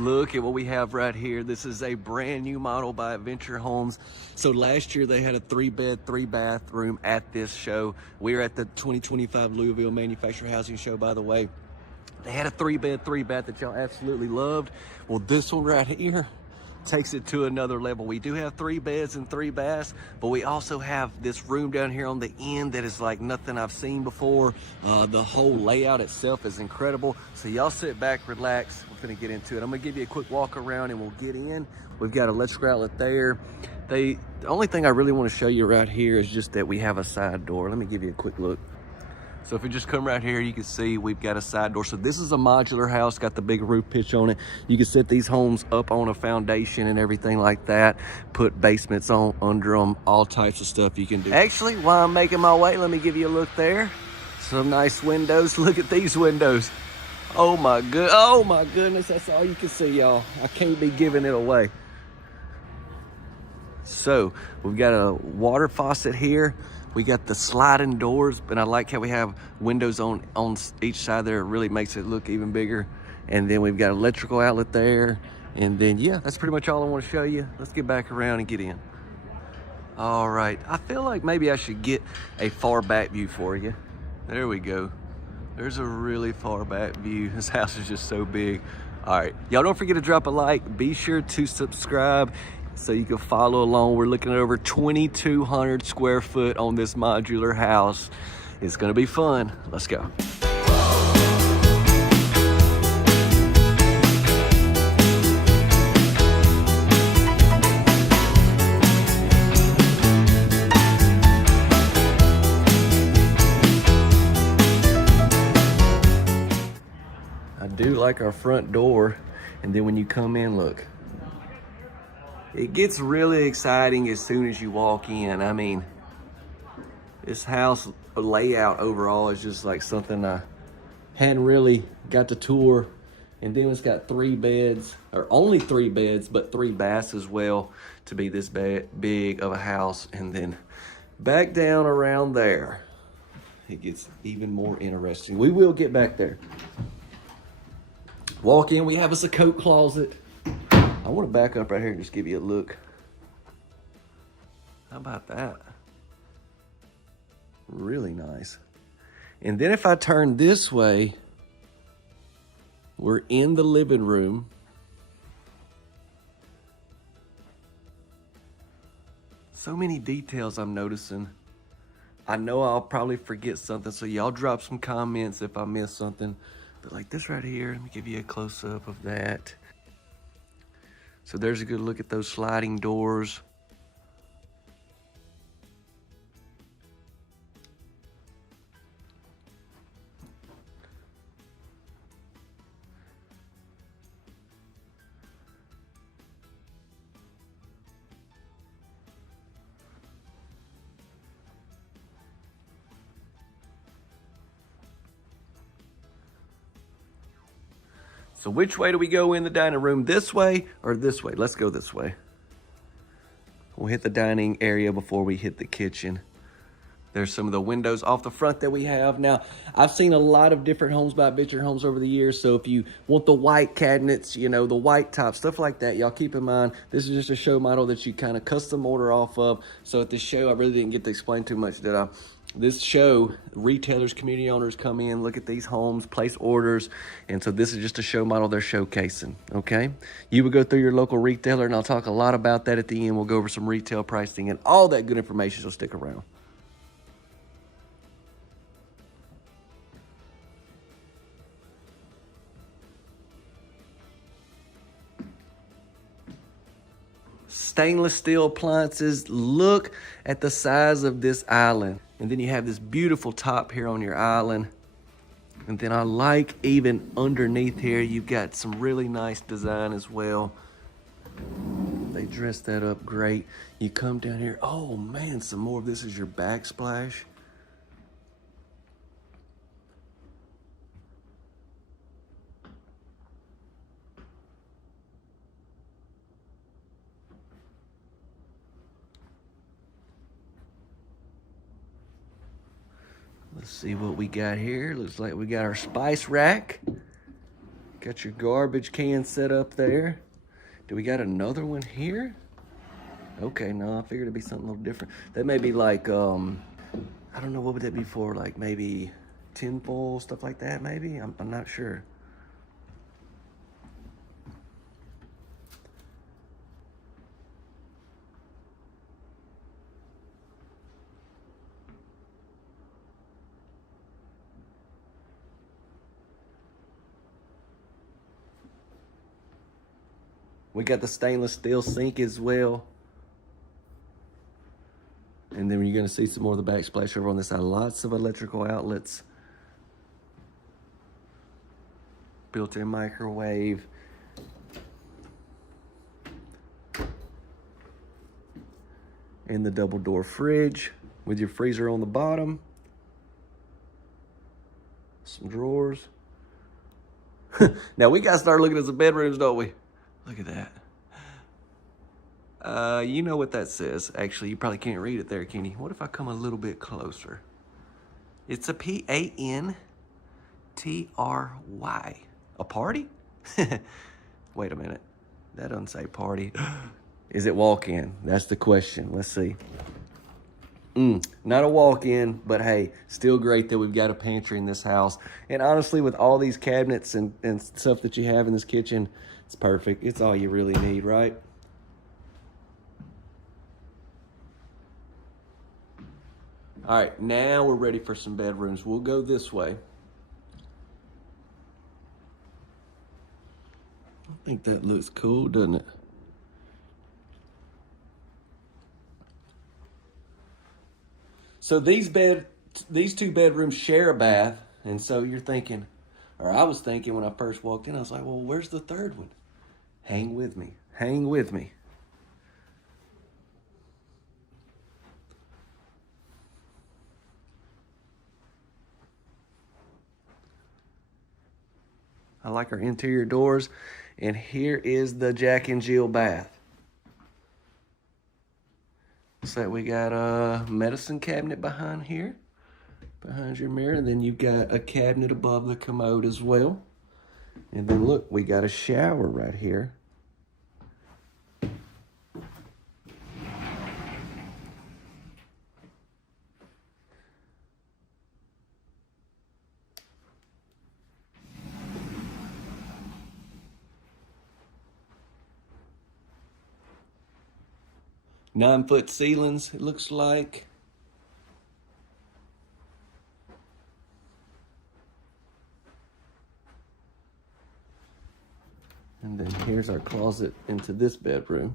Look at what we have right here. This is a brand new model by Adventure Homes. So last year they had a 3-bed, 3-bathroom at this show. We're at the 2025 Louisville Manufactured Housing Show, by the way. They had a 3-bed, 3-bath that y'all absolutely loved. Well, this one right here takes it to another level. We do have 3 beds and 3 baths, but we also have this room down here on the end that is like nothing I've seen before. The whole layout itself is incredible. So y'all sit back, relax. We're gonna get into it. I'm gonna give you a quick walk around and we'll get in. We've got an electrical outlet there. The only thing I really want to show you right here is just that we have a side door. Let me give you a quick look. So if we just come right here, you can see we've got a side door. So this is a modular house, got the big roof pitch on it. You can set these homes up on a foundation and everything like that. Put basements on under them, all types of stuff you can do. Actually, while I'm making my way, let me give you a look there. Some nice windows. Look at these windows. Oh my goodness, that's all you can see, y'all. I can't be giving it away. So we've got a water faucet here. We got the sliding doors, but I like how we have windows on each side there. It really makes it look even bigger. And then we've got electrical outlet there. And then, yeah, that's pretty much all I want to show you. Let's get back around and get in. All right, I feel like maybe I should get a far back view for you. There we go. There's a really far back view. This house is just so big. All right, y'all don't forget to drop a like. Be sure to subscribe so you can follow along. We're looking at over 2,200 square foot on this modular house. It's gonna be fun. Let's go. I do like our front door, and then when you come in, look. It gets really exciting as soon as you walk in. I mean, this house layout overall is just like something I hadn't really got to tour. And then it's got 3 beds, or only 3 beds, but 3 baths as well to be this big of a house. And then back down around there, it gets even more interesting. We will get back there. Walk in, we have us a coat closet. I want to back up right here and just give you a look. How about that? Really nice. And then if I turn this way, we're in the living room. So many details I'm noticing. I know I'll probably forget something, so y'all drop some comments if I miss something. But like this right here, let me give you a close-up of that. So there's a good look at those sliding doors. So which way do we go in the dining room? This way or this way? Let's go this way. We'll hit the dining area before we hit the kitchen. There's some of the windows off the front that we have. Now, I've seen a lot of different homes by Adventure Homes over the years. So if you want the white cabinets, you know, the white top, stuff like that, y'all keep in mind, this is just a show model that you kind of custom order off of. So at the show, I really didn't get to explain too much, did I? This show, retailers, community owners come in, look at these homes, place orders, and so this is just a show model they're showcasing, okay? You would go through your local retailer, and I'll talk a lot about that at the end. We'll go over some retail pricing and all that good information, so stick around. Stainless steel appliances. Look at the size of this island. And then you have this beautiful top here on your island. And then I like even underneath here, you've got some really nice design as well. They dressed that up great. You come down here, oh man, some more of this is your backsplash. Let's see what we got here. Looks like we got our spice rack. Got your garbage can set up there. Do we got another one here? Okay, no, I figured it'd be something a little different. That may be like, I don't know, what would that be for? Like maybe tinfoil, stuff like that, maybe? I'm not sure. We got the stainless steel sink as well. And then you're gonna see some more of the backsplash over on this side. Lots of electrical outlets. Built-in microwave. And the double door fridge with your freezer on the bottom. Some drawers. Now we gotta start looking at some bedrooms, don't we? Look at that. You know what that says. Actually, you probably can't read it there, can you? What if I come a little bit closer? It's a P-A-N-T-R-Y. A party? Wait a minute. That doesn't say party. Is it walk-in? That's the question. Let's see. Not a walk-in, but hey, still great that we've got a pantry in this house. And honestly, with all these cabinets and stuff that you have in this kitchen, it's perfect. It's all you really need, right? All right, now we're ready for some bedrooms. We'll go this way. I think that looks cool, doesn't it? So these two bedrooms share a bath, and so you're thinking, or I was thinking when I first walked in, I was like, well, where's the third one? Hang with me. Hang with me. I like our interior doors. And here is the Jack and Jill bath. So we got a medicine cabinet behind here, behind your mirror. And then you've got a cabinet above the commode as well. And then look, we got a shower right here. Nine-foot ceilings, it looks like. And then here's our closet into this bedroom.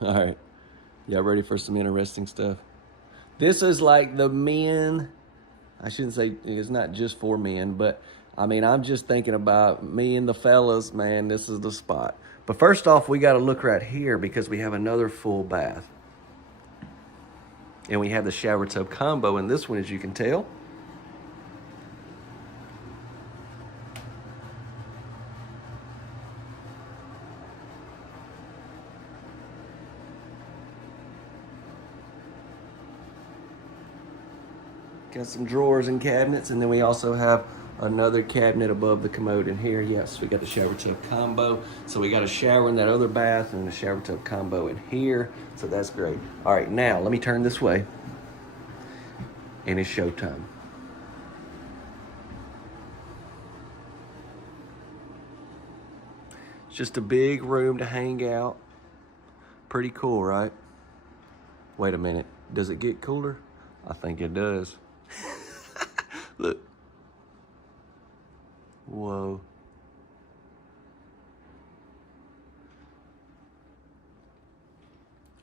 All right, y'all ready for some interesting stuff? This is like the men, I shouldn't say it's not just for men, but I mean, I'm just thinking about me and the fellas, man, this is the spot. But first off, we gotta look right here because we have another full bath. And we have the shower tub combo in this one, as you can tell. Got some drawers and cabinets, and then we also have another cabinet above the commode in here. Yes, we got the shower tub combo. So we got a shower in that other bath and a shower tub combo in here. So that's great. All right, now let me turn this way. And it's showtime. It's just a big room to hang out. Pretty cool, right? Wait a minute. Does it get cooler? I think it does. Look. Whoa.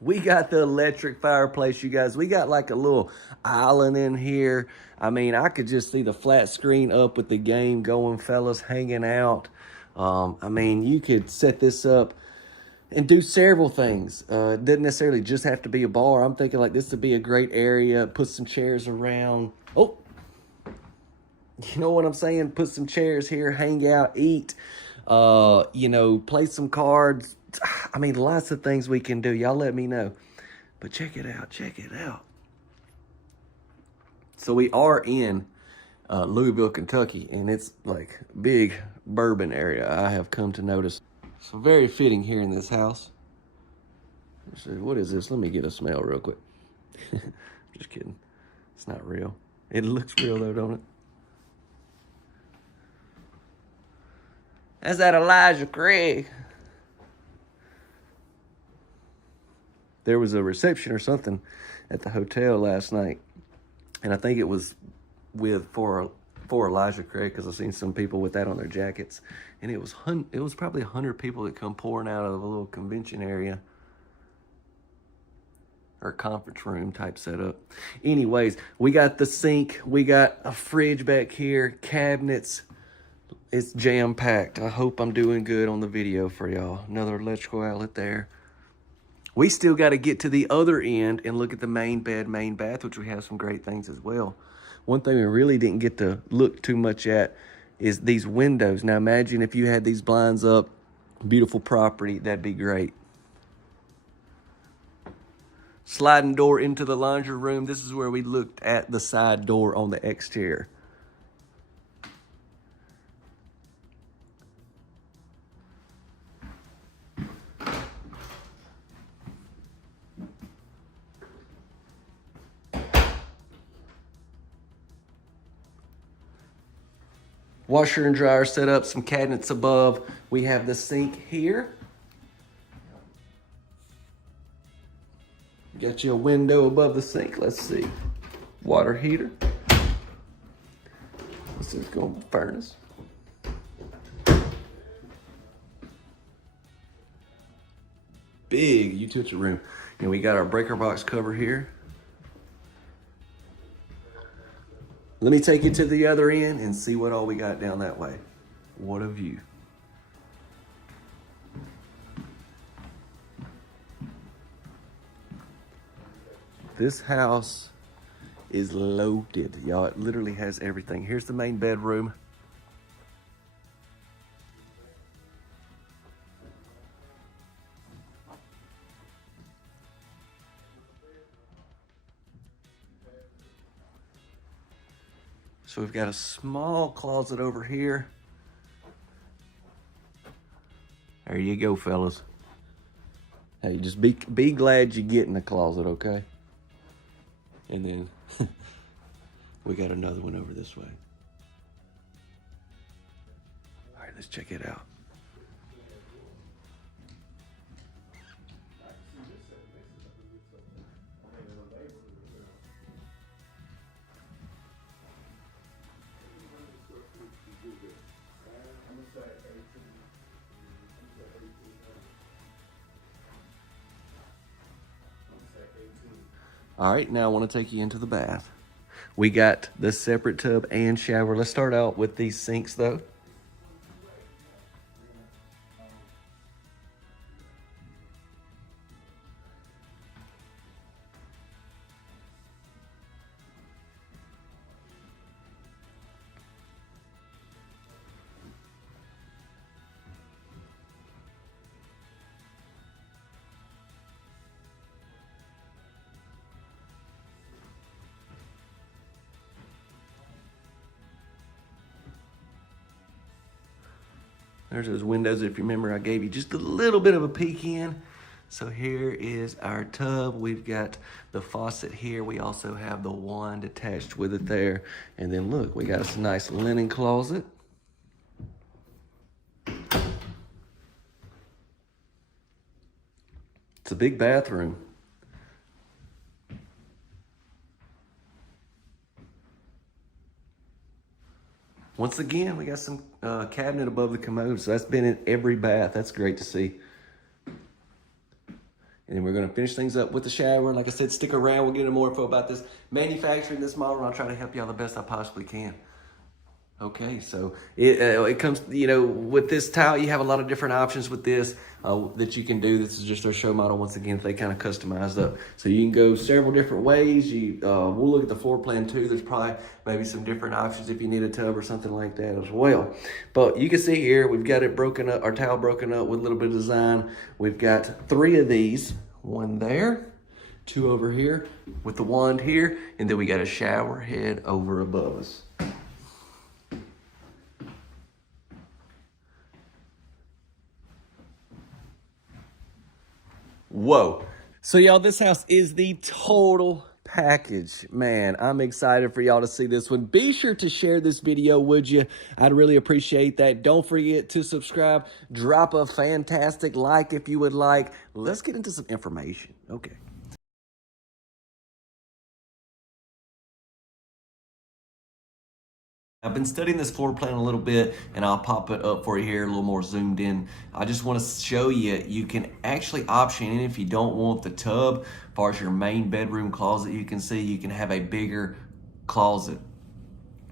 We got the electric fireplace, you guys. We got like a little island in here. I mean, I could just see the flat screen up with the game going, fellas hanging out. I mean, you could set this up and do several things. It doesn't necessarily just have to be a bar. I'm thinking like this would be a great area. Put some chairs around. Oh, You know what I'm saying? Put some chairs here, hang out, eat, you know, play some cards. I mean, lots of things we can do. Y'all let me know. But check it out, check it out. So we are in Louisville, Kentucky, and it's like big bourbon area, I have come to notice. So very fitting here in this house. So what is this? Let me get a smell real quick. Just kidding. It's not real. It looks real though, don't it? That's that Elijah Craig. There was a reception or something at the hotel last night, and I think it was for Elijah Craig, because I've seen some people with that on their jackets, and it was probably 100 people that come pouring out of a little convention area or conference room type setup. Anyways, we got the sink, we got a fridge back here, cabinets. It's jam-packed. I hope I'm doing good on the video for y'all. Another electrical outlet there. We still got to get to the other end and look at the main bed, main bath, which we have some great things as well. One thing we really didn't get to look too much at is these windows. Now imagine if you had these blinds up, beautiful property, that'd be great. Sliding door into the laundry room. This is where we looked at the side door on the exterior. Washer and dryer set up, some cabinets above. We have the sink here. Got you a window above the sink. Let's see. Water heater. This is going to furnace. Big utility room. And we got our breaker box cover here. Let me take you to the other end and see what all we got down that way. What a view. This house is loaded, y'all. It literally has everything. Here's the main bedroom. So we've got a small closet over here. There you go, fellas. Hey, just be glad you get in the closet, okay? And then we got another one over this way. All right, let's check it out. All right, now I want to take you into the bath. We got the separate tub and shower. Let's start out with these sinks though. There's those windows. If you remember, I gave you just a little bit of a peek in. So here is our tub. We've got the faucet here. We also have the wand attached with it there. And then look, we got a nice linen closet. It's a big bathroom. Once again, we got some cabinet above the commode, so that's been in every bath. That's great to see. And then we're gonna finish things up with the shower. Like I said, stick around, we'll get into more info about this manufacturing, this model, and I'll try to help y'all the best I possibly can. Okay, so it comes, you know, with this tile, you have a lot of different options with this that you can do. This is just our show model. Once again, they kind of customized up. So you can go several different ways. We'll look at the floor plan too. There's probably maybe some different options if you need a tub or something like that as well. But you can see here, we've got it broken up, our tile broken up with a little bit of design. We've got 3 of these, 1 there, 2 over here with the wand here, and then we got a shower head over above us. Whoa. So y'all, this house is the total package. Man, I'm excited for y'all to see this one. Be sure to share this video, would you? I'd really appreciate that. Don't forget to subscribe. Drop a fantastic like if you would like. Let's get into some information. Okay. I've been studying this floor plan a little bit, and I'll pop it up for you here a little more zoomed in. I just want to show you, you can actually option in if you don't want the tub. As far as your main bedroom closet, you can see you can have a bigger closet.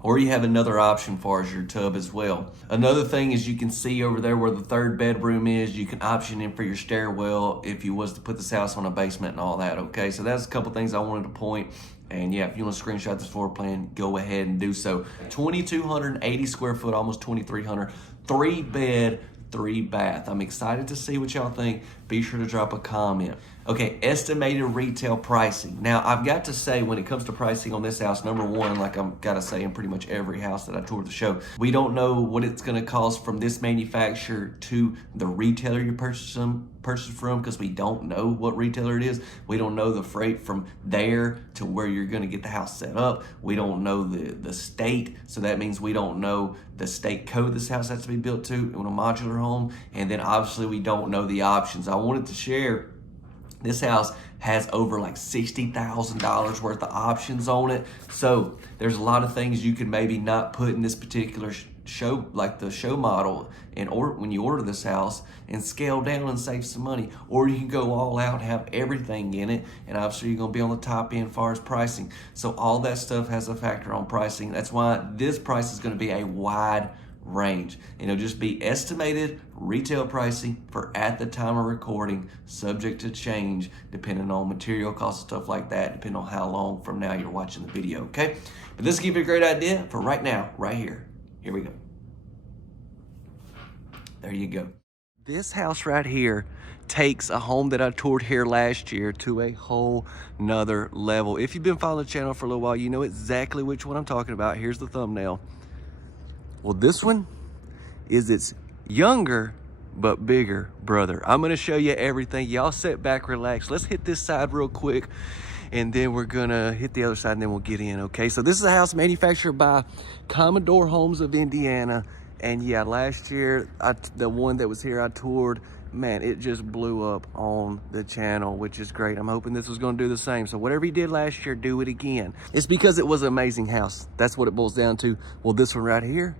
Or you have another option as far as your tub as well. Another thing is you can see over there where the 3rd bedroom is, you can option in for your stairwell if you was to put this house on a basement and all that, okay? So that's a couple things I wanted to point. And yeah, if you want to screenshot this floor plan, go ahead and do so. 2,280 square foot, almost 2,300, 3 bed, 3 bath. I'm excited to see what y'all think. Be sure to drop a comment. Okay, estimated retail pricing. Now, I've got to say, when it comes to pricing on this house, number one, like I've got to say in pretty much every house that I toured the show, we don't know what it's going to cost from this manufacturer to the retailer you purchase from, because we don't know what retailer it is. We don't know the freight from there to where you're going to get the house set up. We don't know the state, so that means we don't know the state code this house has to be built to in a modular home. And then obviously we don't know the options. I wanted to share, this house has over like $60,000 worth of options on it. So there's a lot of things you can maybe not put in this particular show, like the show model, when you order this house, and scale down and save some money. Or you can go all out, have everything in it, and obviously you're gonna be on the top end as far as pricing. So all that stuff has a factor on pricing. That's why this price is gonna be a wide range. It'll just be estimated retail pricing for at the time of recording, subject to change depending on material costs and stuff like that, depending on how long from now you're watching the video, okay? But this will give you a great idea for right now, right here. Here we go. There you go. This house right here takes a home that I toured here last year to a whole nother level. If you've been following the channel for a little while, you know exactly which one I'm talking about. Here's the thumbnail. Well, this one is its younger but bigger brother. I'm gonna show you everything. Y'all sit back, relax. Let's hit this side real quick, and then we're gonna hit the other side, and then we'll get in, okay? So this is a house manufactured by Commodore Homes of Indiana. And yeah, last year, the one that was here I toured, man, it just blew up on the channel, which is great. I'm hoping this was gonna do the same. So whatever he did last year, do it again. It's because it was an amazing house. That's what it boils down to. Well, this one right here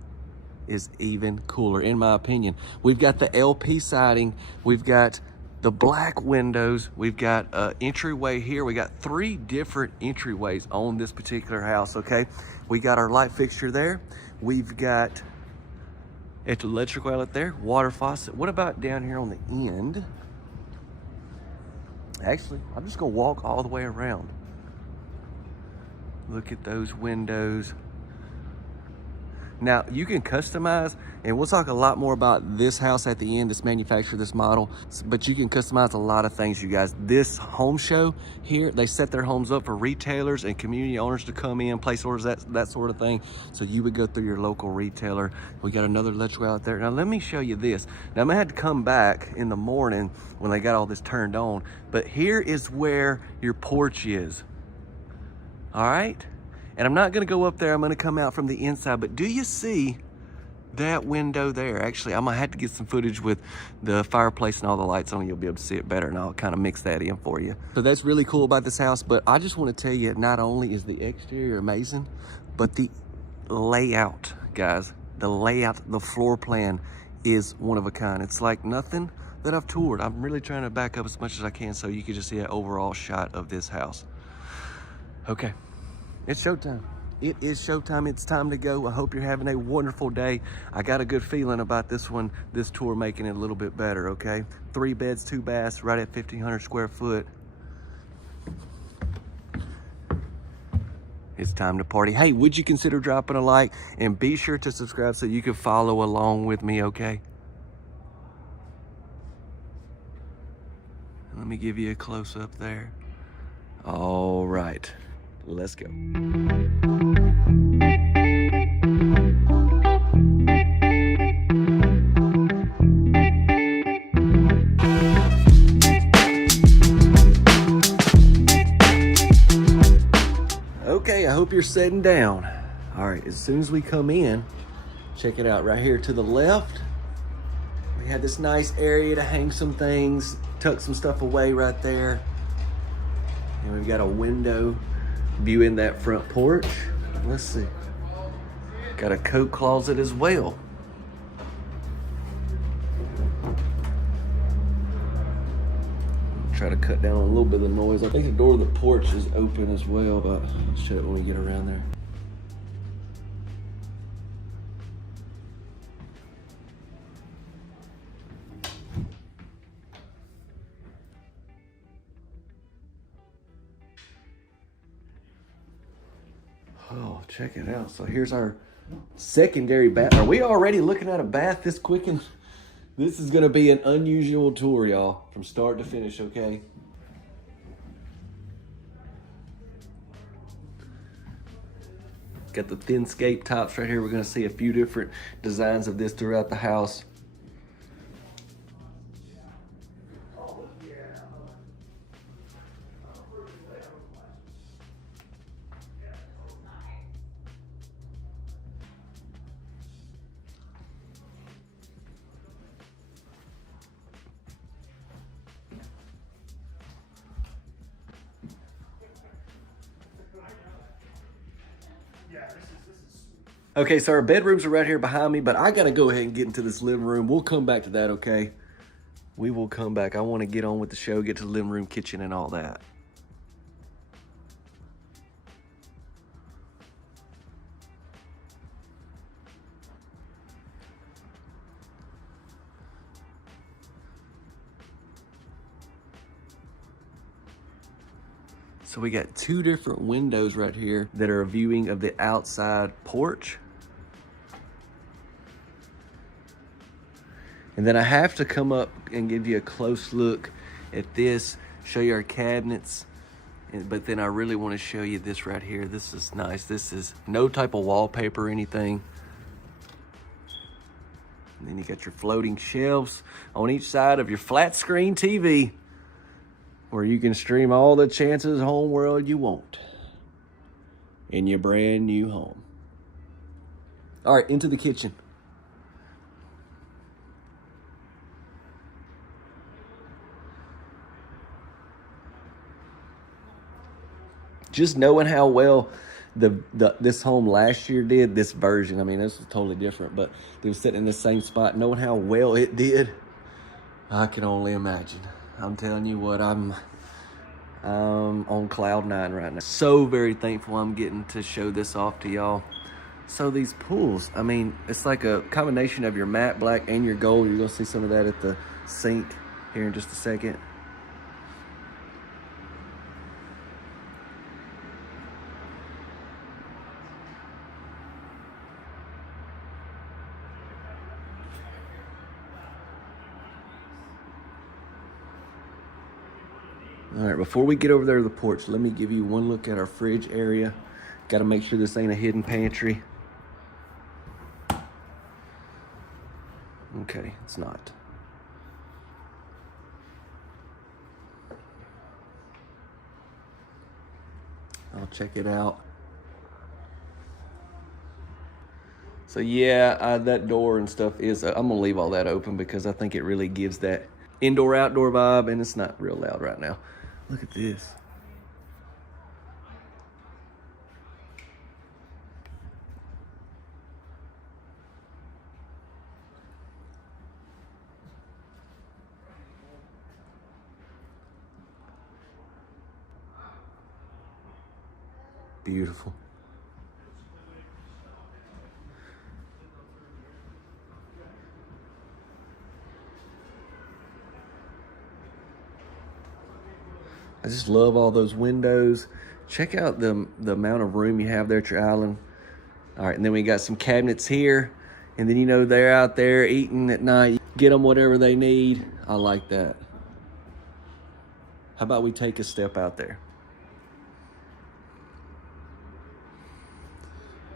is even cooler, in my opinion. We've got the LP siding. We've got the black windows. We've got an entryway here. We got 3 different entryways on this particular house, okay? We got our light fixture there. We've got electrical outlet there, water faucet. What about down here on the end? Actually, I'm just gonna walk all the way around. Look at those windows. Now, you can customize, and we'll talk a lot more about this house at the end, this manufacturer, this model, but you can customize a lot of things, you guys. This home show here, they set their homes up for retailers and community owners to come in, place orders, that sort of thing. So you would go through your local retailer. We got another electrical out there. Now, let me show you this. Now, I'm gonna have to come back in the morning when they got all this turned on, but here is where your porch is, all right? And I'm not gonna go up there, I'm gonna come out from the inside, but do you see that window there? Actually, I'm gonna have to get some footage with the fireplace and all the lights on. You'll be able to see it better, and I'll kind of mix that in for you. So that's really cool about this house, but I just wanna tell you, not only is the exterior amazing, but the layout, guys, the layout, the floor plan is one of a kind. It's like nothing that I've toured. I'm really trying to back up as much as I can so you can just see an overall shot of this house. Okay. It's showtime. it is showtime. It's time to go. I hope you're having a wonderful day. I got a good feeling about this one, this tour, making it a little bit better, okay? 3 beds, 2 baths, right at 1,500 square foot. It's time to party. Hey, would you consider dropping a like, and be sure to subscribe so you can follow along with me, okay? Let me give you a close up there. All right, let's go. Okay, I hope you're sitting down. All right, as soon as we come in, check it out right here to the left. We have this nice area to hang some things, tuck some stuff away right there. And we've got a window viewing that front porch. Let's see. Got a coat closet as well. Try to cut down a little bit of the noise. I think the door of the porch is open as well, but I'll shut it when we get around there. Oh, check it out. So here's our secondary bath. Are we already looking at a bath this quick? And this is gonna be an unusual tour, y'all, from start to finish, okay? Got the thin scape tops right here. We're gonna see a few different designs of this throughout the house. Okay, so our bedrooms are right here behind me, but I gotta go ahead and get into this living room. We'll come back to that, okay? We will come back. I wanna get on with the show, get to the living room, kitchen, and all that. So we got 2 different windows right here that are a viewing of the outside porch. And then I have to come up and give you a close look at this, show you our cabinets, but then I really want to show you this right here. This is nice. This is no type of wallpaper or anything. And then you got your floating shelves on each side of your flat screen TV, where you can stream all the Chances Home World you want in your brand new home. All right, into the kitchen. Just knowing how well this home last year did, this version, I mean, this was totally different, but it was sitting in the same spot. Knowing how well it did, I can only imagine. I'm telling you what, I'm on cloud 9 right now. So very thankful I'm getting to show this off to y'all. So these pools, I mean, it's like a combination of your matte black and your gold. You're gonna see some of that at the sink here in just a second. All right, before we get over there to the porch, let me give you one look at our fridge area. Got to make sure this ain't a hidden pantry. Okay, it's not. I'll check it out. So yeah, that door and stuff is, I'm gonna leave all that open because I think it really gives that indoor-outdoor vibe, and it's not real loud right now. Look at this. Beautiful. I just love all those windows. Check out the amount of room you have there at your island. All right, and then we got some cabinets here. And then, you know, they're out there eating at night. Get them whatever they need. I like that. How about we take a step out there?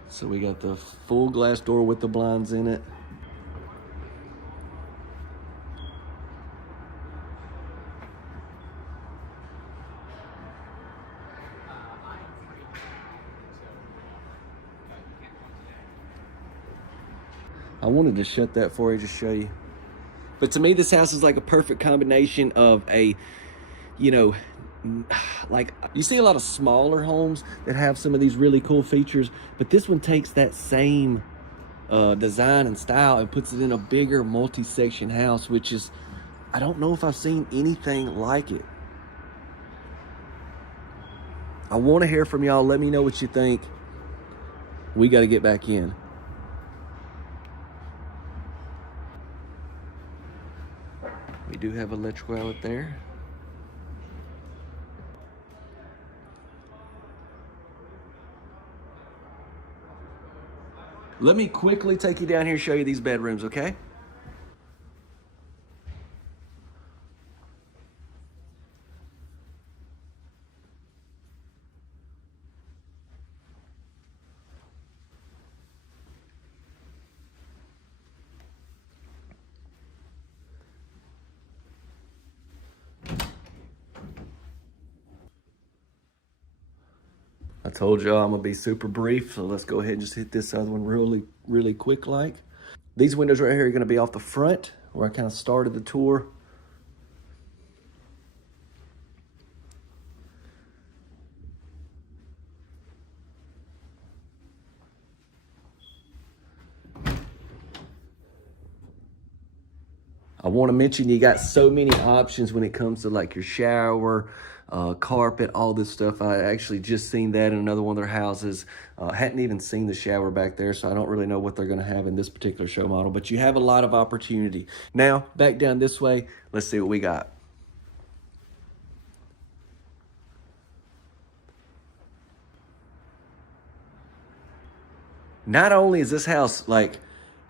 So we got the full glass door with the blinds in it. I wanted to shut that for you, just show you. But to me, this house is like a perfect combination of a, you know, like you see a lot of smaller homes that have some of these really cool features, but this one takes that same design and style and puts it in a bigger multi-section house, which is, I don't know if I've seen anything like it. I want to hear from y'all. Let me know what you think. We got to get back in. We do have electrical outlet there. Let me quickly take you down here and show you these bedrooms, okay? I told y'all I'm gonna be super brief, so let's go ahead and just hit this other one really quick like. These windows right here are gonna be off the front where I kind of started the tour. I want to mention you got so many options when it comes to like your shower, carpet, all this stuff. I actually just seen that in another one of their houses. Hadn't even seen the shower back there, so I don't really know what they're going to have in this particular show model, but you have a lot of opportunity. Now, back down this way, let's see what we got. Not only is this house like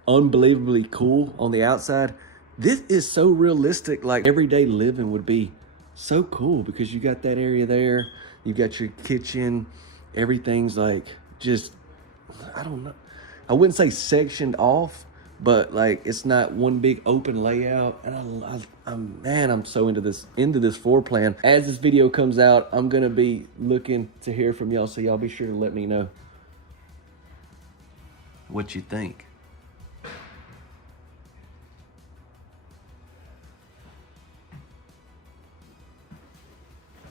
unbelievably cool on the outside, this is so realistic, like everyday living would be so cool because you got that area there, you got your kitchen, everything's like just, I don't know, I wouldn't say sectioned off, but like it's not one big open layout. And I'm so into this floor plan. As this video comes out, I'm gonna be looking to hear from y'all, so y'all be sure to let me know what you think.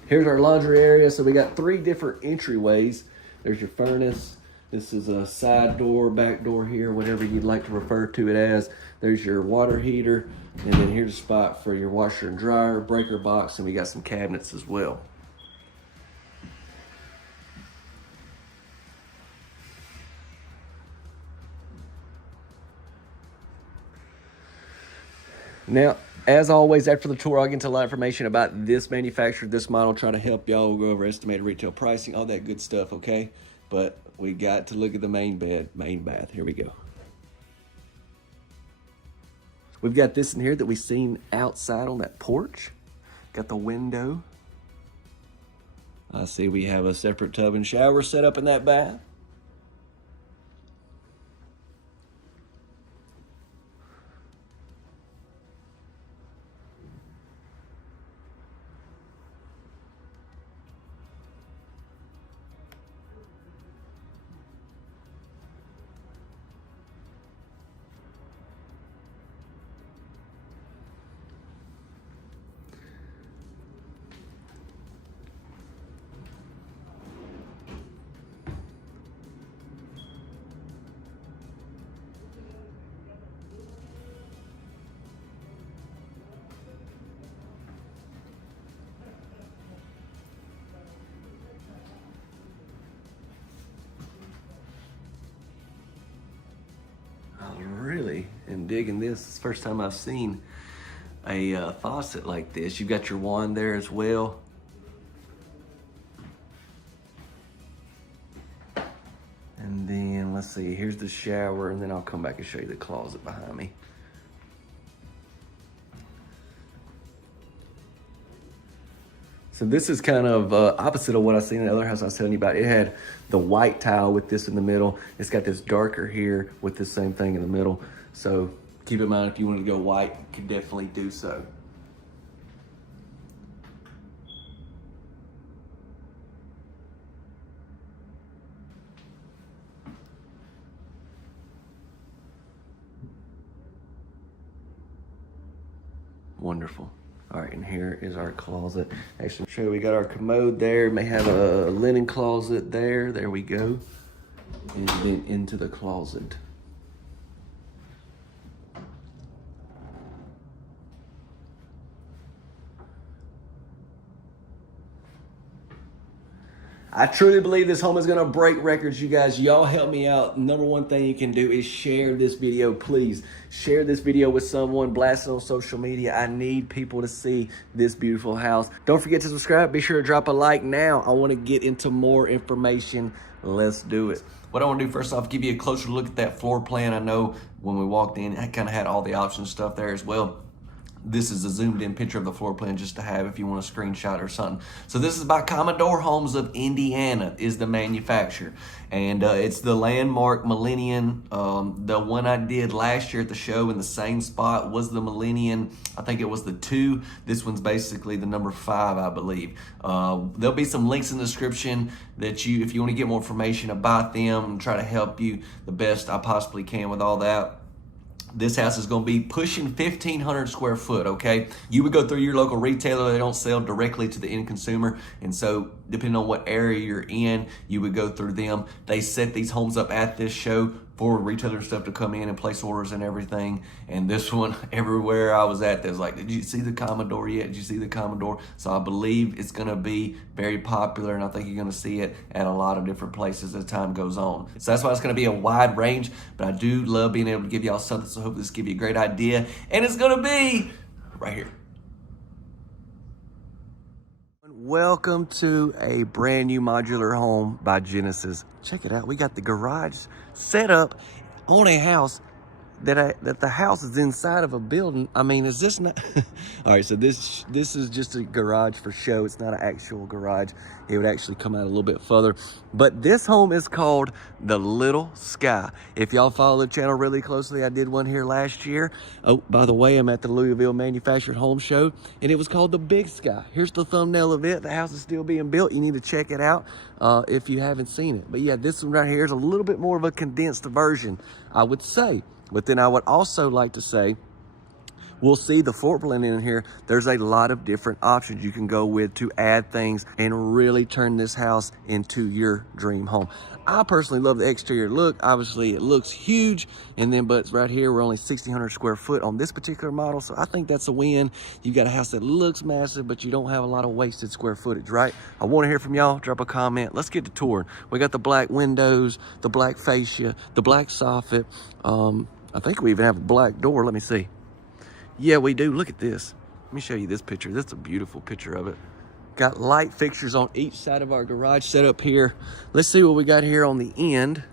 Here's our laundry area. So we got 3 different entryways. There's your furnace. This is a side door, back door here, whatever you'd like to refer to it as. There's your water heater. And then here's a spot for your washer and dryer, breaker box, and we got some cabinets as well. Now, as always, after the tour, I'll get into a lot of information about this manufacturer, this model, try to help y'all go over estimated retail pricing, all that good stuff, okay? But we got to look at the main bath. Here we go. We've got this in here that we've seen outside on that porch. Got the window. I see we have a separate tub and shower set up in that bath. Really am digging this. It's the first time I've seen a faucet like this. You've got your wand there as well. let's see, here's the shower, and then I'll come back and show you the closet behind me. So this is kind of opposite of what I seen in the other house I was telling you about. It had the white tile with this in the middle. It's got this darker here with the same thing in the middle. So keep in mind, if you want to go white, you can definitely do so. Wonderful. All right, and here is our closet. Actually, show you, we got our commode there. May have a linen closet there. There we go. And then into the closet. I truly believe this home is gonna break records, you guys. Y'all help me out. Number one thing you can do is share this video, please. Share this video with someone, blast it on social media. I need people to see this beautiful house. Don't forget to subscribe. Be sure to drop a like now. I wanna get into more information. Let's do it. What I wanna do first off, give you a closer look at that floor plan. I know when we walked in, I kinda had all the options stuff there as well. This is a zoomed in picture of the floor plan just to have if you want a screenshot or something. So this is by Commodore Homes of Indiana is the manufacturer. And it's the landmark Millenian. The one I did last year at the show in the same spot was the Millenian. I think it was the 2. This one's basically the number 5, I believe. There'll be some links in the description that if you want to get more information about them and try to help you the best I possibly can with all that. This house is going to be pushing 1,500 square foot, okay? You would go through your local retailer. They don't sell directly to the end consumer. And so depending on what area you're in, you would go through them. They set these homes up at this show for retailer stuff to come in and place orders and everything. And this one, everywhere I was at, there's like, did you see the Commodore yet? Did you see the Commodore? So I believe it's going to be very popular, and I think you're going to see it at a lot of different places as time goes on. So that's why it's going to be a wide range, but I do love being able to give y'all something, so I hope this give you a great idea. And it's going to be right here. Welcome to a brand new modular home by Genesis. Check it out. We got the garage set up on a house that the house is inside of a building. I mean, is this not? All right, so this is just a garage for show. It's not an actual garage. It would actually come out a little bit further. But this home is called the Little Sky. If y'all follow the channel really closely, I did one here last year. Oh, by the way, I'm at the Louisville Manufactured Home Show, and it was called the Big Sky. Here's the thumbnail of it. The house is still being built. You need to check it out if you haven't seen it. But yeah, this one right here is a little bit more of a condensed version, I would say. But then I would also like to say, we'll see the floor plan in here. There's a lot of different options you can go with to add things and really turn this house into your dream home. I personally love the exterior look. Obviously, it looks huge. But right here, we're only 1,600 square foot on this particular model. So I think that's a win. You got a house that looks massive, but you don't have a lot of wasted square footage, right? I want to hear from y'all. Drop a comment. Let's get to touring. We got the black windows, the black fascia, the black soffit. I think we even have a black door. Let me see. Yeah, we do. Look at this. Let me show you this picture. That's a beautiful picture of it. Got light fixtures on each side of our garage set up here. Let's see what we got here on the end.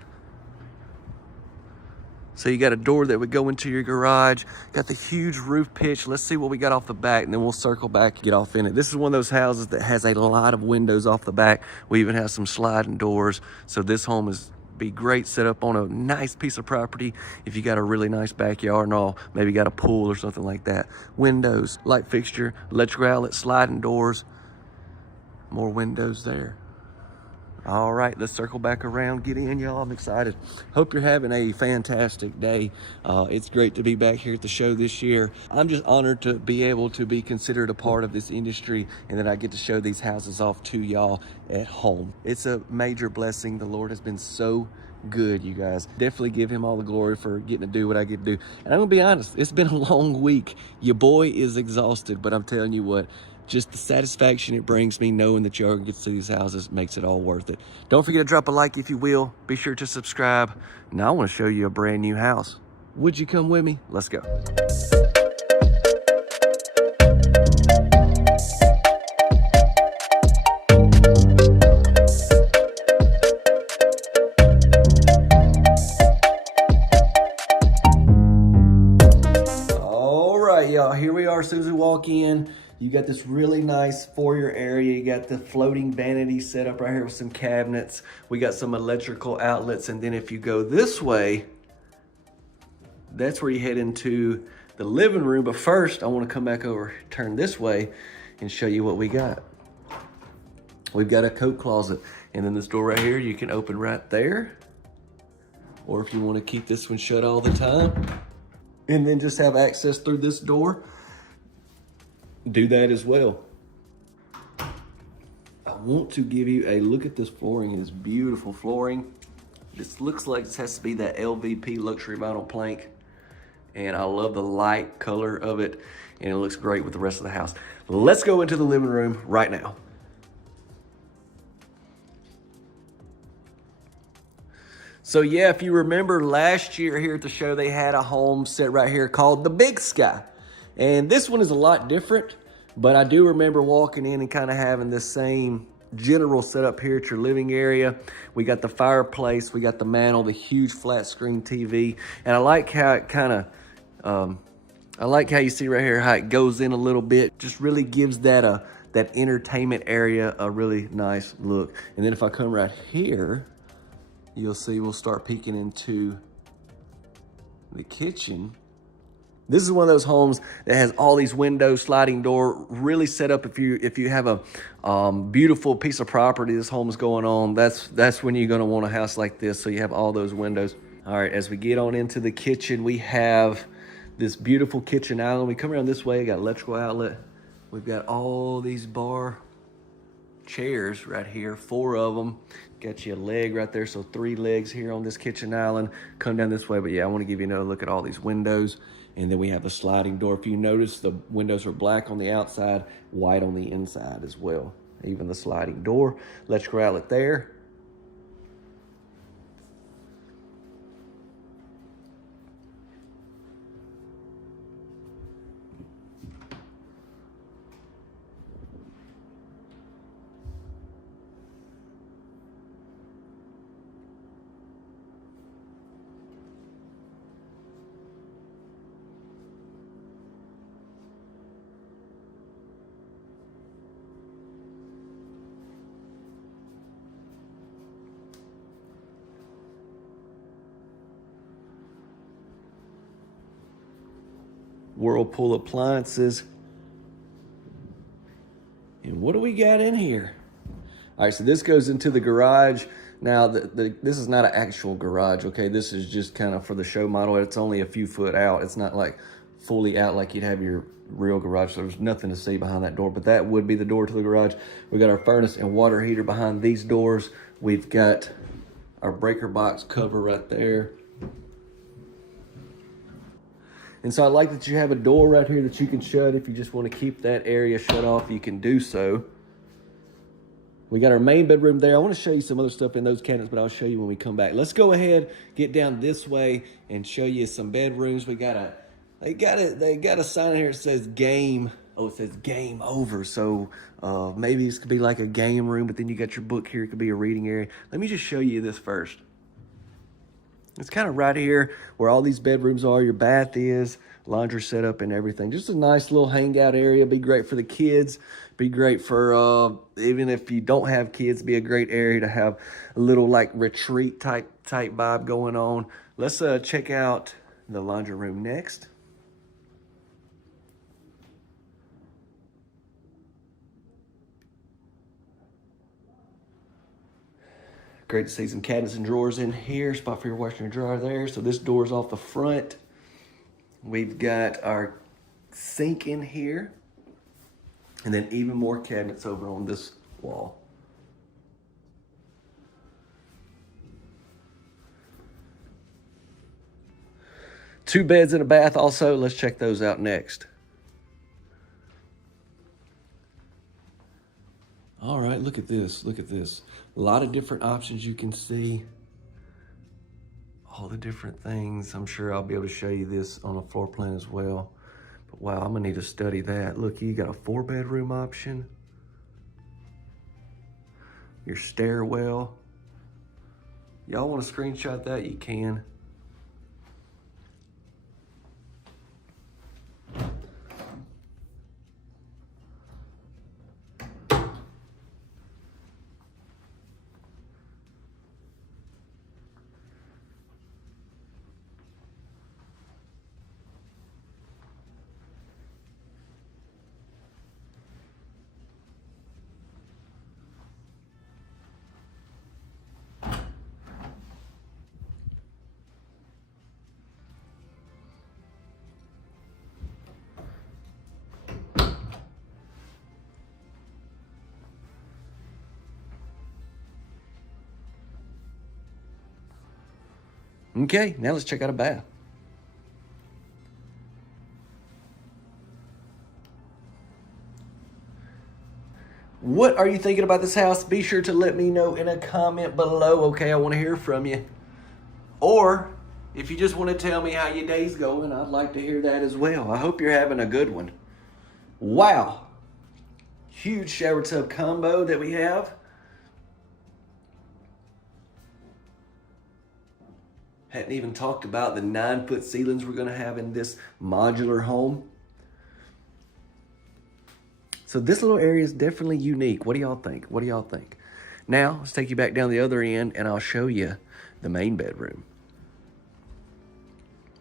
So you got a door that would go into your garage. Got the huge roof pitch. Let's see what we got off the back, and then we'll circle back and get off in it. This is one of those houses that has a lot of windows off the back. We even have some sliding doors. So this home is be great set up on a nice piece of property if you got a really nice backyard and all, maybe got a pool or something like that. Windows, light fixture, electrical outlet, sliding doors, more windows there. All right, let's circle back around, get in, y'all. I'm excited. Hope you're having a fantastic day. It's great to be back here at the show this year. I'm just honored to be able to be considered a part of this industry, and that I get to show these houses off to y'all at home. It's a major blessing. The Lord has been so good, you guys. Definitely give him all the glory for getting to do what I get to do. And I'm gonna be honest, it's been a long week. Your boy is exhausted, but I'm telling you what, just the satisfaction it brings me knowing that y'all get to these houses makes it all worth it. Don't forget to drop a like if you will. Be sure to subscribe. Now I want to show you a brand new house. Would you come with me? Let's go. You got this really nice foyer area. You got the floating vanity set up right here with some cabinets. We got some electrical outlets. And then if you go this way, that's where you head into the living room. But first, I want to come back over, turn this way, and show you what we got. We've got a coat closet. And then this door right here, you can open right there. Or if you want to keep this one shut all the time, and then just have access through this door, do that as well. I want to give you a look at this flooring. It is beautiful flooring. This looks like this has to be that LVP luxury vinyl plank. And I love the light color of it. And it looks great with the rest of the house. Let's go into the living room right now. So yeah, if you remember last year here at the show, they had a home set right here called the Big Sky. And this one is a lot different, but I do remember walking in and kind of having this same general setup here at your living area. We got the fireplace, we got the mantle, the huge flat screen TV. And I like how it kind of, I like how you see right here, how it goes in a little bit. Just really gives that, that entertainment area a really nice look. And then if I come right here, you'll see we'll start peeking into the kitchen. This is one of those homes that has all these windows, sliding door, really set up. If you have a beautiful piece of property this home is going on, that's when you're gonna want a house like this. So you have all those windows. All right, as we get on into the kitchen, we have this beautiful kitchen island. We come around this way, got electrical outlet. We've got all these bar chairs right here, 4 of them. Got you a leg right there, so 3 legs here on this kitchen island. Come down this way, but yeah, I want to give you another look at all these windows. And then we have a sliding door. If you notice, the windows are black on the outside, white on the inside as well. Even the sliding door. Electrical outlet there. Whirlpool appliances. And what do we got in here? All right, so this goes into the garage. Now, this is not an actual garage, okay? This is just kind of for the show model. It's only a few foot out. It's not like fully out like you'd have your real garage. So there's nothing to see behind that door, but that would be the door to the garage. We got our furnace and water heater behind these doors. We've got our breaker box cover right there. And so I like that you have a door right here that you can shut. If you just want to keep that area shut off, you can do so. We got our main bedroom there. I want to show you some other stuff in those cabinets, but I'll show you when we come back. Let's go ahead, get down this way and show you some bedrooms. They got a sign here that says game. Oh, it says game over. So maybe this could be like a game room, but then you got your book here. It could be a reading area. Let me just show you this first. It's kind of right here where all these bedrooms are, your bath is, laundry setup and everything. Just a nice little hangout area. Be great for the kids. Be great for, even if you don't have kids, be a great area to have a little like retreat type vibe going on. Let's check out the laundry room next. Great to see some cabinets and drawers in here. Spot for your washer and dryer there. So this door's off the front. We've got our sink in here. And then even more cabinets over on this wall. Two beds and a bath also. Let's check those out next. All right, look at this, look at this. A lot of different options you can see. All the different things. I'm sure I'll be able to show you this on a floor plan as well. But wow, I'm gonna need to study that. Look, you got a 4-bedroom option. Your stairwell. Y'all wanna screenshot that? You can. Okay, now let's check out a bath. What are you thinking about this house? Be sure to let me know in a comment below, okay? I want to hear from you. Or if you just want to tell me how your day's going, I'd like to hear that as well. I hope you're having a good one. Wow. Huge shower tub combo that we have. Hadn't even talked about the 9-foot ceilings we're going to have in this modular home. So this little area is definitely unique. What do y'all think? What do y'all think? Now, let's take you back down the other end and I'll show you the main bedroom.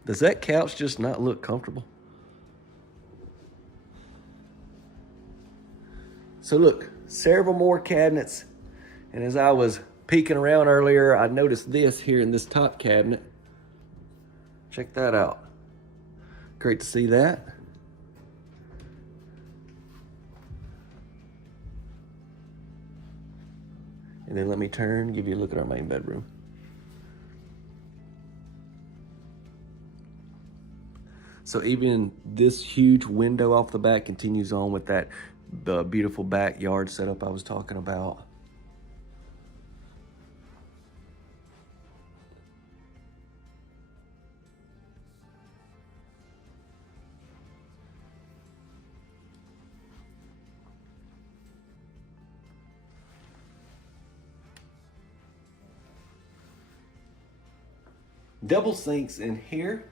Does that couch just not look comfortable? So look, several more cabinets. And as I was peeking around earlier, I noticed this here in this top cabinet. Check that out. Great to see that. And then let me turn, give you a look at our main bedroom. So even this huge window off the back continues on with that beautiful backyard setup I was talking about. Double sinks in here.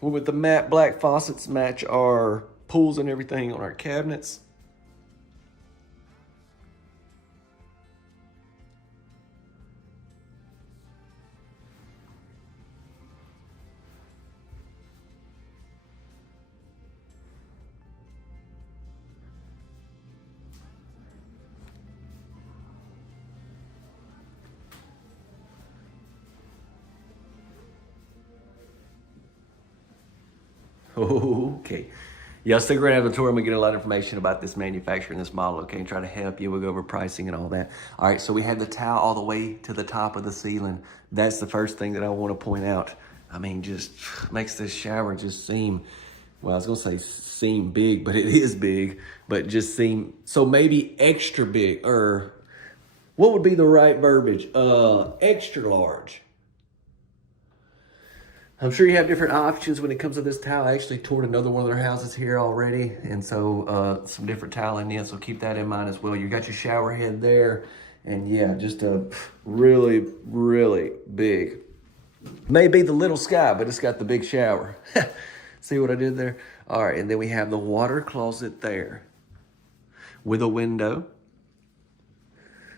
With the matte black faucets match our pools and everything on our cabinets. Okay. Y'all stick around after the tour and we get a lot of information about this manufacturer and this model, okay, and try to help you. We'll go over pricing and all that. All right, so we have the tile all the way to the top of the ceiling. That's the first thing that I want to point out. I mean, just makes this shower just seem, well, I was gonna say seem big, but it is big, but just seem, so maybe extra big, or what would be the right verbiage? Extra large. I'm sure you have different options when it comes to this tile. I actually toured another one of their houses here already, and so some different tiling in, so keep that in mind as well. You got your shower head there, and yeah, just a really, really big. Maybe the little sky, but it's got the big shower. See what I did there? All right, and then we have the water closet there with a window.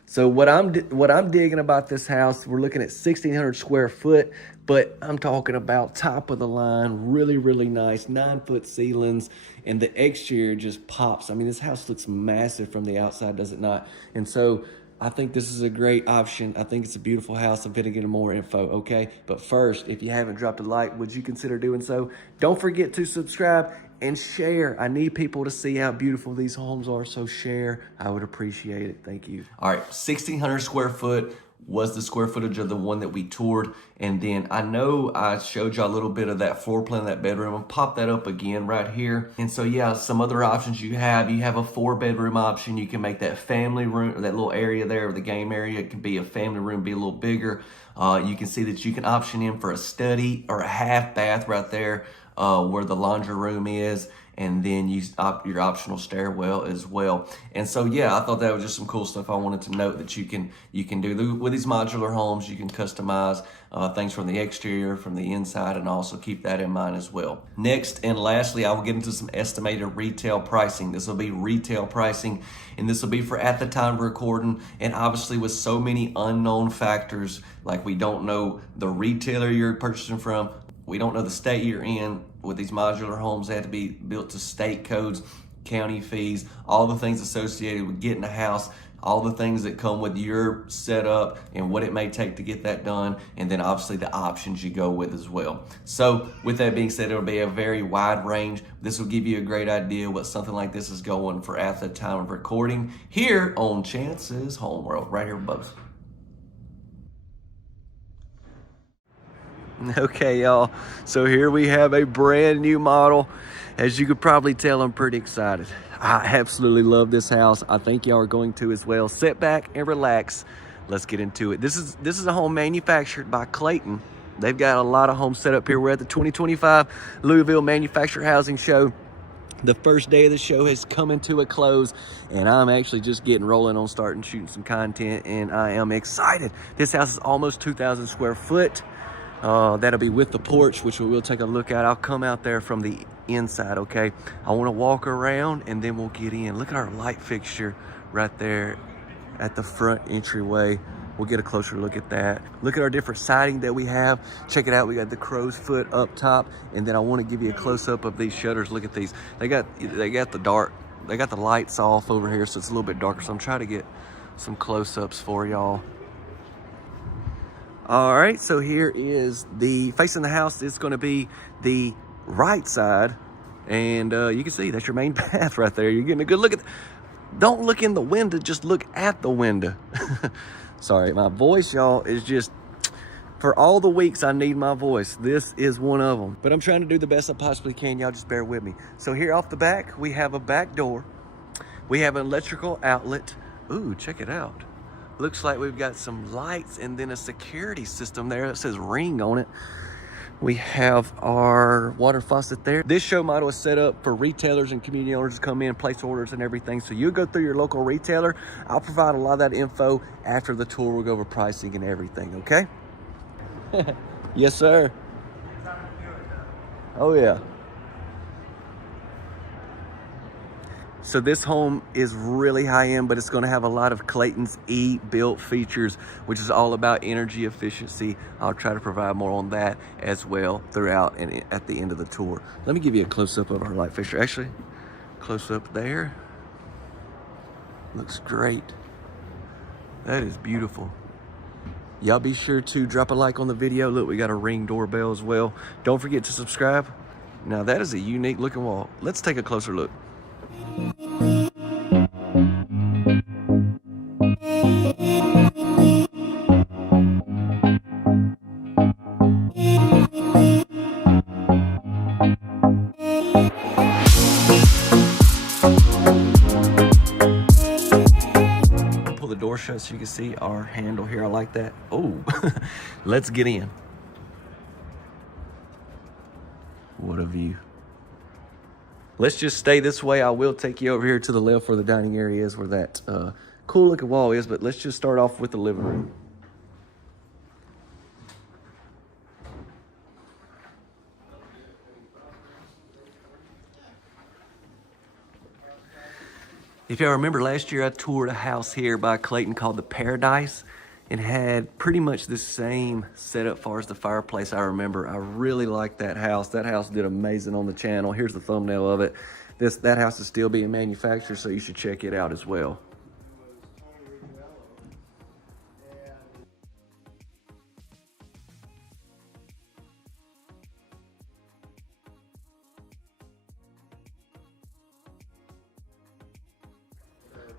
So what I'm digging about this house, we're looking at 1,600 square foot, but I'm talking about top of the line, really, really nice, 9-foot ceilings, and the exterior just pops. I mean, this house looks massive from the outside, does it not? And so I think this is a great option. I think it's a beautiful house. I'm gonna get more info, okay? But first, if you haven't dropped a like, would you consider doing so? Don't forget to subscribe and share. I need people to see how beautiful these homes are, so share. I would appreciate it. Thank you. All right, 1,600 square foot was the square footage of the one that we toured. And then I know I showed you a little bit of that floor plan of that bedroom. I'll pop that up again right here. And so yeah, some other options you have a 4-bedroom option. You can make that family room, or that little area there, the game area, it can be a family room, be a little bigger. You can see that you can option in for a study or a half bath right there where the laundry room is, and then your optional stairwell as well. And so yeah, I thought that was just some cool stuff I wanted to note that you can do with these modular homes. You can customize things from the exterior, from the inside, and also keep that in mind as well. Next and lastly, I will get into some estimated retail pricing. This will be retail pricing, and this will be for at the time of recording. And obviously with so many unknown factors, like we don't know the retailer you're purchasing from, we don't know the state you're in. With these modular homes, they have to be built to state codes, county fees, all the things associated with getting a house, all the things that come with your setup and what it may take to get that done, and then obviously the options you go with as well. So with that being said, it'll be a very wide range. This will give you a great idea what something like this is going for at the time of recording here on Chance's Home World, right here above us. Okay, y'all. So here we have a brand new model. As you could probably tell, I'm pretty excited. I absolutely love this house. I think y'all are going to as well. Sit back and relax. Let's get into it. This is a home manufactured by Clayton. They've got a lot of homes set up here. We're at the 2025 Louisville Manufactured Housing Show. The first day of the show has come to a close, and I'm actually just getting rolling on starting shooting some content, and I am excited. This house is almost 2,000 square foot. That'll be with the porch, which we will take a look at. I'll come out there from the inside, okay? I want to walk around, and then we'll get in. Look at our light fixture right there at the front entryway. We'll get a closer look at that. Look at our different siding that we have. Check it out. We got the crow's foot up top, and then I want to give you a close-up of these shutters. Look at these. They got the dark. They got the lights off over here, so it's a little bit darker. So I'm trying to get some close-ups for y'all. All right, so here is the facing the house. It's going to be the right side, and you can see that's your main bath right there. You're getting a good look at. Don't look in the window, just look at the window. Sorry, my voice, y'all, is just, for all the weeks I need my voice, this is one of them. But I'm trying to do the best I possibly can. Y'all just bear with me. So here off the back, we have a back door. We have an electrical outlet. Ooh, check it out. Looks like we've got some lights and then a security system there that says Ring on it. We have our water faucet there. This show model is set up for retailers and community owners to come in, place orders and everything. So you'll go through your local retailer. I'll provide a lot of that info after the tour. We'll go over pricing and everything, okay? Yes, sir. Oh, yeah. So this home is really high end, but it's going to have a lot of Clayton's E-built features, which is all about energy efficiency. I'll try to provide more on that as well throughout and at the end of the tour. Let me give you a close-up of our light fixture. Actually, close-up there. Looks great. That is beautiful. Y'all be sure to drop a like on the video. Look, we got a Ring doorbell as well. Don't forget to subscribe. Now that is a unique looking wall. Let's take a closer look. Pull the door shut so you can see our handle here. I like that. Oh, let's get in. What a view. Let's just stay this way. I will take you over here to the left where the dining area is, where that cool looking wall is, but let's just start off with the living room. If y'all remember last year, I toured a house here by Clayton called the Paradise and had pretty much the same setup as far as the fireplace. I remember I really liked that house. That house did amazing on the channel. Here's the thumbnail of it. That house is still being manufactured, so you should check it out as well.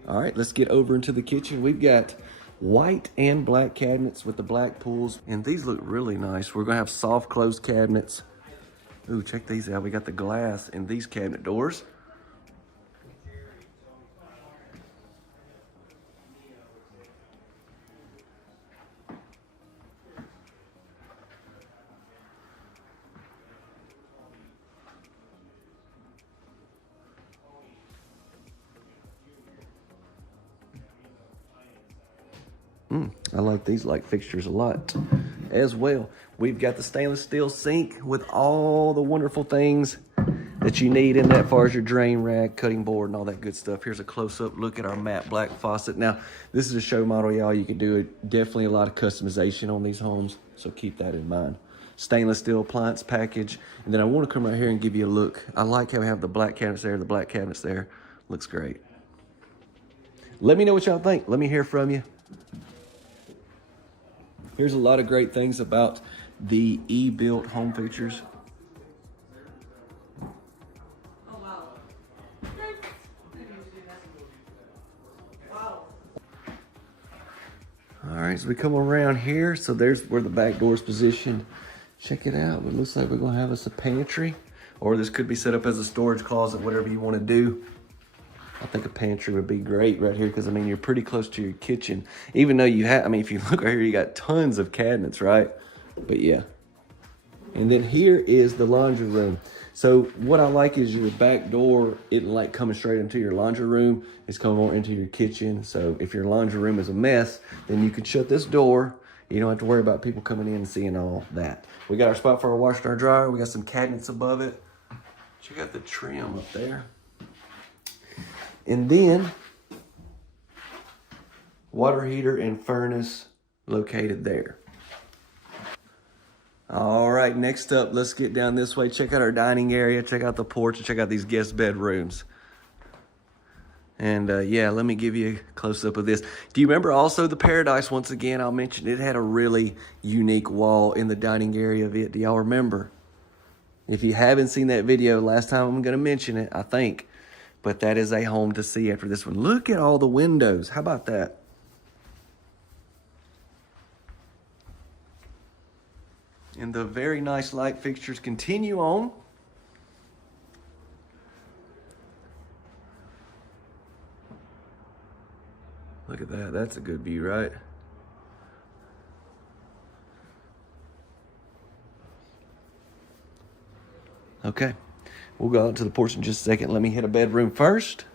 All right, let's get over into the kitchen. We've got white and black cabinets with the black pulls, and these look really nice. We're gonna have soft close cabinets. Ooh, check these out. We got the glass in these cabinet doors. I like these light fixtures a lot as well. We've got the stainless steel sink with all the wonderful things that you need in that, as far as your drain rack, cutting board, and all that good stuff. Here's a close-up look at our matte black faucet. Now, this is a show model, y'all. You can do it. Definitely a lot of customization on these homes, so keep that in mind. Stainless steel appliance package. And then I want to come right here and give you a look. I like how we have the black cabinets there, the black cabinets there. Looks great. Let me know what y'all think. Let me hear from you. Here's a lot of great things about the E-built home features. Oh, wow. All right, so we come around here. So there's where the back door is positioned. Check it out. It looks like we're gonna have us a pantry, or this could be set up as a storage closet, whatever you want to do. I think a pantry would be great right here because, I mean, you're pretty close to your kitchen. Even though you have, I mean, if you look right here, you got tons of cabinets, right? But yeah. And then here is the laundry room. So what I like is your back door isn't like coming straight into your laundry room. It's coming more into your kitchen. So if your laundry room is a mess, then you could shut this door. You don't have to worry about people coming in and seeing all that. We got our spot for our washer and our dryer. We got some cabinets above it. Check out the trim up there. And then water heater and furnace located there. All right, next up, let's get down this way. Check out our dining area, check out the porch, and check out these guest bedrooms. And yeah, let me give you a close-up of this. Do you remember also the Paradise? Once again, I'll mention it had a really unique wall in the dining area of it. Do y'all remember? If you haven't seen that video, last time I'm going to mention it, I think. But that is a home to see after this one. Look at all the windows. How about that? And the very nice light fixtures continue on. Look at that. That's a good view, right? Okay. We'll go out to the porch in just a second. Let me hit a bedroom first.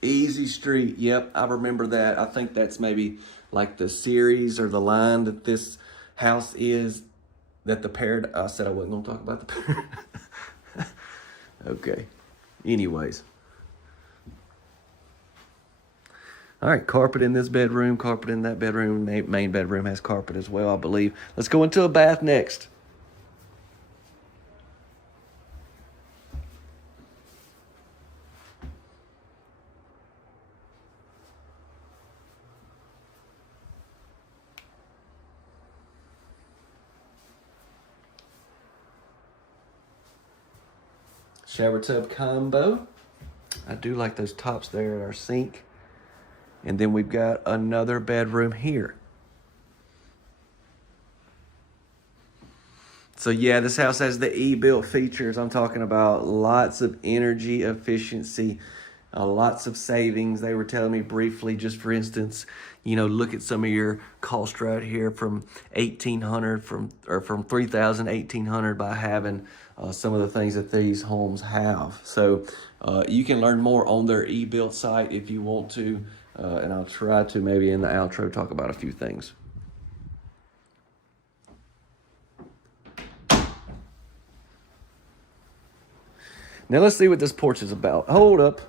Easy Street. Yep, I remember that. I think that's maybe like the series or the line that this house is. That the Paradise. I said I wasn't going to talk about the Paradise. Okay. Anyways. All right, carpet in this bedroom, carpet in that bedroom. Main bedroom has carpet as well, I believe. Let's go into a bath next. Shower tub combo. I do like those tops there at our sink. And then we've got another bedroom here. So yeah, this house has the e-built features. I'm talking about lots of energy efficiency, lots of savings. They were telling me briefly, just for instance, you know, look at some of your cost right here from 1,800 from 3,000, 1,800 by having some of the things that these homes have. So you can learn more on their e-built site if you want to. And I'll try to maybe in the outro talk about a few things. Now let's see what this porch is about. Hold up.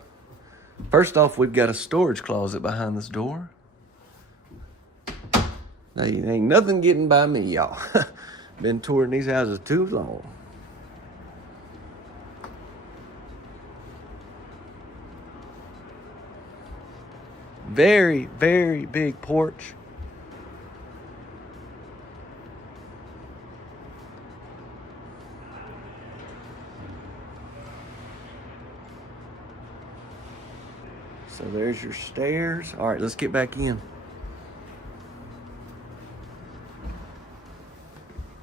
First off, we've got a storage closet behind this door. Now, ain't nothing getting by me, y'all. Been touring these houses too long. Very, very big porch. So there's your stairs. All right, let's get back in.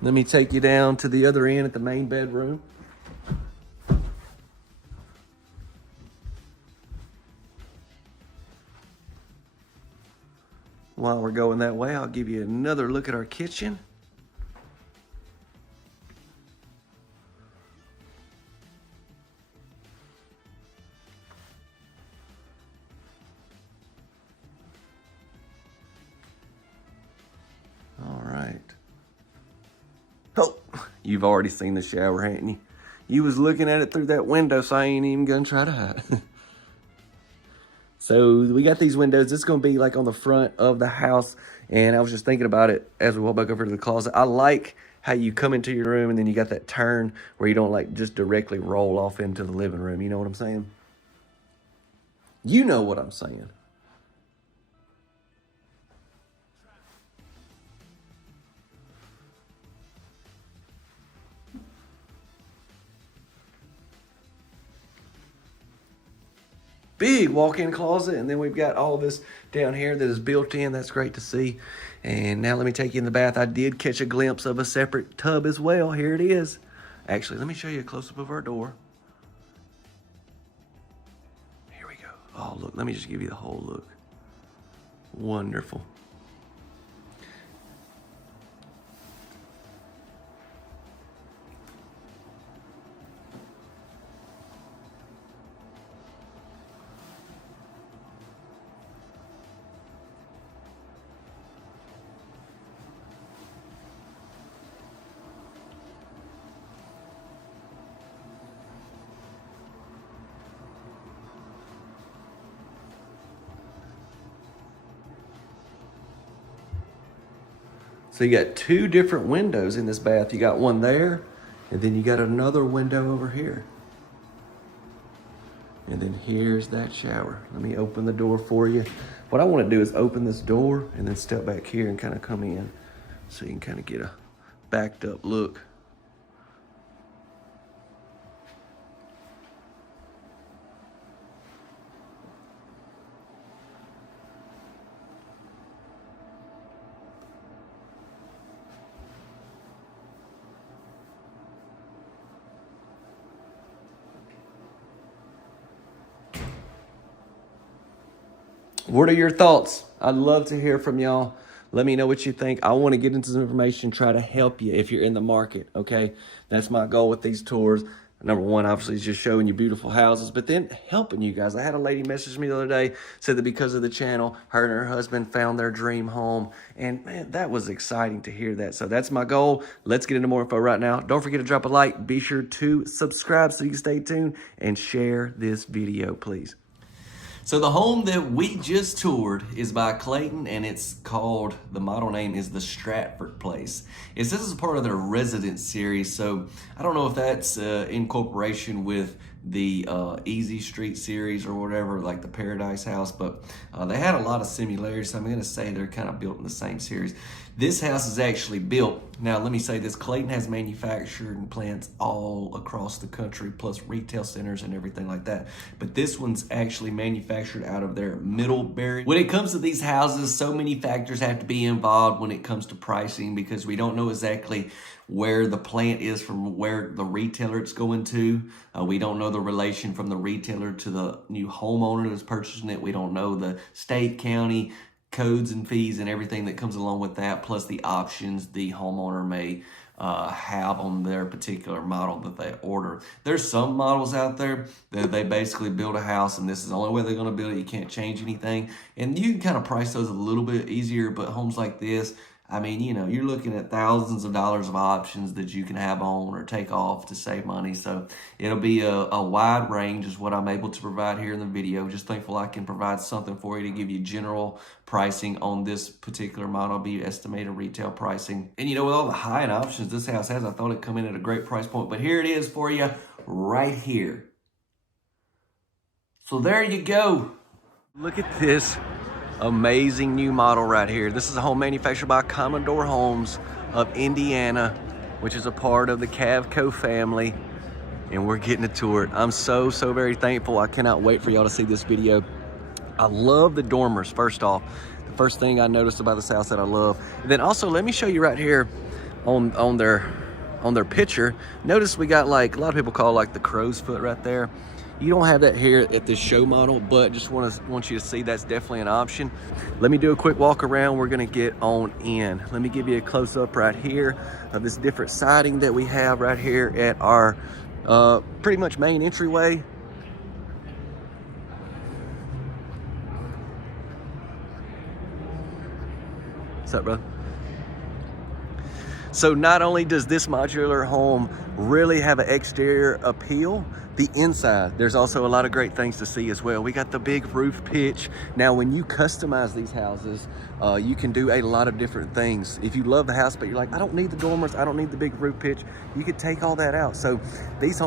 Let me take you down to the other end at the main bedroom. While we're going that way, I'll give you another look at our kitchen. All right. Oh, you've already seen the shower, haven't you? You was looking at it through that window, so I ain't even gonna try to hide. So we got these windows. It's going to be like on the front of the house. And I was just thinking about it as we walk back over to the closet. I like how you come into your room and then you got that turn where you don't like just directly roll off into the living room. You know what I'm saying? You know what I'm saying. big walk-in closet, and then we've got all this down here that is built in. That's great to see. And now let me take you in the bath. I did catch a glimpse of a separate tub as well. Here it is. Actually, let me show you a close-up of our door. Here we go. Oh, look, let me just give you the whole look. Wonderful. So you got two different windows in this bath. You got one there, and then you got another window over here. And then here's that shower. Let me open the door for you. What I want to do is open this door and then step back here and kind of come in so you can kind of get a backed up look. What are your thoughts? I'd love to hear from y'all. Let me know what you think. I want to get into some information, try to help you if you're in the market, okay? That's my goal with these tours. Number one, obviously, is just showing you beautiful houses, but then helping you guys. I had a lady message me the other day, said that because of the channel, her and her husband found their dream home. And man, that was exciting to hear that. So that's my goal. Let's get into more info right now. Don't forget to drop a like. Be sure to subscribe so you can stay tuned and share this video, please. So the home that we just toured is by Clayton, and it's called, the model name is the Stratford Place. This is part of their residence series, so I don't know if that's in corporation with the Easy Street series or whatever, like the Paradise House, but they had a lot of similarities, so I'm gonna say they're kind of built in the same series. This house is actually built, now let me say this, Clayton has manufacturing plants all across the country, plus retail centers and everything like that. But this one's actually manufactured out of their Middlebury. When it comes to these houses, so many factors have to be involved when it comes to pricing, because we don't know exactly where the plant is from where the retailer it's going to. We don't know the relation from the retailer to the new homeowner that's purchasing it. We don't know the state, county, codes and fees and everything that comes along with that, plus the options the homeowner may have on their particular model that they order. There's some models out there that they basically build a house and this is the only way they're going to build it. You can't change anything. And you can kind of price those a little bit easier, but homes like this, I mean, you know, you're looking at thousands of dollars of options that you can have on or take off to save money. So it'll be a wide range is what I'm able to provide here in the video. Just thankful I can provide something for you to give you general pricing on this particular model, be estimated retail pricing. And you know, with all the high-end options this house has, I thought it'd come in at a great price point. But here it is for you right here. So there you go. Look at this amazing new model right here. This is a home manufactured by Commodore Homes of Indiana, which is a part of the Cavco family, and we're getting a tour. I'm so very thankful. I cannot wait for y'all to see this video. I love the dormers. First off, the first thing I noticed about this house that I love. And then also, let me show you right here on their picture. Notice we got, like a lot of people call, like the crow's foot right there. You don't have that here at this show model, but just want you to see that's definitely an option. Let me do a quick walk around. We're gonna get on in. Let me give you a close up right here of this different siding that we have right here at our pretty much main entryway. What's up, bro? So not only does this modular home really have an exterior appeal, the inside, there's also a lot of great things to see as well. We got the big roof pitch. Now, when you customize these houses, you can do a lot of different things. If you love the house, but you're like, I don't need the dormers, I don't need the big roof pitch, you could take all that out. So these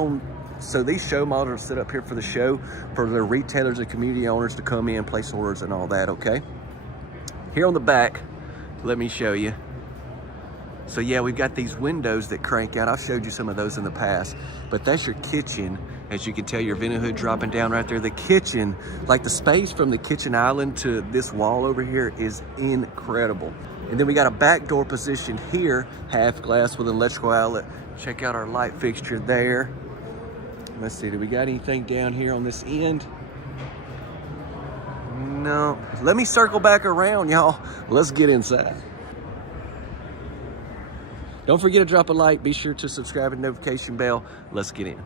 show models are set up here for the show, for the retailers and community owners to come in, place orders and all that, okay? Here on the back, let me show you. So yeah, we've got these windows that crank out. I've showed you some of those in the past, but that's your kitchen. As you can tell, your vent hood dropping down right there. The kitchen, like the space from the kitchen island to this wall over here is incredible. And then we got a back door position here, half glass with an electrical outlet. Check out our light fixture there. Let's see, do we got anything down here on this end? No. Let me circle back around, y'all. Let's get inside. Don't forget to drop a like. Be sure to subscribe and notification bell. Let's get in.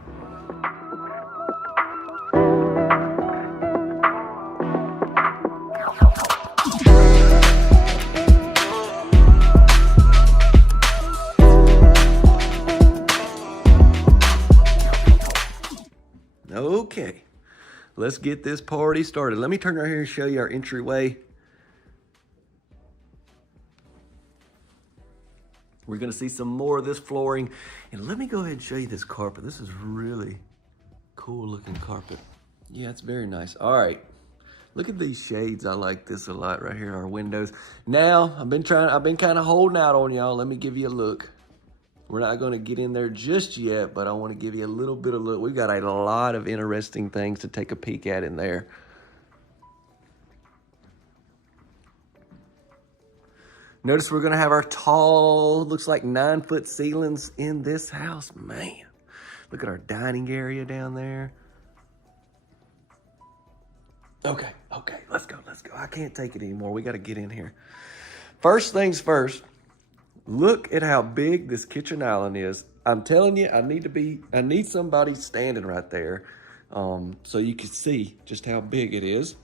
Okay, let's get this party started. Let me turn right here and show you our entryway. We're gonna see some more of this flooring. And let me go ahead and show you this carpet. This is really cool looking carpet. Yeah, it's very nice. All right, look at these shades. I like this a lot right here, our windows. Now, I've been kind of holding out on y'all. Let me give you a look. We're not gonna get in there just yet, but I wanna give you a little bit of look. We've got a lot of interesting things to take a peek at in there. Notice we're gonna have our tall, looks like 9-foot ceilings in this house. Man, look at our dining area down there. Okay, let's go. I can't take it anymore. We gotta get in here. First things first, look at how big this kitchen island is. I'm telling you, I need somebody standing right there so you can see just how big it is.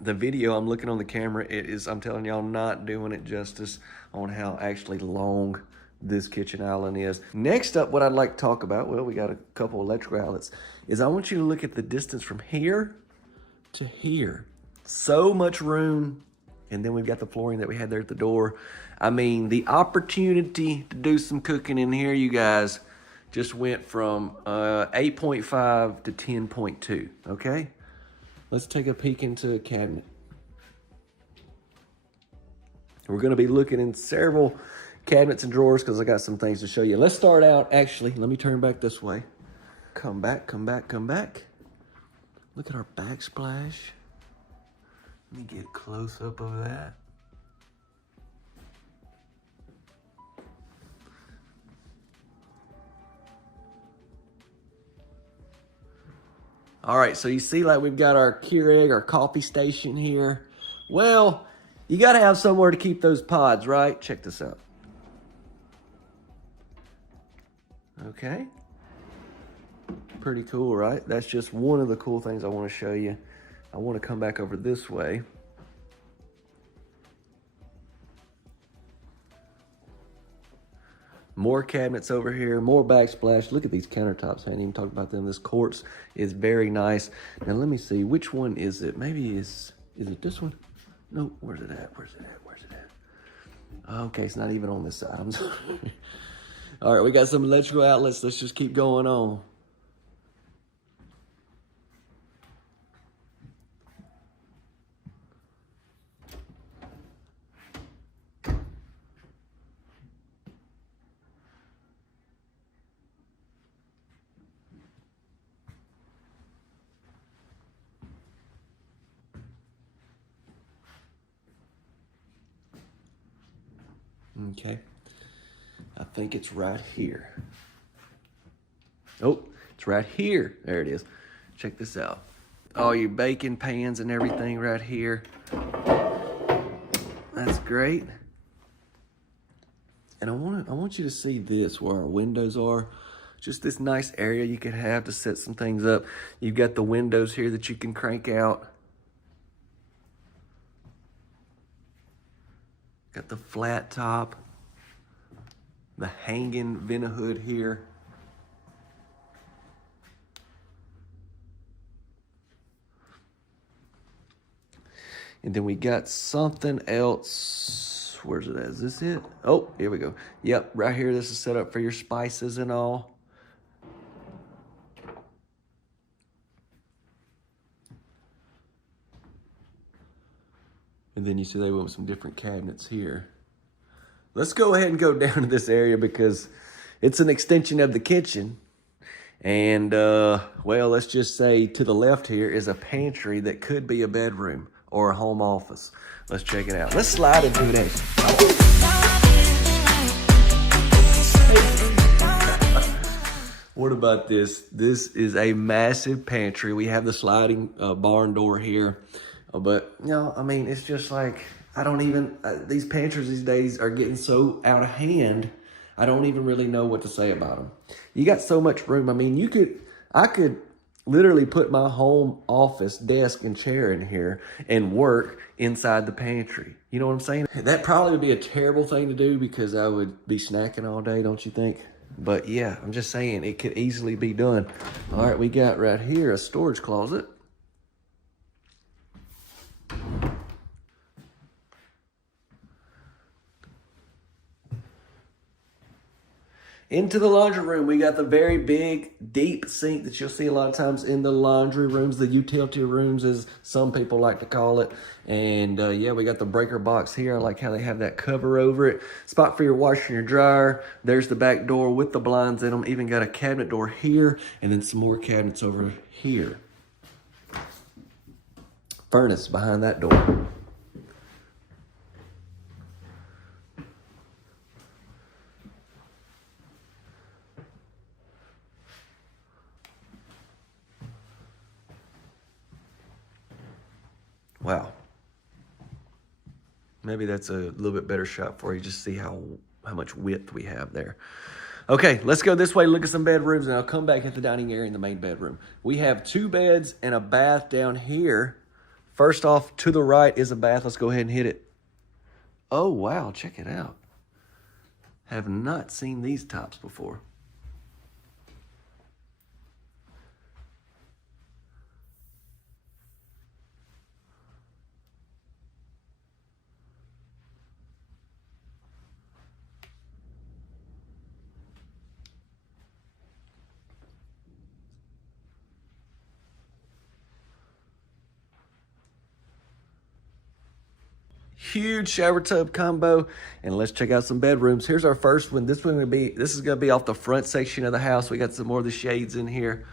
The video, I'm looking on the camera, I'm telling y'all, not doing it justice on how actually long this kitchen island is. Next up, what I'd like to talk about, well, we got a couple electrical outlets, is I want you to look at the distance from here to here. So much room. And then we've got the flooring that we had there at the door. I mean, the opportunity to do some cooking in here, you guys, just went from 8.5 to 10.2, okay? Let's take a peek into a cabinet. We're gonna be looking in several cabinets and drawers because I got some things to show you. Let's start out, actually, let me turn back this way. Come back. Look at our backsplash. Let me get a close up of that. All right, so you see like we've got our Keurig, our coffee station here. Well, you gotta have somewhere to keep those pods, right? Check this out. Okay. Pretty cool, right? That's just one of the cool things I wanna show you. I wanna come back over this way. More cabinets over here, more backsplash. Look at these countertops. I hadn't even talked about them. This quartz is very nice. Now let me see, which one is it? Maybe is it this one? No, where's it at? Okay, it's not even on this side. I'm sorry. All right, we got some electrical outlets. Let's just keep going on. Okay, I think it's right here. Oh, it's right here. There it is. Check this out. All your baking pans and everything right here. That's great. And I want you to see this, where our windows are. Just this nice area you could have to set some things up. You've got the windows here that you can crank out. Got the flat top, the hanging vent hood here. And then we got something else. Where's it at? Is this it? Oh, here we go. Yep, right here. This is set up for your spices and all. And then you see they went with some different cabinets here. let's go ahead and go down to this area because it's an extension of the kitchen. And, well, let's just say to the left here is a pantry that could be a bedroom or a home office. Let's check it out. Let's slide into it. What about this? This is a massive pantry. We have the sliding barn door here. But, you know, I mean, it's just like, I don't even, these pantries these days are getting so out of hand. I don't even really know what to say about them. You got so much room. I mean, I could literally put my home office desk and chair in here and work inside the pantry. You know what I'm saying? That probably would be a terrible thing to do because I would be snacking all day, don't you think? But yeah, I'm just saying it could easily be done. All right, we got right here a storage closet. Into the laundry room, we got the very big, deep sink that you'll see a lot of times in the laundry rooms, the utility rooms, as some people like to call it. And yeah, we got the breaker box here. I like how they have that cover over it. Spot for your washer and your dryer. There's the back door with the blinds in them. Even got a cabinet door here, and then some more cabinets over here. Furnace behind that door. Wow. Maybe that's a little bit better shot for you. Just see how much width we have there. Okay, let's go this way, look at some bedrooms, and I'll come back at the dining area in the main bedroom. We have 2 beds and a bath down here. First off, to the right is a bath. Let's go ahead and hit it. Oh, wow, check it out. Have not seen these tops before. Huge shower tub combo, and let's check out some bedrooms. Here's our first one. This is gonna be off the front section of the house. We got some more of the shades in here.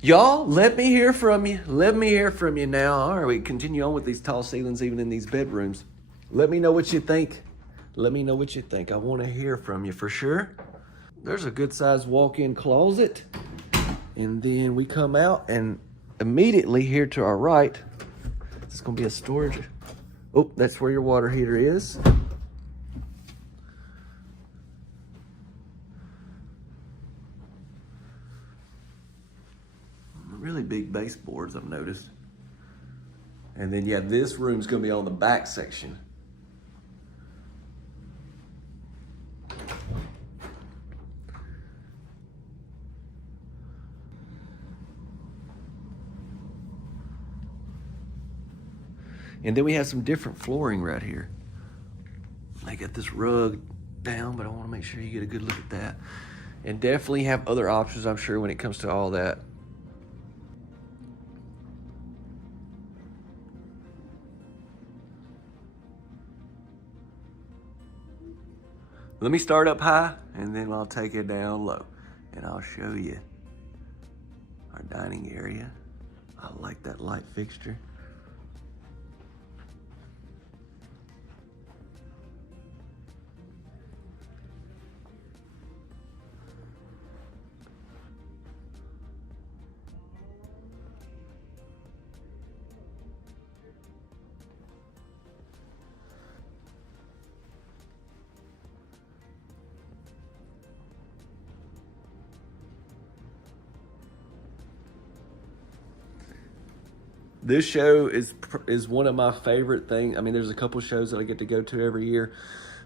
Y'all, let me hear from you. Let me hear from you now. All right, we continue on with these tall ceilings even in these bedrooms. Let me know what you think. Let me know what you think. I want to hear from you for sure. There's a good sized walk-in closet, and then we come out, and immediately here to our right, it's gonna be a storage. Oh, that's where your water heater is. Really big baseboards, I've noticed. And then yeah, this room's gonna be on the back section. And then we have some different flooring right here. I got this rug down, but I want to make sure you get a good look at that. And definitely have other options, I'm sure, when it comes to all that. Let me start up high, and then I'll take it down low. And I'll show you our dining area. I like that light fixture. This show is one of my favorite things. I mean, there's a couple shows that I get to go to every year,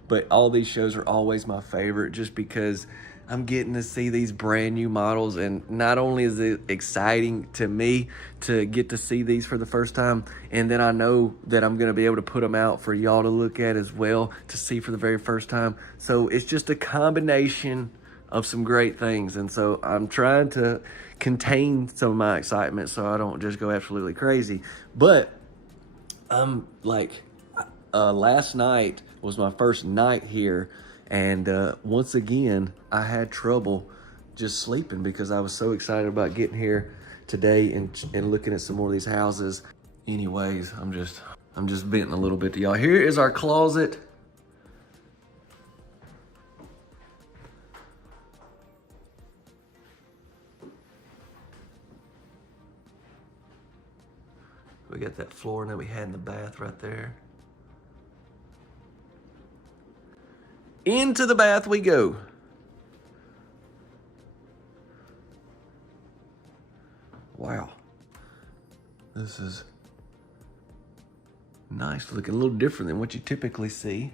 but all these shows are always my favorite just because I'm getting to see these brand new models, and not only is it exciting to me to get to see these for the first time, and then I know that I'm going to be able to put them out for y'all to look at as well, to see for the very first time. So it's just a combination of some great things, and so I'm trying to contain some of my excitement so I don't just go absolutely crazy. But I'm like, Last night was my first night here, and once again, I had trouble just sleeping because I was so excited about getting here today and looking at some more of these houses. Anyways, I'm just venting a little bit to y'all. Here is our closet. We got that flooring that we had in the bath right there. Into the bath we go. Wow. This is nice looking, a little different than what you typically see.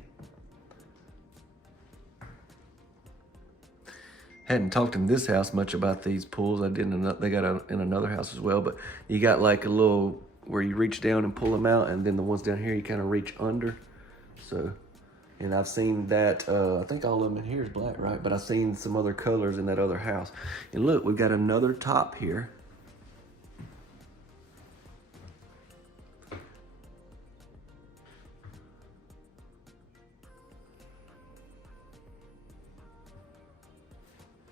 Hadn't talked in this house much about these pools. I did they got in another house as well, but you got like a little where you reach down and pull them out, and then the ones down here you kind of reach under. So, and I've seen that, I think all of them in here is black, right? But I've seen some other colors in that other house. And look, we've got another top here.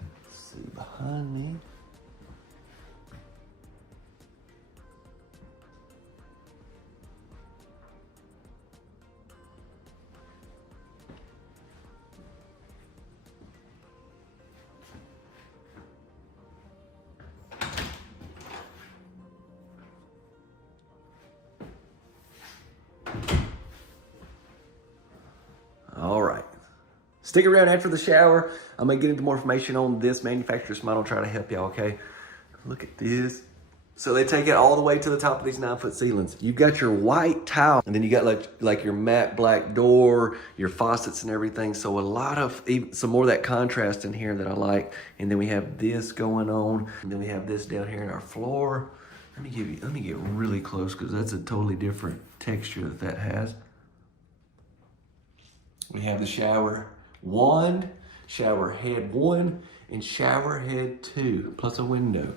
Let's see behind me. All right, stick around after the shower. I'm gonna get into more information on this manufacturer's model, try to help y'all, okay? Look at this. So they take it all the way to the top of these 9-foot ceilings. You've got your white tile, and then you got like your matte black door, your faucets and everything. So a lot of, some more of that contrast in here that I like. And then we have this going on, and then we have this down here in our floor. Let me get really close because that's a totally different texture that has. We have the shower 1, shower head 1, and shower head 2, plus a window.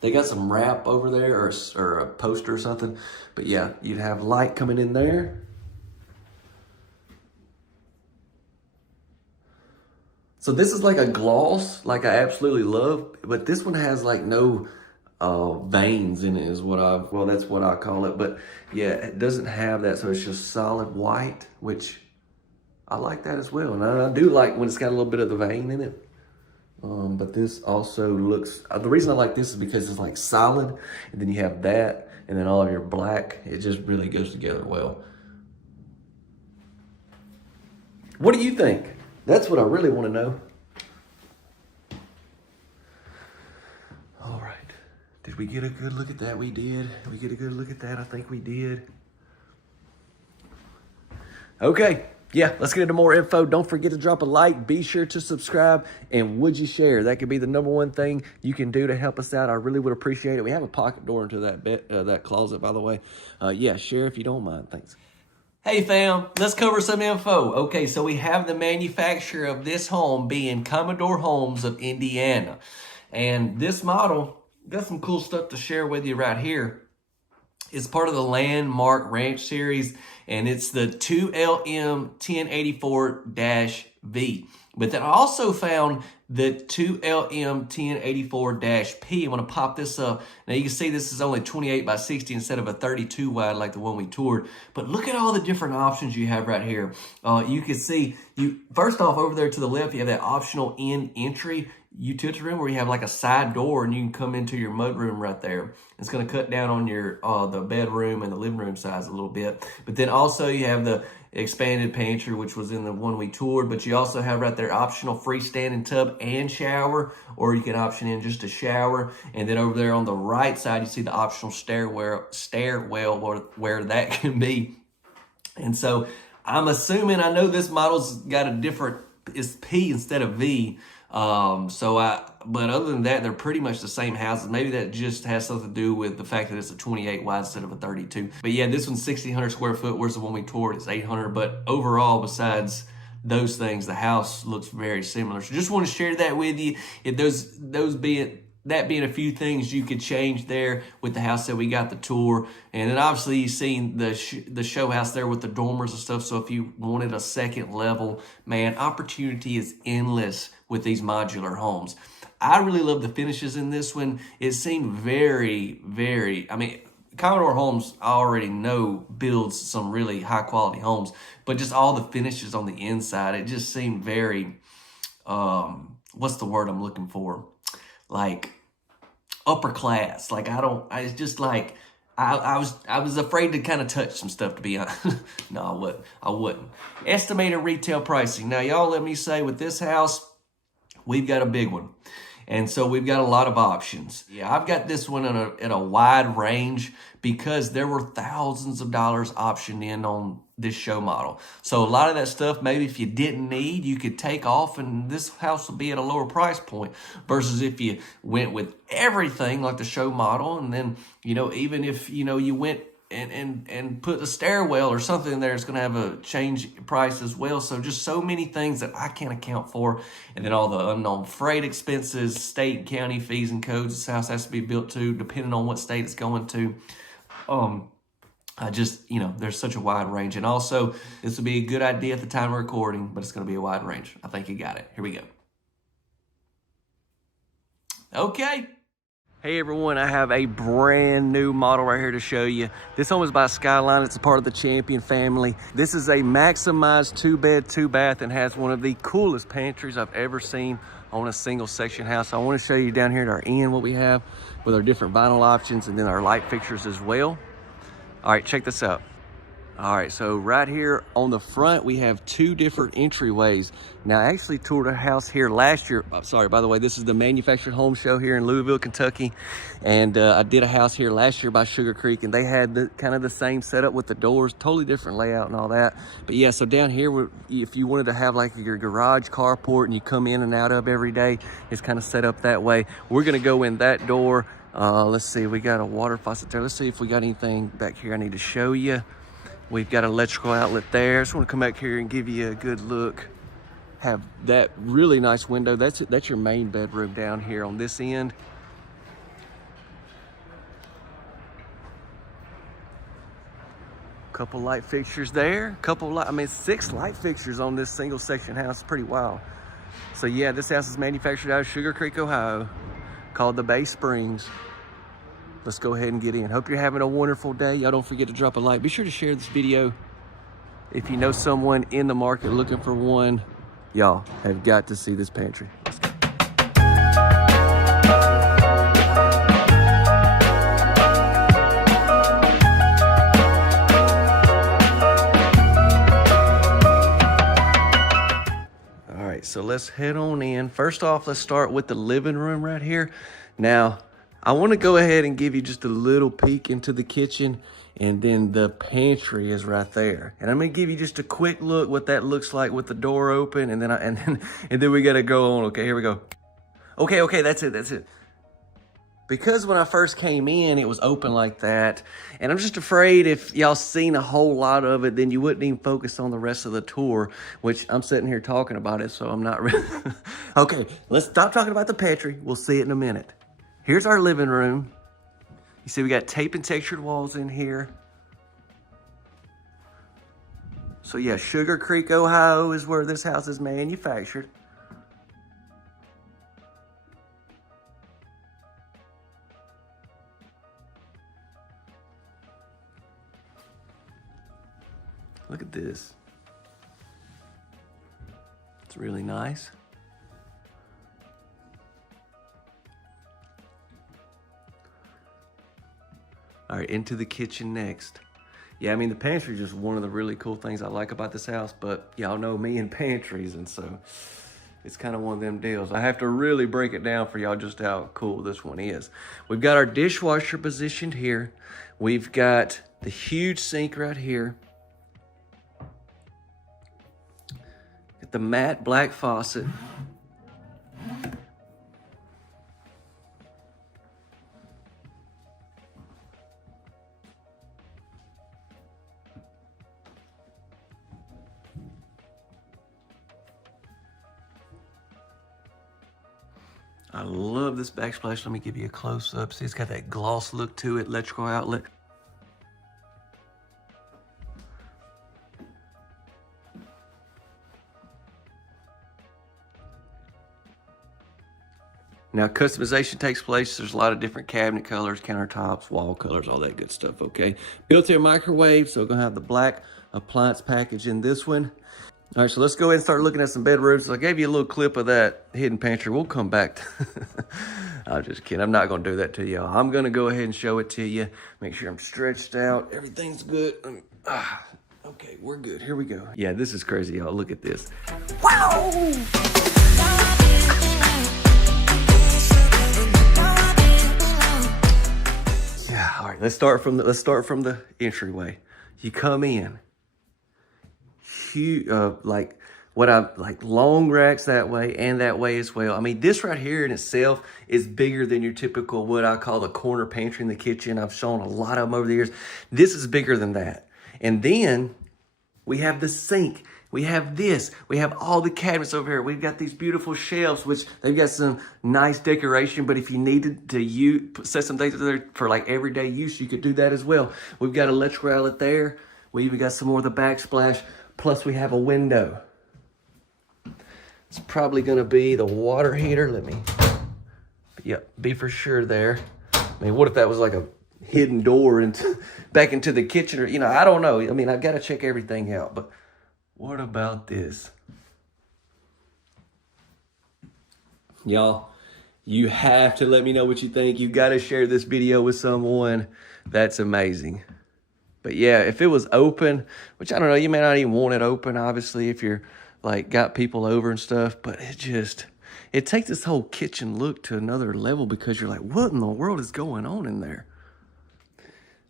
They got some wrap over there or a poster or something. But yeah, you'd have light coming in there. So this is like a gloss, like I absolutely love. But this one has like no veins in it is well, that's what I call it. But yeah, it doesn't have that. So it's just solid white, which I like that as well. And I do like when it's got a little bit of the vein in it. But this also looks, the reason I like this is because it's like solid, and then you have that, and then all of your black. It just really goes together well. What do you think? That's what I really want to know. All right. Did we get a good look at that? We did. Did we get a good look at that? I think we did. Okay. Yeah, let's get into more info. Don't forget to drop a like. Be sure to subscribe. And would you share? That could be the #1 thing you can do to help us out. I really would appreciate it. We have a pocket door into that that closet, by the way. Yeah, share if you don't mind. Thanks. Hey fam, let's cover some info. Okay, so we have the manufacturer of this home being Commodore Homes of Indiana. And this model, got some cool stuff to share with you right here. It's part of the Landmark Ranch series, and it's the 2LM1084-V. But then I also found the 2LM1084-P. I'm going to pop this up. Now you can see this is only 28 by 60 instead of a 32 wide like the one we toured. But look at all the different options you have right here. You can see, first off, over there to the left, you have that optional entry utility room where you have like a side door and you can come into your mudroom right there. It's going to cut down on your the bedroom and the living room size a little bit. But then also you have the expanded pantry, which was in the one we toured, but you also have right there optional freestanding tub and shower, or you can option in just a shower. And then over there on the right side, you see the optional stairwell where that can be. And so I'm assuming, I know this model's got a different, it's P instead of V. But other than that, they're pretty much the same houses. Maybe that just has something to do with the fact that it's a 28 wide instead of a 32. But yeah, this one's 1,600 square foot, whereas the one we toured is 800. But overall, besides those things, the house looks very similar. So just want to share that with you. If those being that being a few things you could change there with the house that we got the tour. And then obviously you've seen the show house there with the dormers and stuff. So if you wanted a second level, man, opportunity is endless with these modular homes. I really love the finishes in this one. It seemed very, I mean, Commodore Homes, I already know, builds some really high quality homes, but just all the finishes on the inside, it just seemed very, what's the word I'm looking for? Like upper class. Like I was just like, I was afraid to kind of touch some stuff, to be honest. No, I wouldn't. Estimated retail pricing. Now y'all let me say, with this house, we've got a big one. And so we've got a lot of options. Yeah, I've got this one in a wide range because there were thousands of dollars optioned in on this show model. So a lot of that stuff, maybe if you didn't need, you could take off and this house will be at a lower price point, versus if you went with everything like the show model. And then, you know, even if, you know, you went and put a stairwell or something in there, it's going to have a change price as well. So just so many things that I can't account for. And then all the unknown freight expenses, state and county fees and codes this house has to be built to, depending on what state it's going to. I just, you know, there's such a wide range. And also, this would be a good idea at the time of recording, but it's going to be a wide range. I think you got it. Here we go. Okay. Hey everyone, I have a brand new model right here to show you. This home is by Skyline. It's a part of the Champion family. This is a maximized 2-bed, 2-bath and has one of the coolest pantries I've ever seen on a single section house. I want to show you down here at our end what we have with our different vinyl options and then our light fixtures as well. All right, check this out. All right, so right here on the front, we have 2 different entryways. Now, I actually toured a house here last year. Sorry, by the way, this is the Manufactured Home Show here in Louisville, Kentucky. And I did a house here last year by Sugar Creek, and they had kind of the same setup with the doors, totally different layout and all that. But yeah, so down here, if you wanted to have like your garage carport and you come in and out of every day, it's kind of set up that way. We're gonna go in that door. Let's see, we got a water faucet there. Let's see if we got anything back here I need to show you. We've got an electrical outlet there. Just want to come back here and give you a good look. Have that really nice window. That's your main bedroom down here on this end. Couple light fixtures there. I mean, 6 light fixtures on this single section house. Pretty wild. So yeah, this house is manufactured out of Sugar Creek, Ohio, called the Bay Springs. Let's go ahead and get in. Hope you're having a wonderful day. Y'all don't forget to drop a like. Be sure to share this video. If you know someone in the market looking for one, y'all have got to see this pantry. Let's go. All right, so let's head on in. First off, let's start with the living room right here. Now, I want to go ahead and give you just a little peek into the kitchen, and then the pantry is right there. And I'm going to give you just a quick look what that looks like with the door open, and then we got to go on. Okay, here we go. Okay, that's it. Because when I first came in, it was open like that, and I'm just afraid if y'all seen a whole lot of it, then you wouldn't even focus on the rest of the tour, which I'm sitting here talking about it, so I'm not really. Okay, let's stop talking about the pantry. We'll see it in a minute. Here's our living room. You see we got tape and textured walls in here. So yeah, Sugar Creek, Ohio is where this house is manufactured. Look at this. It's really nice. All right, into the kitchen next. Yeah, I mean, the pantry is just one of the really cool things I like about this house, but y'all know me and pantries, and so it's kind of one of them deals. I have to really break it down for y'all just how cool this one is. We've got our dishwasher positioned here. We've got the huge sink right here. Got the matte black faucet. I love this backsplash. Let me give you a close up. See, it's got that gloss look to it, electrical outlet. Now, customization takes place. There's a lot of different cabinet colors, countertops, wall colors, all that good stuff, okay? Built-in microwave, so we're gonna have the black appliance package in this one. All right, so let's go ahead and start looking at some bedrooms. So I gave you a little clip of that hidden pantry. We'll come back to I'm just kidding. I'm not gonna do that to y'all. I'm gonna go ahead and show it to you. Make sure I'm stretched out. Everything's good. Okay, we're good. Here we go. Yeah, this is crazy, y'all. Look at this. Wow! Yeah, all right, let's start from the entryway. You come in. Huge, like long racks that way and that way as well. I mean, this right here in itself is bigger than your typical what I call the corner pantry in the kitchen. I've shown a lot of them over the years. This is bigger than that. And then we have the sink. We have this. We have all the cabinets over here. We've got these beautiful shelves, which they've got some nice decoration. But if you needed to set some things there for like everyday use, you could do that as well. We've got electrical outlet there. We even got some more of the backsplash. Plus we have a window. It's probably gonna be the water heater. Let me, yep, be for sure there. I mean, what if that was like a hidden door into back into the kitchen, or, you know, I don't know. I mean, I've got to check everything out, but what about this? Y'all, you have to let me know what you think. You got to share this video with someone. That's amazing. But yeah, if it was open, which I don't know, you may not even want it open, obviously, if you're like got people over and stuff, but it takes this whole kitchen look to another level because you're like, what in the world is going on in there?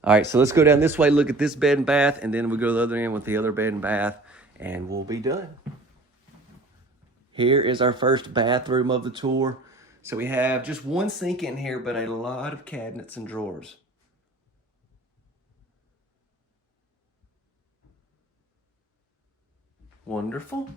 All right, so let's go down this way, look at this bed and bath, and then we go to the other end with the other bed and bath, and we'll be done. Here is our first bathroom of the tour. So we have just one sink in here, but a lot of cabinets and drawers. Wonderful.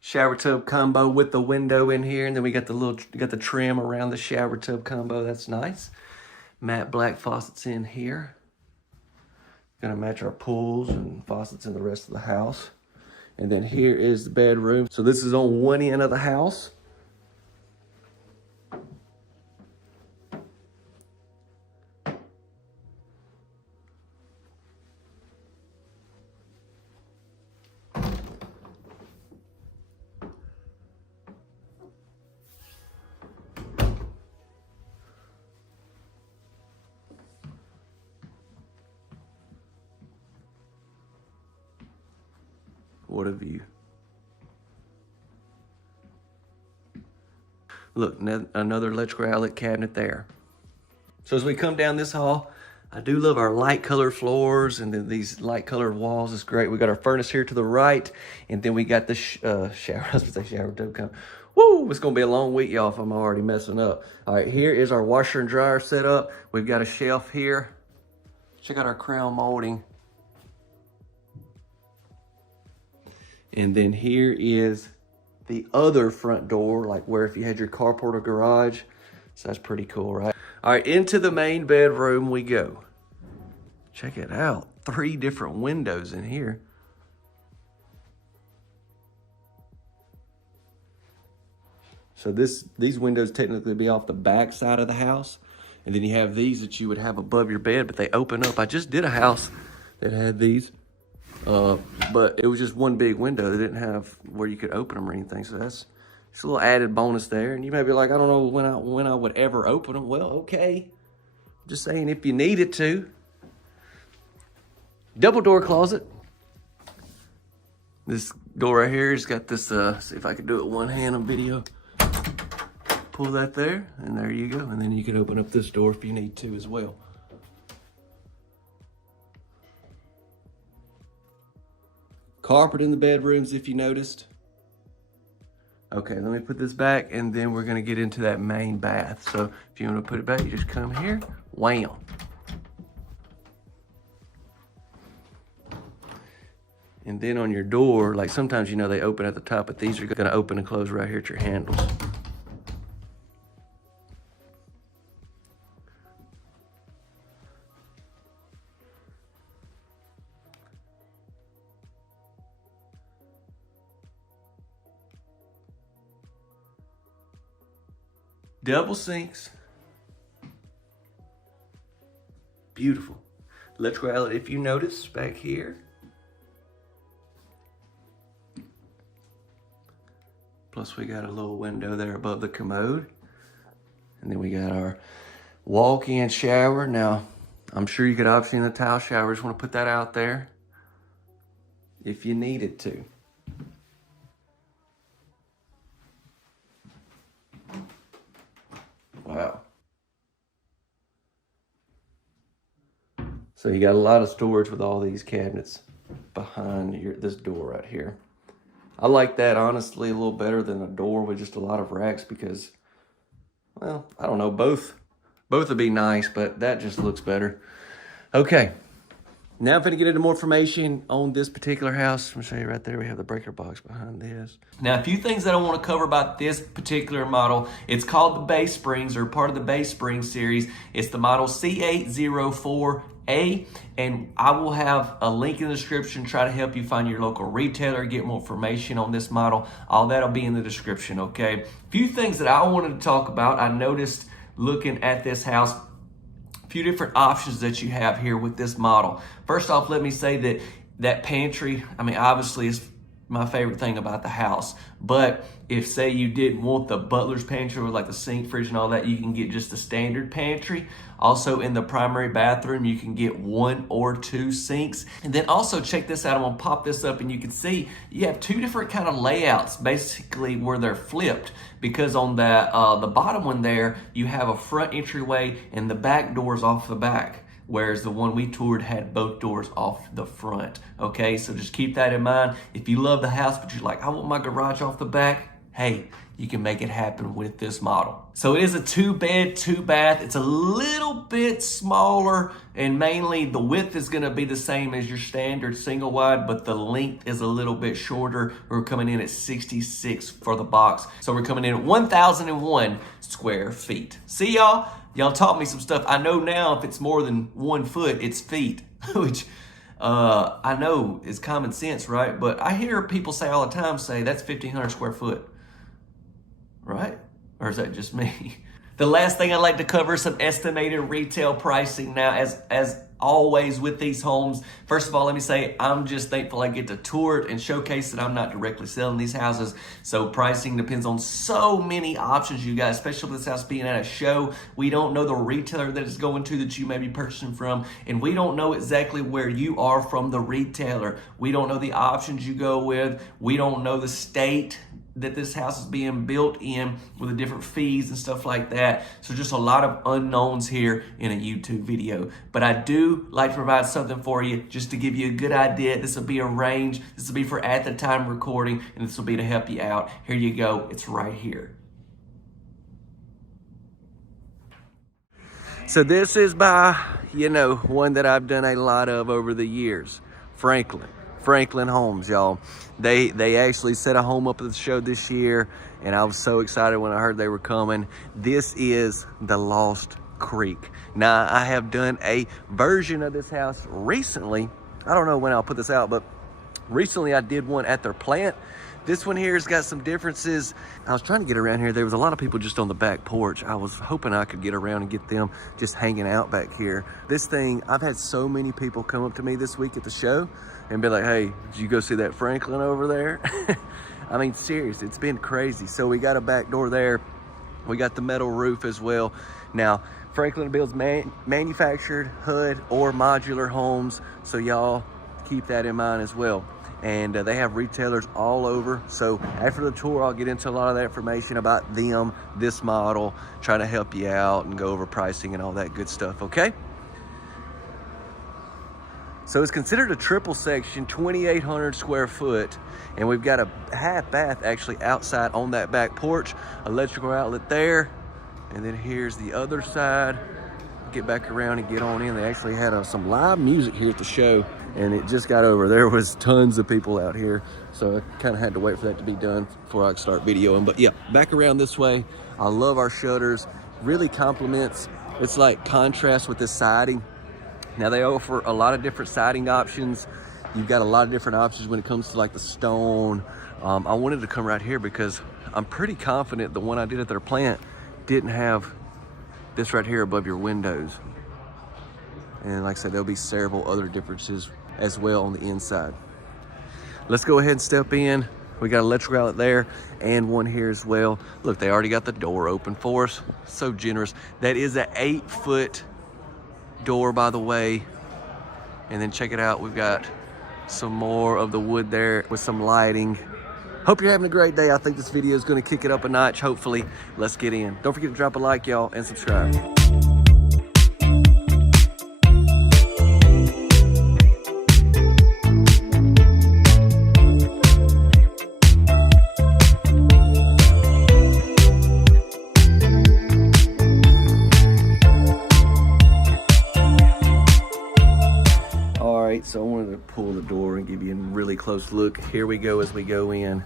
Shower tub combo with the window in here, and then we got the trim around the shower tub combo. That's nice. Matte black faucets in here. Gonna match our pools and faucets in the rest of the house. And then here is the bedroom. So this is on one end of the house. What a view. Look, another electrical outlet cabinet there. So as we come down this hall, I do love our light colored floors, and then these light colored walls is great. We got our furnace here to the right, and then we got the shower. I was gonna say shower tub come. Woo! It's gonna be a long week, y'all, if I'm already messing up. All right, here is our washer and dryer set up. We've got a shelf here. Check out our crown molding. And then here is the other front door, like where if you had your carport or garage. So that's pretty cool, right? All right, into the main bedroom we go. Check it out. 3 different windows in here. So these windows technically be off the back side of the house. And then you have these that you would have above your bed, but they open up. I just did a house that had these. But it was just one big window. They didn't have where you could open them or anything. So that's just a little added bonus there. And you may be like, I don't know when I would ever open them. Well, okay. Just saying, if you needed to. Double door closet. This door right here has got this, see if I can do it one hand on video. Pull that there, and there you go. And then you can open up this door if you need to as well. Carpet in the bedrooms, if you noticed. Okay, let me put this back, and then we're gonna get into that main bath. So if you wanna put it back, you just come here, wham. And then on your door, like sometimes, you know, they open at the top, but these are gonna open and close right here at your handles. Double sinks. Beautiful. Electrical outlet, if you notice back here. Plus we got a little window there above the commode. And then we got our walk-in shower. Now, I'm sure you could obviously in the tile shower, just want to put that out there if you needed to. Wow. So you got a lot of storage with all these cabinets behind this door right here. I like that honestly a little better than a door with just a lot of racks because, well, I don't know, both would be nice, but that just looks better. Okay, now I'm gonna get into more information on this particular house. I'm gonna show you right there, we have the breaker box behind this. Now, a few things that I wanna cover about this particular model. It's called the Bay Springs, or part of the Bay Springs series. It's the model C804A, and I will have a link in the description, try to help you find your local retailer, get more information on this model. All that'll be in the description, okay? A few things that I wanted to talk about. I noticed looking at this house, a few different options that you have here with this model. First off, let me say that pantry, I mean, obviously is my favorite thing about the house. But if, say, you didn't want the butler's pantry with like the sink, fridge, and all that, you can get just the standard pantry. Also, in the primary bathroom, you can get 1 or 2 sinks. And then also, check this out. I'm gonna pop this up and you can see you have 2 different kind of layouts, basically where they're flipped. Because on the bottom one there, you have a front entryway and the back doors off the back. Whereas the one we toured had both doors off the front. Okay, so just keep that in mind. If you love the house, but you're like, I want my garage off the back, hey, you can make it happen with this model. So it is a 2-bed, 2-bath. It's a little bit smaller, and mainly the width is gonna be the same as your standard single wide, but the length is a little bit shorter. We're coming in at 66 for the box. So we're coming in at 1,001 square feet. See y'all? Y'all taught me some stuff. I know now if it's more than 1 foot, it's feet, which I know is common sense, right? But I hear people say all the time, say that's 1,500 square foot, right? Or is that just me? The last thing I'd like to cover is some estimated retail pricing. Now, as always with these homes, first of all, let me say I'm just thankful I get to tour it and showcase that I'm not directly selling these houses. So pricing depends on so many options, you guys, especially with this house being at a show. We don't know the retailer that it's going to that you may be purchasing from, and we don't know exactly where you are from the retailer. We don't know the options you go with. We don't know the state that this house is being built in with the different fees and stuff like that. So just a lot of unknowns here in a YouTube video. But I do like to provide something for you just to give you a good idea. This will be a range. This will be for at the time recording, and this will be to help you out. Here you go. It's right here. So this is by, you know, one that I've done a lot of over the years, Franklin Homes, y'all. They actually set a home up at the show this year, and I was so excited when I heard they were coming. This is the Lost Creek. Now, I have done a version of this house recently. I don't know when I'll put this out, but recently I did one at their plant. This one here has got some differences. I was trying to get around here. There was a lot of people just on the back porch. I was hoping I could get around and get them just hanging out back here. This thing, I've had so many people come up to me this week at the show and be like, hey, did you go see that Franklin over there? I mean, serious, it's been crazy. So we got a back door there. We got the metal roof as well. Now, Franklin builds manufactured HUD or modular homes. So y'all keep that in mind as well. And they have retailers all over. So after the tour, I'll get into a lot of that information about them, this model, trying to help you out and go over pricing and all that good stuff, okay? So it's considered a triple section, 2,800 square foot. And we've got a half bath actually outside on that back porch, electrical outlet there. And then here's the other side get back around and get on in. They actually had some live music here at the show, and it just got over. There was tons of people out here, so I kind of had to wait for that to be done before I could start videoing. But yeah, back around this way. I love our shutters. Really complements. It's like contrast with this siding. Now they offer a lot of different siding options. You've got a lot of different options when it comes to like the stone. I wanted to come right here because I'm pretty confident the one I did at their plant didn't have this right here above your windows. And like I said, there'll be several other differences as well on the inside. Let's go ahead and step in. We got an electrical outlet there and one here as well. Look, they already got the door open for us. So generous. That is an 8-foot door, by the way. And then check it out. We've got some more of the wood there with some lighting. Hope you're having a great day. I think this video is going to kick it up a notch, hopefully. Let's get in. Don't forget to drop a like, y'all, and subscribe. All right, so I wanted to pull the door and give you a really close look. Here we go as we go in.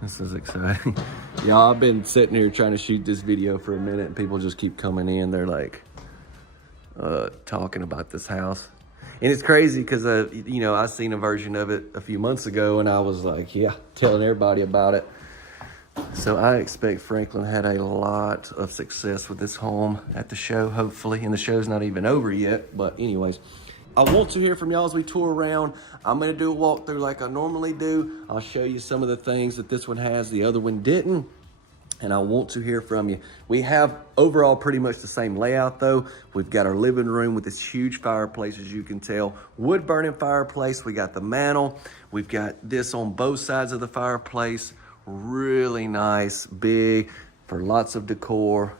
This is exciting. Y'all, I've been sitting here trying to shoot this video for a minute and people just keep coming in. They're like talking about this house. And it's crazy because, you know, I seen a version of it a few months ago and I was like, yeah, telling everybody about it. So I expect Franklin had a lot of success with this home at the show, hopefully. And the show's not even over yet, but anyways. I want to hear from y'all as we tour around. I'm gonna do a walkthrough like I normally do. I'll show you some of the things that this one has, the other one didn't. And I want to hear from you. We have overall pretty much the same layout though. We've got our living room with this huge fireplace, as you can tell. Wood burning fireplace, we got the mantle. We've got this on both sides of the fireplace. Really nice, big, for lots of decor.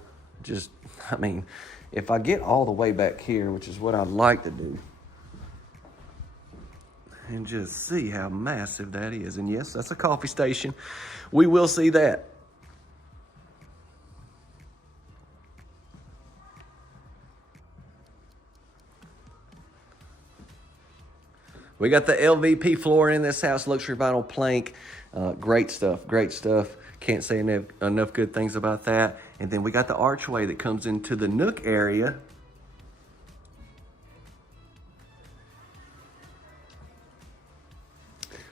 Just, I mean, if I get all the way back here, which is what I'd like to do, and just see how massive that is. And yes, that's a coffee station. We will see that. We got the LVP floor in this house, luxury vinyl plank. Great stuff, great stuff. Can't say enough good things about that. And then we got the archway that comes into the nook area.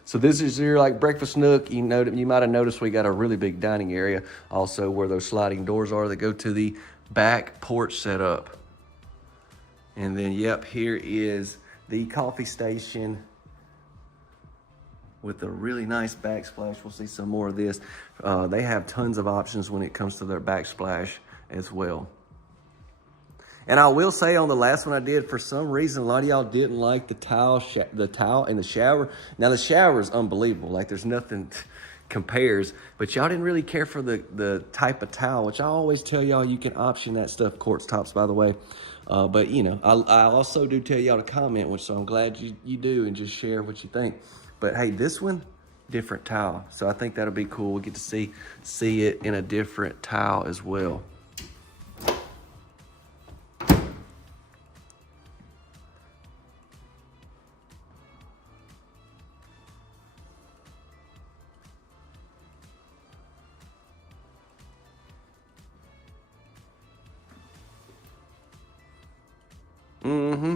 So this is your like breakfast nook. You know, you might have noticed we got a really big dining area also where those sliding doors are that go to the back porch setup. And then, yep, here is the coffee station with a really nice backsplash. We'll see some more of this. They have tons of options when it comes to their backsplash as well. And I will say on the last one I did, for some reason, a lot of y'all didn't like the towel in the shower. Now the shower is unbelievable. Like there's nothing compares, but y'all didn't really care for the type of towel, which I always tell y'all you can option that stuff, quartz tops, by the way. But you know, I also do tell y'all to comment, which so I'm glad you do, and just share what you think. But hey, this one, different towel. So I think that'll be cool. We'll get to see it in a different towel as well.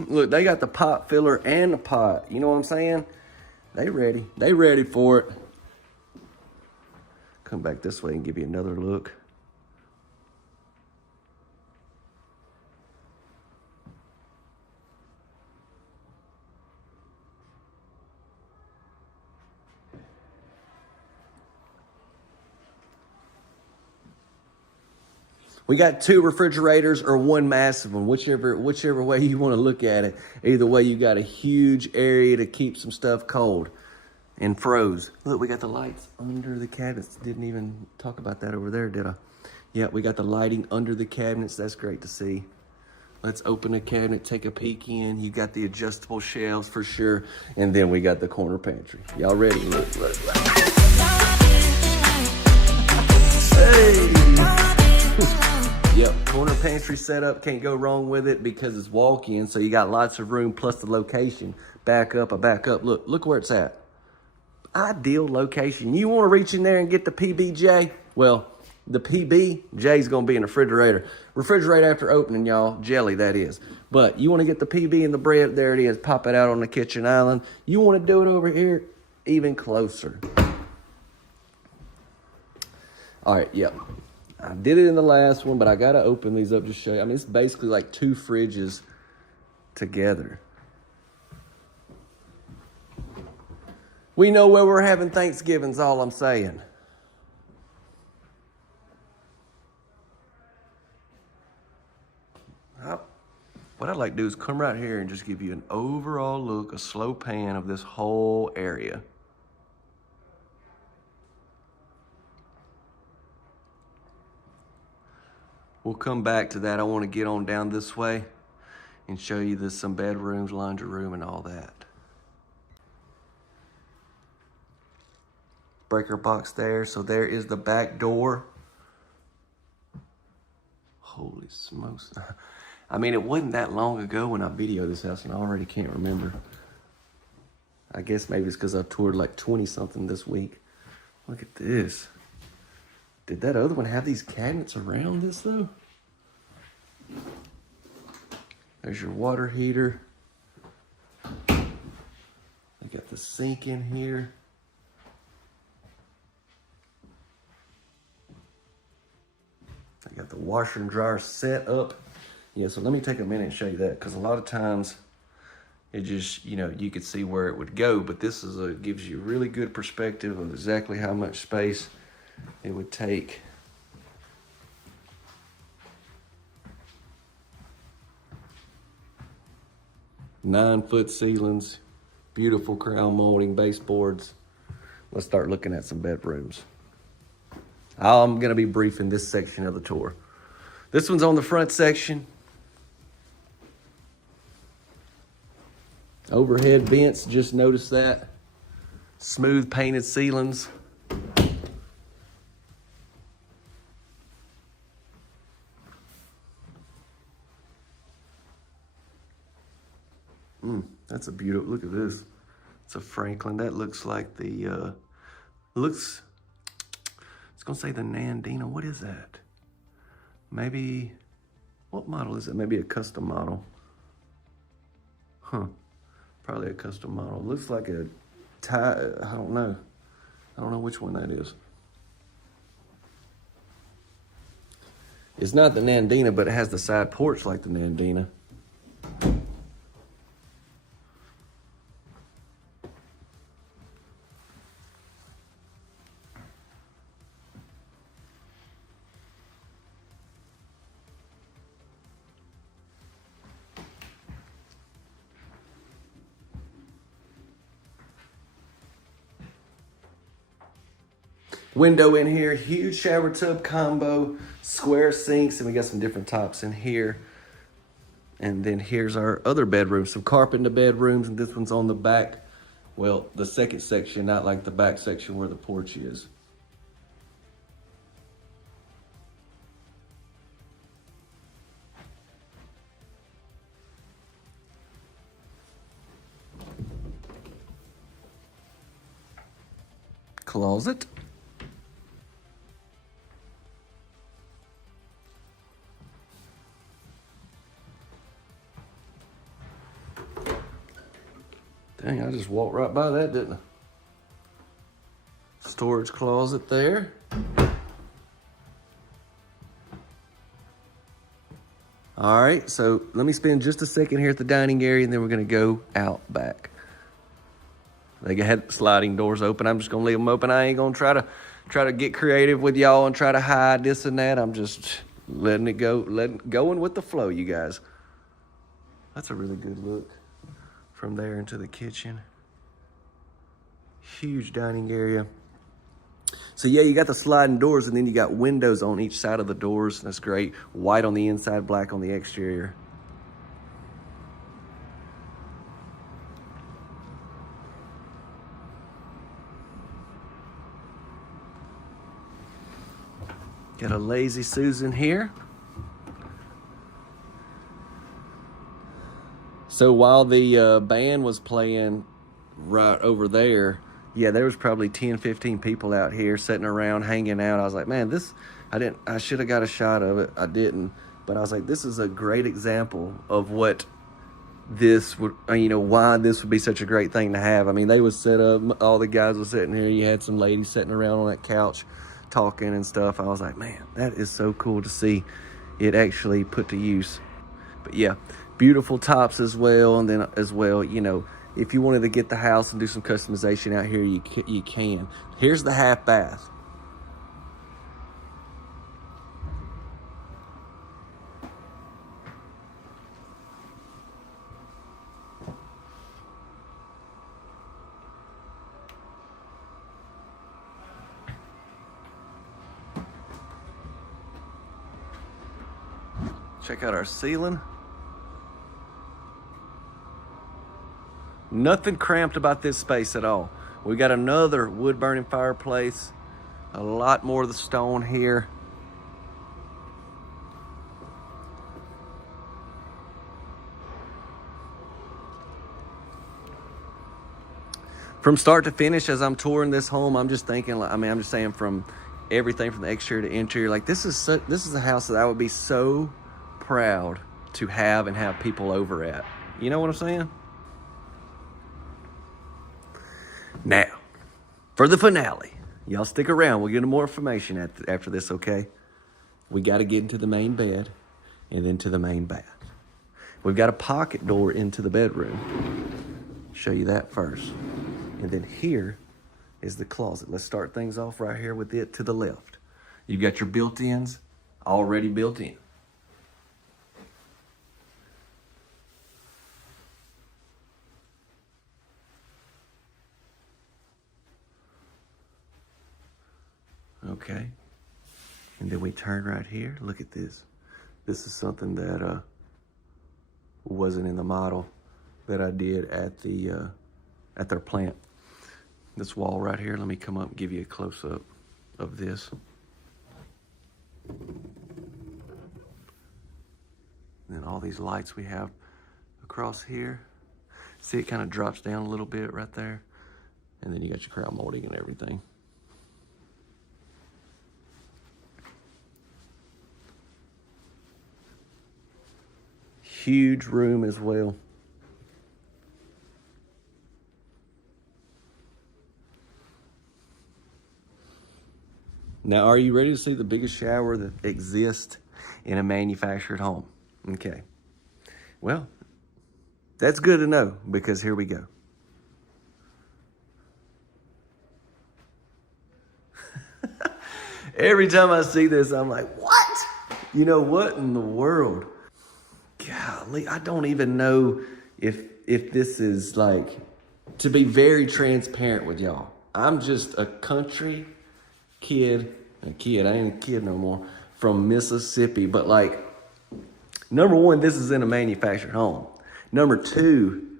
Look, they got the pot filler and the pot. You know what I'm saying? They ready. They ready for it. Come back this way and give you another look. We got 2 refrigerators or 1 massive one, whichever way you want to look at it. Either way, you got a huge area to keep some stuff cold and froze. Look, we got the lights under the cabinets. Didn't even talk about that over there, did I? Yeah, we got the lighting under the cabinets. That's great to see. Let's open the cabinet, take a peek in. You got the adjustable shelves for sure. And then we got the corner pantry. Y'all ready? Look. Hey. Yep, corner pantry setup, can't go wrong with it because it's walk-in, so you got lots of room plus the location. Back up, look where it's at. Ideal location. You want to reach in there and get the PBJ? Well, the PBJ is going to be in the refrigerator. Refrigerator after opening, y'all. Jelly, that is. But you want to get the PB and the bread, there it is. Pop it out on the kitchen island. You want to do it over here, even closer. All right, yep. I did it in the last one, but I got to open these up to show you. I mean, it's basically like 2 fridges together. We know where we're having Thanksgiving's all I'm saying. What I'd like to do is come right here and just give you an overall look, a slow pan of this whole area. We'll come back to that. I want to get on down this way and show you some bedrooms, laundry room, and all that. Breaker box there. So there is the back door. Holy smokes. I mean, it wasn't that long ago when I videoed this house and I already can't remember. I guess maybe it's because I've toured like 20 something this week. Look at this. Did that other one have these cabinets around this though? There's your water heater. They got the sink in here. I got the washer and dryer set up. Yeah, so let me take a minute and show you that, because a lot of times it just, you know, you could see where it would go, but this is gives you a really good perspective of exactly how much space it would take. Nine-foot ceilings, beautiful crown molding baseboards. Let's start looking at some bedrooms. I'm gonna be brief in this section of the tour. This one's on the front section. Overhead vents, just notice that. Smooth painted ceilings. That's a beautiful, look at this. It's a Franklin. That looks like the, it's gonna say the Nandina. What is that? Maybe, what model is it? Maybe a custom model. Huh, probably a custom model. Looks like a I don't know. I don't know which one that is. It's not the Nandina, but it has the side porch like the Nandina. Window in here, huge shower tub combo, square sinks, and we got some different tops in here. And then here's our other bedroom, some carpet in the bedrooms, and this one's on the back. Well, the second section, not like the back section where the porch is. Closet. Dang, I just walked right by that, didn't I? Storage closet there. All right, so let me spend just a second here at the dining area, and then we're gonna go out back. They had sliding doors open. I'm just gonna leave them open. I ain't gonna try to get creative with y'all and try to hide this and that. I'm just letting it go, going with the flow, you guys. That's a really good look. From there into the kitchen. Huge dining area. So yeah, you got the sliding doors, and then you got windows on each side of the doors. That's great. White on the inside, black on the exterior. Got a Lazy Susan here. So while the band was playing right over there, yeah, there was probably 10, 15 people out here sitting around, hanging out. I was like, man, I should have got a shot of it. I didn't. But I was like, this is a great example of what this would, why this would be such a great thing to have. I mean, they was set up, all the guys were sitting here. You had some ladies sitting around on that couch talking and stuff. I was like, man, that is so cool to see it actually put to use. But yeah, beautiful tops as well. And then as well, if you wanted to get the house and do some customization out here, you can. Here's the half bath. Check out our ceiling. Nothing cramped about this space at all. We got another wood burning fireplace. A lot more of the stone here. From start to finish, as I'm touring this home, I'm just thinking, I'm just saying, from everything from the exterior to interior, like this is a house that I would be so proud to have and have people over at. You know what I'm saying? Now, for the finale, y'all stick around. We'll get more information after this, okay? We got to get into the main bed and then to the main bath. We've got a pocket door into the bedroom. Show you that first. And then here is the closet. Let's start things off right here with it to the left. You've got your built-ins already built in. Okay, and then we turn right here. Look at this. This is something that wasn't in the model that I did at their plant. This wall right here, let me come up and give you a close-up of this. And then all these lights we have across here. See, it kind of drops down a little bit right there. And then you got your crown molding and everything. Huge room as well. Now, are you ready to see the biggest shower that exists in a manufactured home? Okay. Well, that's good to know, because here we go. Every time I see this, I'm like, what? You know, what in the world? Golly, I don't even know if this is like, to be very transparent with y'all. I'm just a country kid, I ain't a kid no more, from Mississippi. But like, number one, this is in a manufactured home. Number two,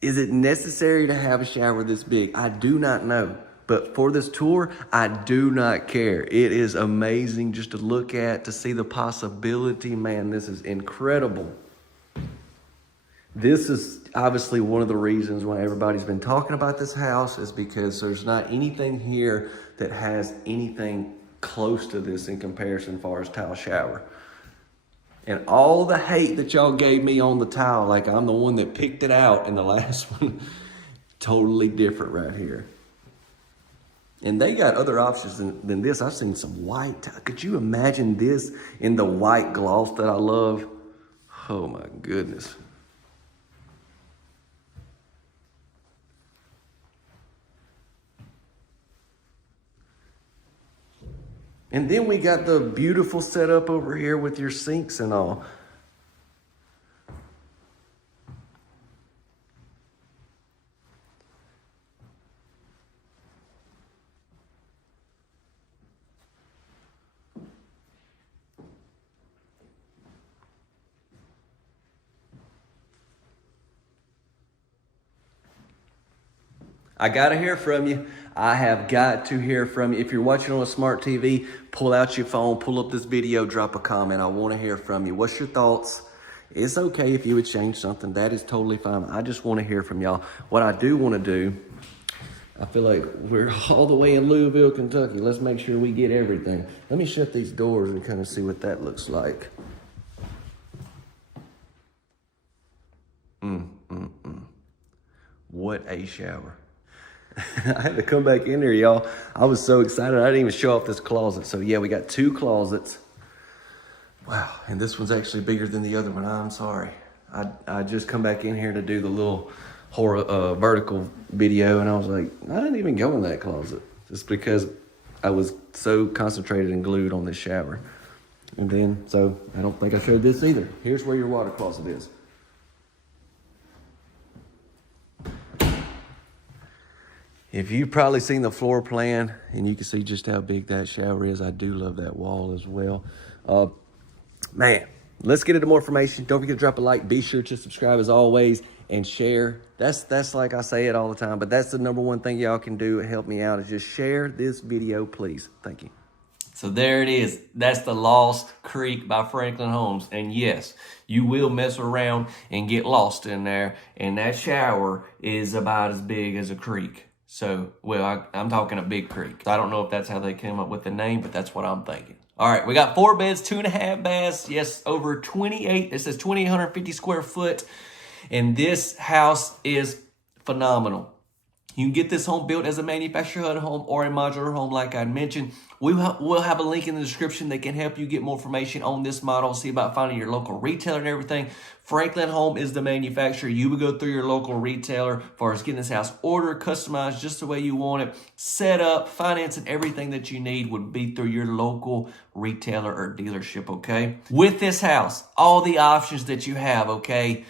is it necessary to have a shower this big? I do not know. But for this tour, I do not care. It is amazing just to look at, to see the possibility. Man, this is incredible. This is obviously one of the reasons why everybody's been talking about this house, is because there's not anything here that has anything close to this in comparison as far as tile shower. And all the hate that y'all gave me on the tile, like I'm the one that picked it out in the last one, totally different right here. And they got other options than this. I've seen some white. Could you imagine this in the white gloss that I love? Oh my goodness. And then we got the beautiful setup over here with your sinks and all. I gotta hear from you. I have got to hear from you. If you're watching on a smart TV, pull out your phone, pull up this video, drop a comment. I want to hear from you. What's your thoughts? It's okay if you would change something. That is totally fine. I just want to hear from y'all. What I do want to do, I feel like we're all the way in Louisville, Kentucky. Let's make sure we get everything. Let me shut these doors and kind of see what that looks like. What a shower. I had to come back in there, y'all. I was so excited. I didn't even show off this closet. So yeah, we got 2 closets. Wow, and this one's actually bigger than the other one. I'm sorry. I just come back in here to do the little horror vertical video, and I was like, I didn't even go in that closet just because I was so concentrated and glued on this shower. And then, so I don't think I showed this either. Here's where your water closet is. If you've probably seen the floor plan and you can see just how big that shower is, I do love that wall as well. Man, let's get into more information. Don't forget to drop a like. Be sure to subscribe as always and share. That's like I say it all the time, but that's the #1 thing y'all can do to help me out is just share this video, please. Thank you. So there it is. That's the Lost Creek by Franklin Homes. And yes, you will mess around and get lost in there. And that shower is about as big as a creek. So, well, I'm talking a big creek. I don't know if that's how they came up with the name, but that's what I'm thinking. All right, we got 4 beds, 2.5 baths. Yes, over 28. It says 2,850 square foot. And this house is phenomenal. You can get this home built as a manufactured home or a modular home, like I mentioned. We'll have a link in the description that can help you get more information on this model, see about finding your local retailer and everything. Franklin Home is the manufacturer. You would go through your local retailer as far as getting this house ordered, customized just the way you want it, set up, financing, everything that you need would be through your local retailer or dealership, okay? With this house, all the options that you have, okay?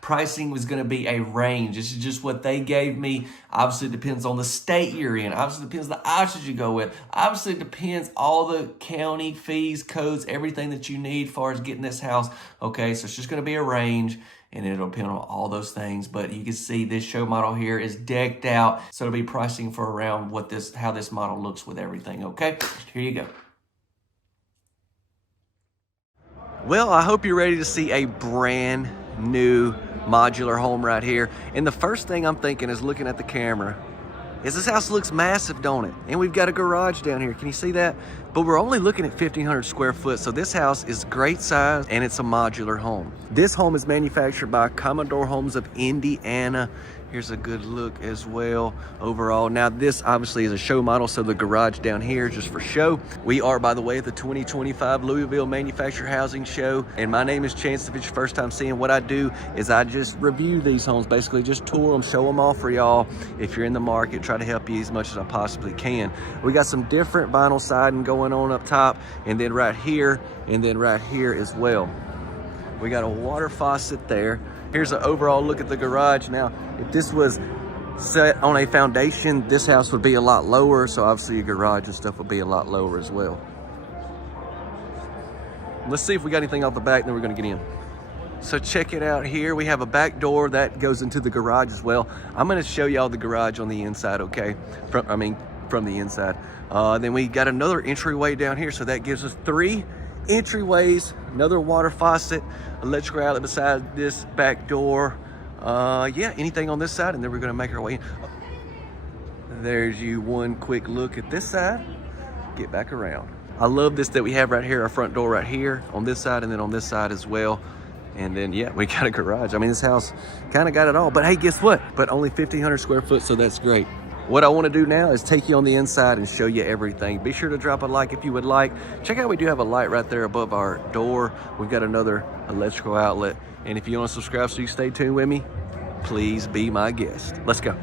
Pricing was going to be a range. This is just what they gave me. Obviously, it depends on the state you're in. Obviously, it depends on the options you go with. Obviously, it depends all the county fees, codes, everything that you need as far as getting this house. Okay, so it's just going to be a range, and it'll depend on all those things. But you can see this show model here is decked out, so it'll be pricing for around how this model looks with everything. Okay, here you go. Well, I hope you're ready to see a brand new modular home right here. And the first thing I'm thinking is looking at the camera is this house looks massive, don't it? And we've got a garage down here. Can you see that? But we're only looking at 1,500 square foot. So this house is great size and it's a modular home. This home is manufactured by Commodore Homes of Indiana. Here's a good look as well overall. Now this obviously is a show model, so the garage down here is just for show. We are, by the way, at the 2025 Louisville Manufactured Housing Show, and my name is Chance. If it's your first time seeing, what I do is I just review these homes, basically just tour them, show them off for y'all. If you're in the market, try to help you as much as I possibly can. We got some different vinyl siding going on up top, and then right here, and then right here as well. We got a water faucet there. Here's an overall look at the garage. Now, if this was set on a foundation, this house would be a lot lower, so obviously your garage and stuff would be a lot lower as well. Let's see if we got anything off the back, then we're gonna get in. So check it out here. We have a back door that goes into the garage as well. I'm gonna show y'all the garage on the inside, okay? From the inside. Then we got another entryway down here, so that gives us 3 entryways, another water faucet, electrical outlet beside this back door. Yeah, anything on this side, and then we're gonna make our way in. There's you one quick look at this side. Get back around. I love this that we have right here, our front door right here on this side, and then on this side as well. And then, yeah, we got a garage. I mean, this house kind of got it all, but hey, guess what? But only 1,500 square foot, so that's great. What I want to do now is take you on the inside and show you everything. Be sure to drop a like if you would like. Check out, we do have a light right there above our door. We've got another electrical outlet. And if you want to subscribe so you stay tuned with me, please be my guest. Let's go.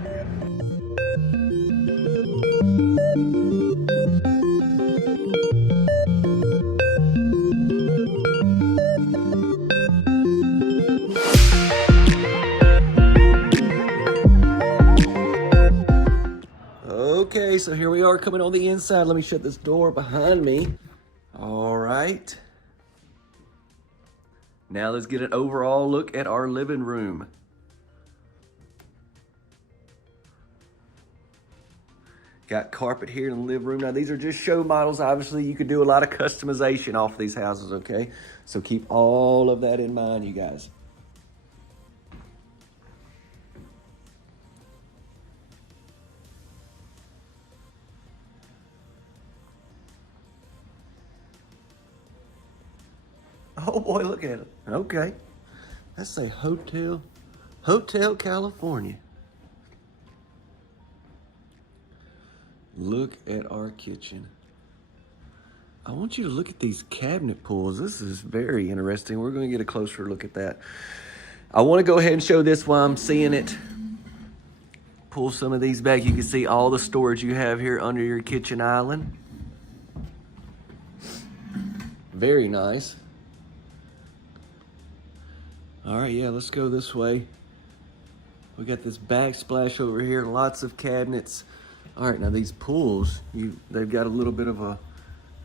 Okay, so here we are coming on the inside. Let me shut this door behind me. All right. Now let's get an overall look at our living room. Got carpet here in the living room. Now, these are just show models. Obviously, you could do a lot of customization off these houses, okay? So keep all of that in mind, you guys. Oh boy, look at it. Okay. That's a Hotel California. Look at our kitchen. I want you to look at these cabinet pulls. This is very interesting. We're going to get a closer look at that. I want to go ahead and show this while I'm seeing it. Pull some of these back. You can see all the storage you have here under your kitchen island. Very nice. All right, yeah, let's go this way. We got this backsplash over here, lots of cabinets. All right, now these pools, they've got a little bit of a,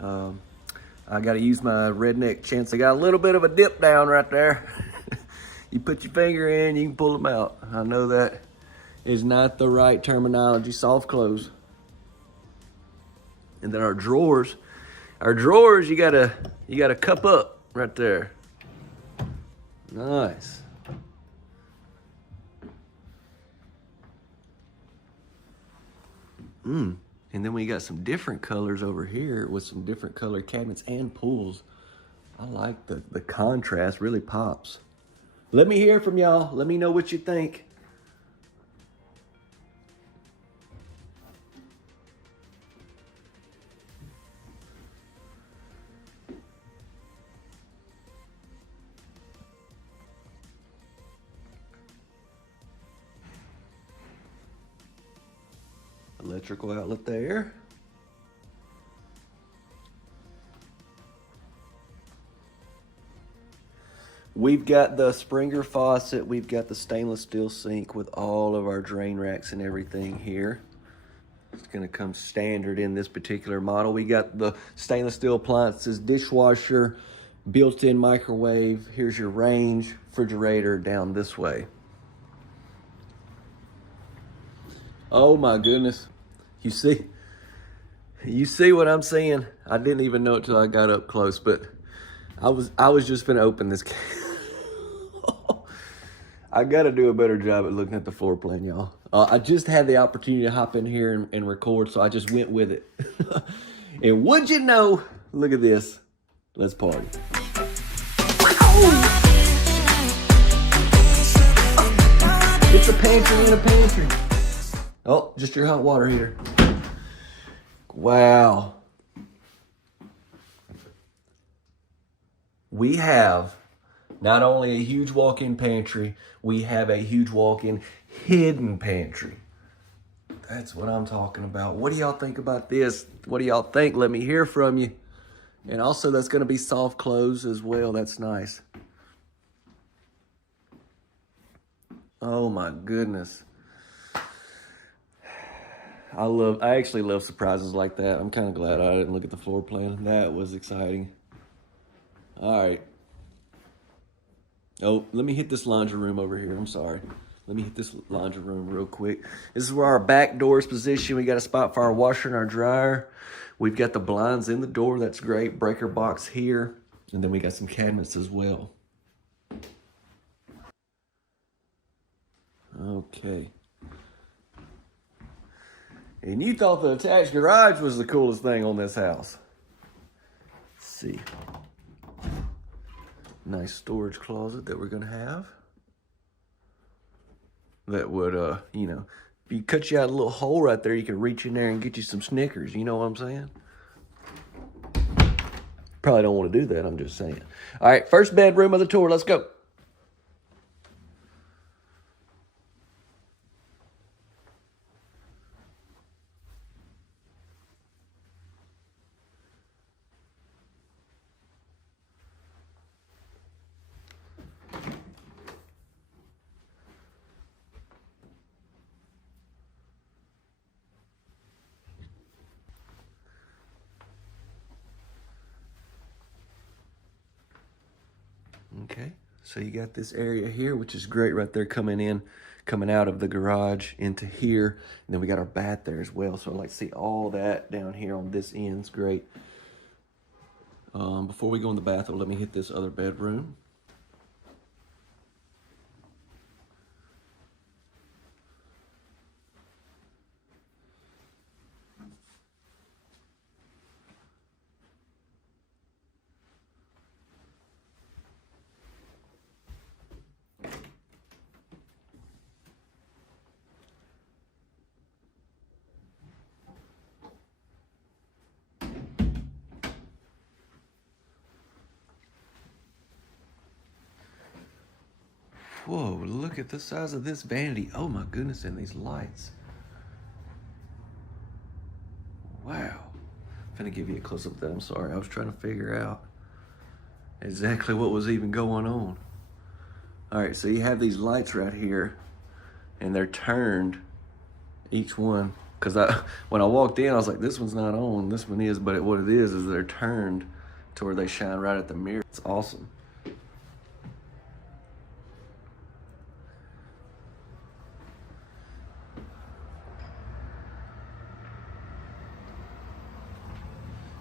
I gotta use my redneck chance. They got a little bit of a dip down right there. You put your finger in, you can pull them out. I know that is not the right terminology, soft close. And then our drawers, you gotta cup up right there. Nice. And then we got some different colors over here with some different color cabinets and pools. I like the contrast, really pops. Let me hear from y'all. Let me know what you think. Electrical outlet there. We've got the Springer faucet. We've got the stainless steel sink with all of our drain racks and everything here. It's going to come standard in this particular model. We got the stainless steel appliances, dishwasher, built-in microwave. Here's your range, refrigerator down this way. Oh my goodness. You see what I'm seeing? I didn't even know it till I got up close, but I was just gonna open this. I gotta do a better job at looking at the floor plan, y'all. I just had the opportunity to hop in here and record, so I just went with it. And would you know, look at this. Let's party. It's a pantry in a pantry. Oh, just your hot water heater. Wow. We have not only a huge walk-in pantry, we have a huge walk-in hidden pantry. That's what I'm talking about. What do y'all think about this? What do y'all think? Let me hear from you. And also, that's going to be soft close as well. That's nice. Oh my goodness. I actually love surprises like that. I'm kind of glad I didn't look at the floor plan. That was exciting. All right. Oh, let me hit this laundry room over here. I'm sorry. Let me hit this laundry room real quick. This is where our back door is positioned. We got a spot for our washer and our dryer. We've got the blinds in the door. That's great. Breaker box here. And then we got some cabinets as well. Okay. And you thought the attached garage was the coolest thing on this house. Let's see. Nice storage closet that we're going to have. That would, you know, if you cut you out a little hole right there, you can reach in there and get you some Snickers. You know what I'm saying? Probably don't want to do that. I'm just saying. All right, first bedroom of the tour. Let's go. Okay, so you got this area here, which is great right there coming in coming out of the garage into here. And then we got our bath there as well. So I like to see all that down here on this end. It's great. Before we go in the bathroom, let me hit this other bedroom. Whoa, look at the size of this vanity. Oh my goodness, and these lights. Wow. I'm gonna give you a close-up of that. I'm sorry, I was trying to figure out exactly what was even going on. All right, so you have these lights right here, and they're turned, each one, because when I walked in, I was like, this one's not on, this one is, but what it is they're turned to where they shine right at the mirror. It's awesome.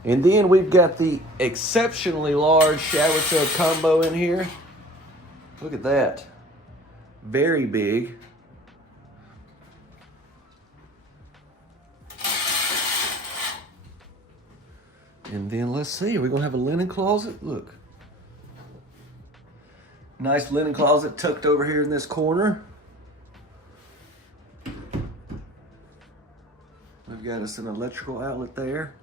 And then we've got the exceptionally large shower tub combo in here. Look at that. Very big. And then let's see, we're gonna have a linen closet. Look. Nice linen closet tucked over here in this corner. We've got us an electrical outlet there.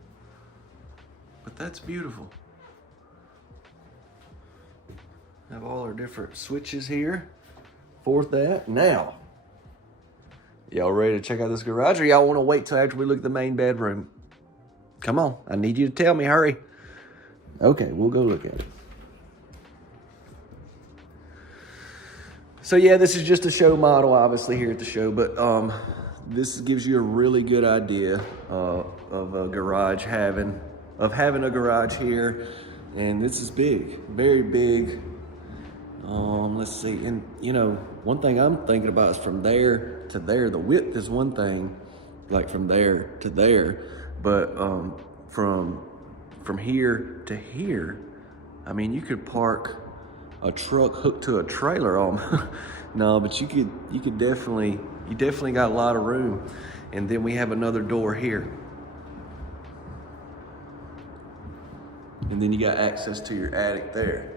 But that's beautiful. Have all our different switches here for that. Now, y'all ready to check out this garage, or y'all want to wait till after we look at the main bedroom? Come on, I need you to tell me, hurry. Okay, we'll go look at it. So yeah, this is just a show model, obviously, here at the show, but this gives you a really good idea of a garage having a garage here. And this is big, very big. Let's see, and you know, one thing I'm thinking about is from there to there. The width is one thing, like from there to there, but from here to here, I mean, you could park a truck hooked to a trailer on. No, but you definitely got a lot of room. And then we have another door here. And then you got access to your attic there.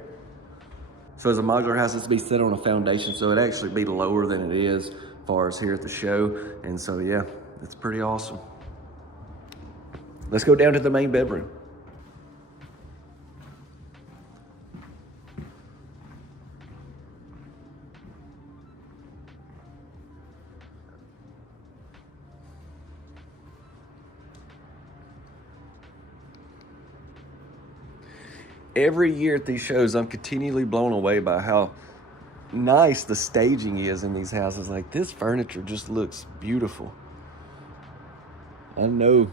So as a modular house, it's to be set on a foundation, so it'd actually be lower than it is as far as here at the show. And so yeah, it's pretty awesome. Let's go down to the main bedroom. Every year at these shows, I'm continually blown away by how nice the staging is in these houses. Like, this furniture just looks beautiful. I know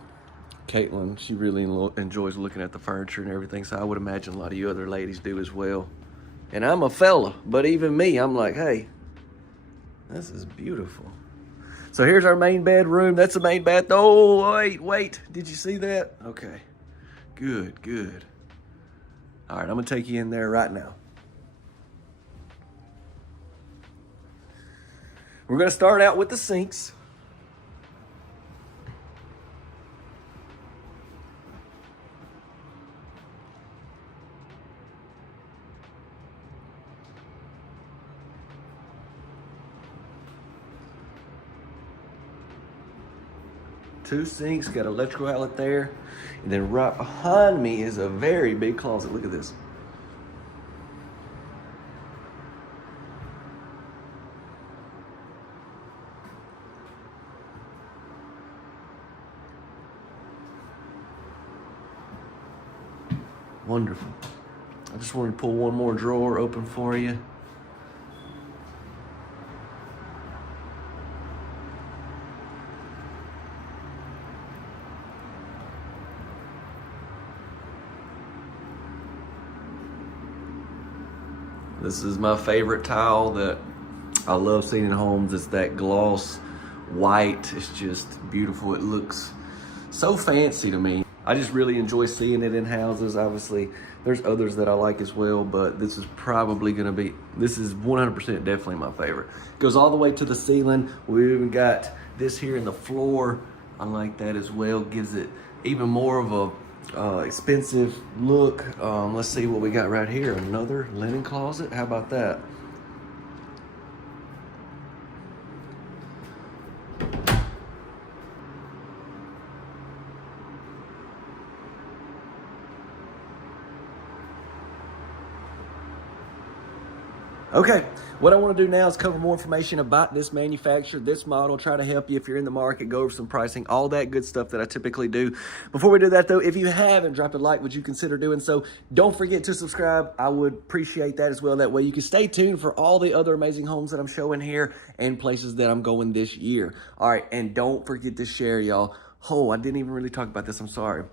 Caitlin, she really enjoys looking at the furniture and everything, so I would imagine a lot of you other ladies do as well. And I'm a fella, but even me, I'm like, hey, this is beautiful. So here's our main bedroom. That's the main bath. Oh, wait, did you see that? Okay, good. All right, I'm gonna take you in there right now. We're gonna start out with the sinks. Two sinks, got an electrical outlet there. And then right behind me is a very big closet. Look at this. Wonderful. I just wanted to pull one more drawer open for you. This is my favorite tile that I love seeing in homes. It's that gloss white. It's just beautiful. It looks so fancy to me. I just really enjoy seeing it in houses. Obviously, there's others that I like as well, but this is probably gonna be, this is 100% definitely my favorite. Goes all the way to the ceiling. We even got this here in the floor. I like that as well. Gives it even more of a expensive look. Let's see what we got right here. Another linen closet. How about that? Okay, what I want to do now is cover more information about this manufacturer, this model, try to help you if you're in the market, go over some pricing, all that good stuff that I typically do. Before we do that though, if you haven't dropped a like, would you consider doing so? Don't forget to subscribe. I would appreciate that as well. That way you can stay tuned for all the other amazing homes that I'm showing here and places that I'm going this year. All right, and don't forget to share, y'all. Oh, I didn't even really talk about this, I'm sorry.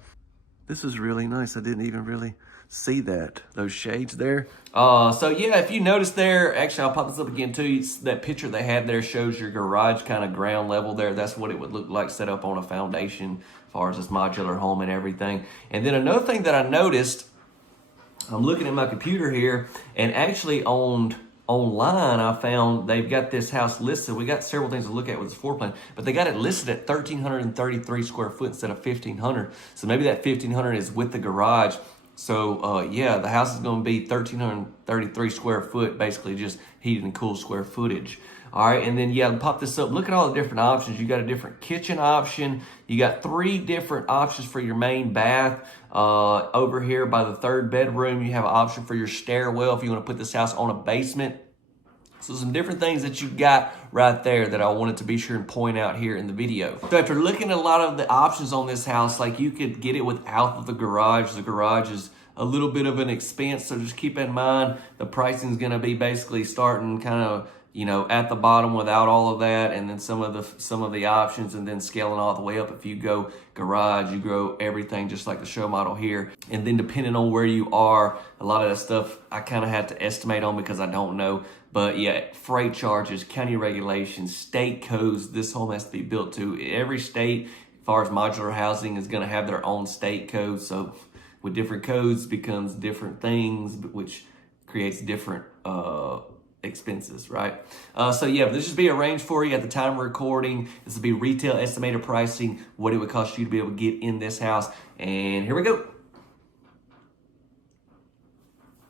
This is really nice. I didn't even really see that, those shades there. So yeah, if you notice there, actually I'll pop this up again too. It's that picture they had there shows your garage kind of ground level there. That's what it would look like set up on a foundation as far as this modular home and everything. And then another thing that I noticed, I'm looking at my computer here, and actually online I found they've got this house listed. We got several things to look at with this floor plan, but they got it listed at 1,333 square foot instead of 1,500. So maybe that 1,500 is with the garage. So yeah, the house is going to be 1,333 square foot, basically just heated and cooled square footage. All right, and then yeah, pop this up. Look at all the different options. You got a different kitchen option. You got 3 different options for your main bath. Over here by the 3rd bedroom, you have an option for your stairwell if you want to put this house on a basement. So some different things that you got right there that I wanted to be sure and point out here in the video. So after looking at a lot of the options on this house, like you could get it without the garage. The garage is a little bit of an expense, so just keep in mind the pricing is going to be basically starting kind of, you know, at the bottom without all of that, and then some of the options, and then scaling all the way up. If you go garage, you go everything just like the show model here. And then depending on where you are, a lot of that stuff I kind of had to estimate on because I don't know. But yeah, freight charges, county regulations, state codes, this home has to be built to. Every state, as far as modular housing, is going to have their own state code. So with different codes becomes different things, which creates different expenses, right? So yeah, this should be a range for you at the time of recording. This will be retail estimated pricing, what it would cost you to be able to get in this house. And here we go.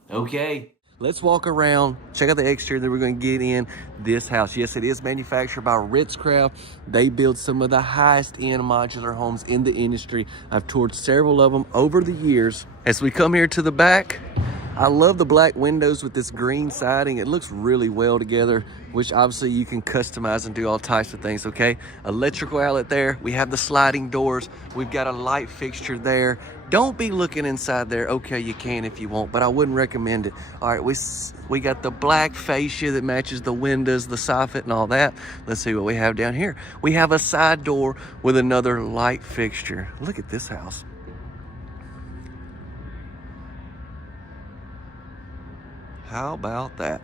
Okay. Let's walk around, check out the exterior, then we're going to get in this house. Yes, it is manufactured by Ritz Craft. They build some of the highest end modular homes in the industry. I've toured several of them over the years. As we come here to the back, I love the black windows with this green siding. It looks really well together, which obviously you can customize and do all types of things, okay? Electrical outlet there. We have the sliding doors. We've got a light fixture there. Don't be looking inside there. Okay, you can if you want, but I wouldn't recommend it. All right, we got the black fascia that matches the windows, the soffit and all that. Let's see what we have down here. We have a side door with another light fixture. Look at this house. How about that?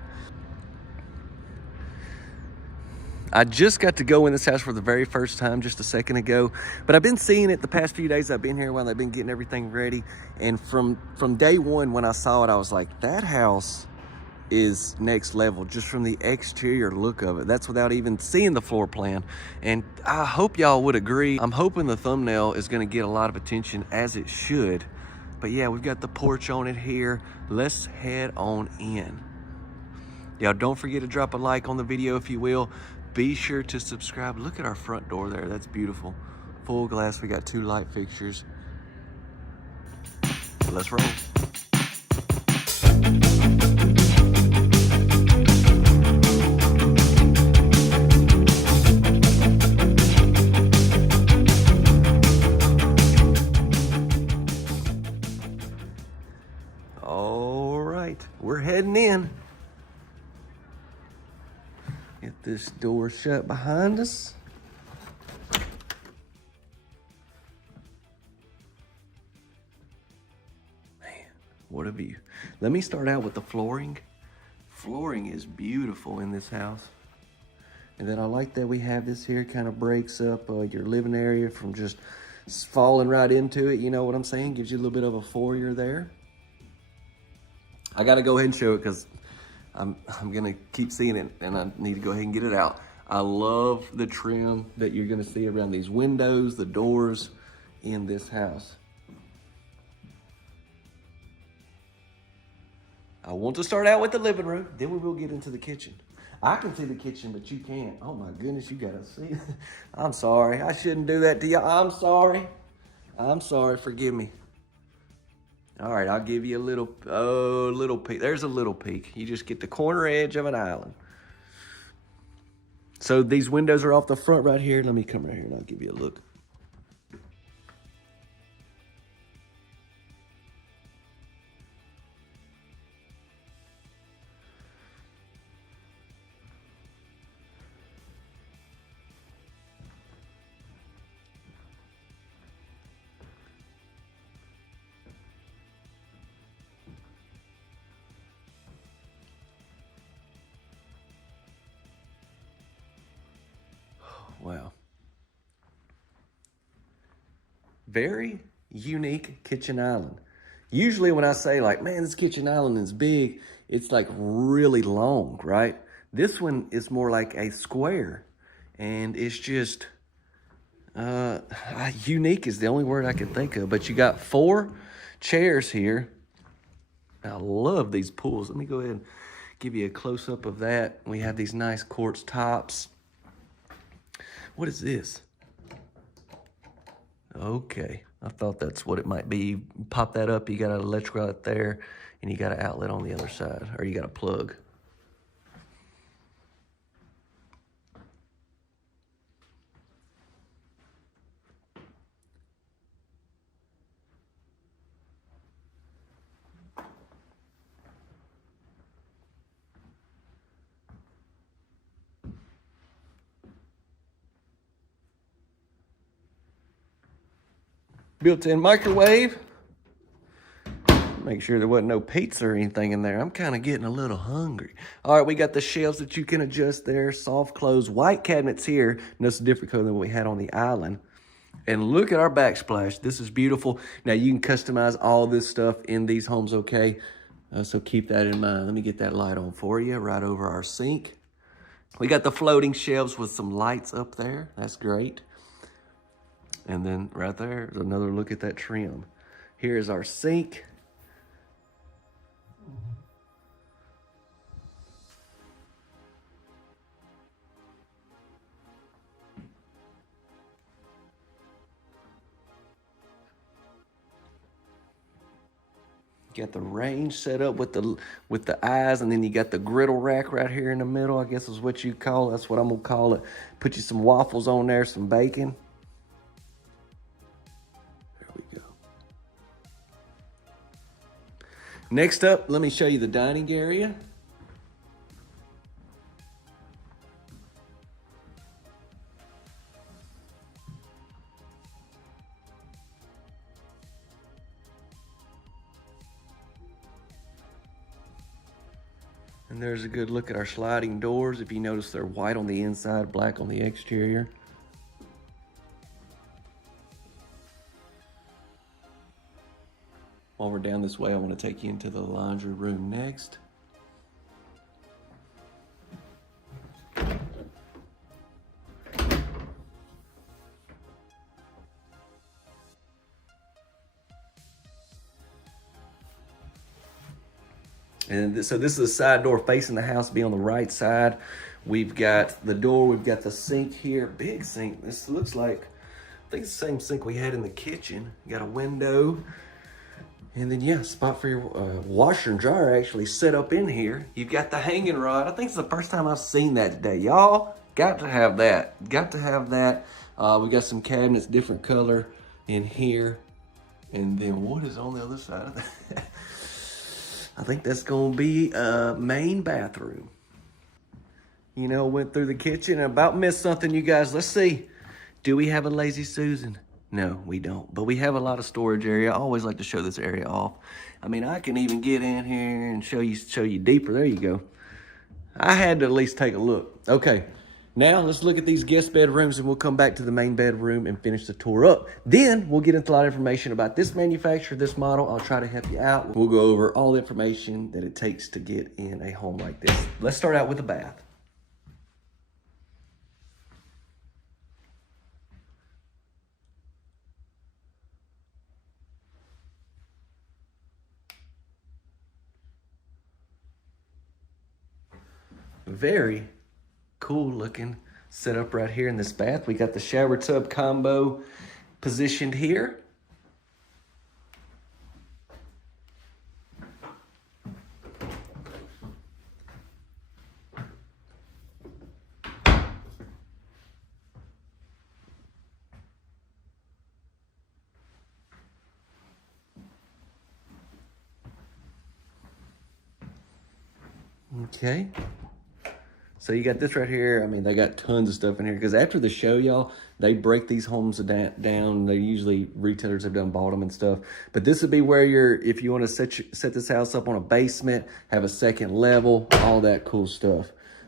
I just got to go in this house for the very first time just a second ago, but I've been seeing it the past few days I've been here while they've been getting everything ready. And from day one when I saw it, I was like, that house is next level just from the exterior look of it. That's without even seeing the floor plan. And I hope y'all would agree. I'm hoping the thumbnail is going to get a lot of attention, as it should. But yeah, we've got the porch on it here. Let's head on in. Y'all don't forget to drop a like on the video if you will. Be sure to subscribe. Look at our front door there. That's beautiful. Full glass. We got 2 light fixtures. Let's roll. All right, we're heading in. Get this door shut behind us. Man, what a view. Let me start out with the flooring. Flooring is beautiful in this house. And then I like that we have this here, kind of breaks up your living area from just falling right into it. You know what I'm saying? Gives you a little bit of a foyer there. I got to go ahead and show it because I'm going to keep seeing it and I need to go ahead and get it out. I love the trim that you're going to see around these windows, the doors in this house. I want to start out with the living room, then we will get into the kitchen. I can see the kitchen, but you can't. Oh my goodness, you gotta see. I'm sorry, I shouldn't do that to you. I'm sorry, forgive me. All right, I'll give you a little peek. There's a little peek. You just get the corner edge of an island. So these windows are off the front right here. Let me come right here and I'll give you a look. Wow. Very unique kitchen island. Usually when I say like, man, this kitchen island is big, it's like really long, right? This one is more like a square and it's just, unique is the only word I can think of, but you got 4 chairs here. I love these pools. Let me go ahead and give you a close up of that. We have these nice quartz tops. What is this? Okay, I thought that's what it might be. You pop that up, you got an electrical out there, and you got an outlet on the other side, or you got a plug. Built-in microwave. Make sure there wasn't no pizza or anything in there. I'm kind of getting a little hungry. All right, we got the shelves that you can adjust there. Soft close, white cabinets here. No, it's a different color than what we had on the island. And look at our backsplash. This is beautiful. Now, you can customize all this stuff in these homes, okay? So keep that in mind. Let me get that light on for you right over our sink. We got the floating shelves with some lights up there. That's great. And then right there is another look at that trim. Here is our sink. Got the range set up with the eyes, and then you got the griddle rack right here in the middle, I guess is what you call it. That's what I'm gonna call it. Put you some waffles on there, some bacon. Next up, let me show you the dining area. And there's a good look at our sliding doors. If you notice, they're white on the inside, black on the exterior. While we're down this way, I want to take you into the laundry room next. And so this is a side door facing the house, be on the right side. We've got the door, we've got the sink here, big sink. This looks like, I think it's the same sink we had in the kitchen. You got a window. And then, yeah, spot for your washer and dryer actually set up in here. You've got the hanging rod. I think it's the first time I've seen that today. Y'all got to have that. Got to have that. We got some cabinets, different color in here. And then what is on the other side of that? I think that's going to be a main bathroom. You know, went through the kitchen and about missed something, you guys. Let's see. Do we have a Lazy Susan? No, we don't, but we have a lot of storage area. I always like to show this area off. I mean, I can even get in here and show you deeper. There you go. I had to at least take a look. Okay, Now let's look at these guest bedrooms and we'll come back to the main bedroom and finish the tour up. Then we'll get into a lot of information about this manufacturer, this model. I'll try to help you out. We'll go over all the information that it takes to get in a home like this. Let's start out with the bath. Very cool looking setup right here in this bath. We got the shower tub combo positioned here. Okay. So you got this right here. I mean, they got tons of stuff in here because after the show, y'all, they break these homes down. They usually, retailers have done bought them and stuff. But this would be where if you want to set this house up on a basement, have a second level, all that cool stuff.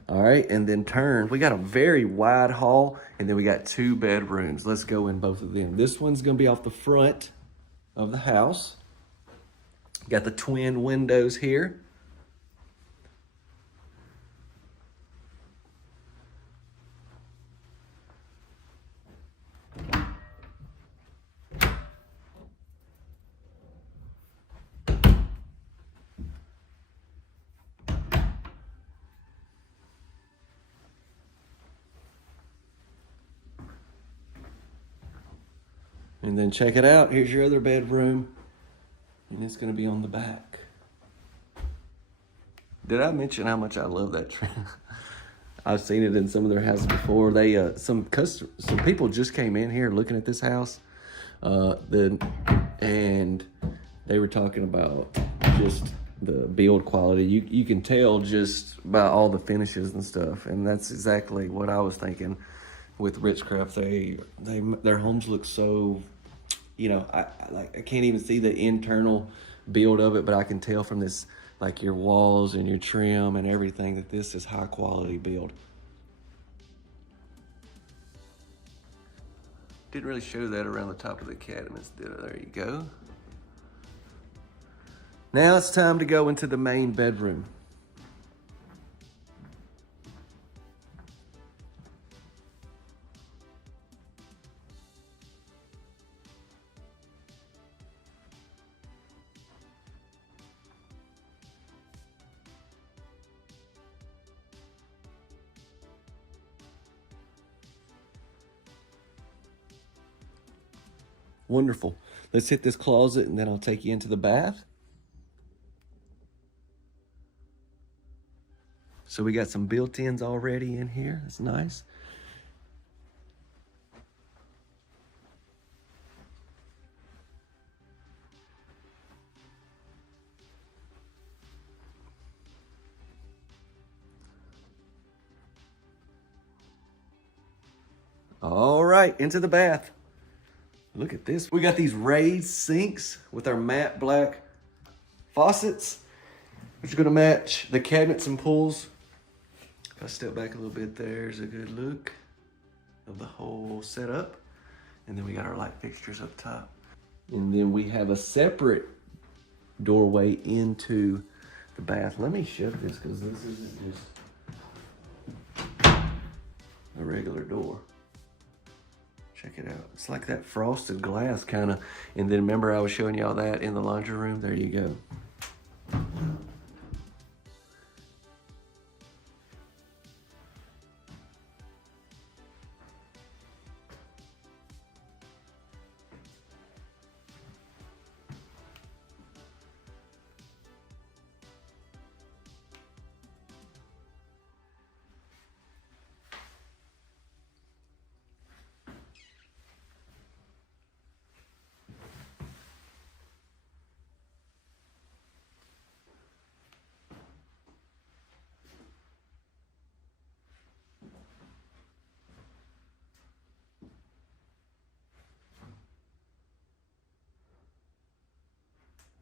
All right, and then we got a very wide hall, and then we got 2 bedrooms. Let's go in both of them. This one's gonna be off the front of the house. Got the twin windows here. And then check it out. Here's your other bedroom. And it's going to be on the back. Did I mention how much I love that tree? I've seen it in some of their houses before. Some people just came in here looking at this house. And they were talking about just the build quality. You can tell just by all the finishes and stuff. And that's exactly what I was thinking. With Ritz Craft, their homes look so, I can't even see the internal build of it, but I can tell from this, like your walls and your trim and everything, that this is high quality build. Didn't really show that around the top of the cabinets, did I? There you go. Now it's time to go into the main bedroom. Wonderful. Let's hit this closet and then I'll take you into the bath. So we got some built-ins already in here. That's nice. All right, into the bath. Look at this. We got these raised sinks with our matte black faucets, which are gonna match the cabinets and pools. If I step back a little bit, there's a good look of the whole setup. And then we got our light fixtures up top. And then we have a separate doorway into the bath. Let me shut this because this isn't just a regular door. Check it out. It's like that frosted glass kind of. And then remember I was showing y'all that in the laundry room? There you go.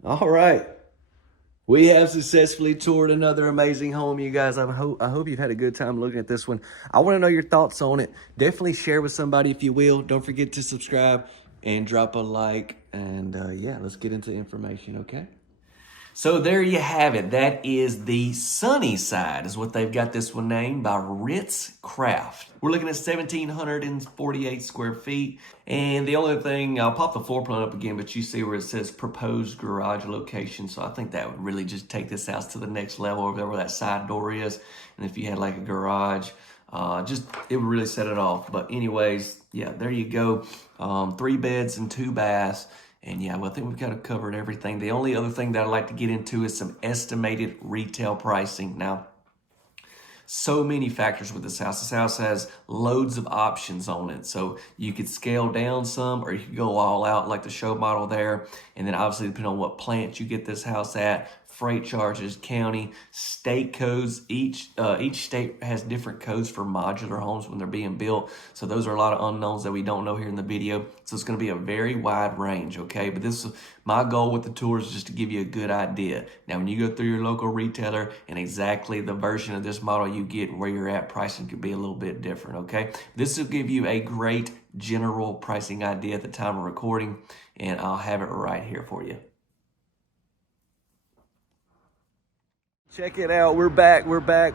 All right, We have successfully toured another amazing home, you guys. I hope you've had a good time looking at this one. I want to know your thoughts on it. Definitely share with somebody if you will. Don't forget to subscribe and drop a like. And yeah, let's get into the information, okay? So there you have it. That is the sunny side, is what they've got this one named, by Ritz Craft. We're looking at 1,748 square feet. And the only thing, I'll pop the floor plan up again, but you see where it says proposed garage location. So I think that would really just take this house to the next level over there where that side door is. And if you had like a garage, it would really set it off. But anyways, yeah, there you go. 3 beds and 2 baths. And yeah, well, I think we've kind of covered everything. The only other thing that I'd like to get into is some estimated retail pricing. Now, so many factors with this house. This house has loads of options on it. So you could scale down some, or you could go all out like the show model there. And then obviously depending on what plant you get this house at, freight charges, county, state codes. Each state has different codes for modular homes when they're being built. So those are a lot of unknowns that we don't know here in the video. So it's going to be a very wide range, okay? But this is my goal with the tour, is just to give you a good idea. Now, when you go through your local retailer and exactly the version of this model you get and where you're at, pricing could be a little bit different, okay? This will give you a great general pricing idea at the time of recording, and I'll have it right here for you. Check it out, we're back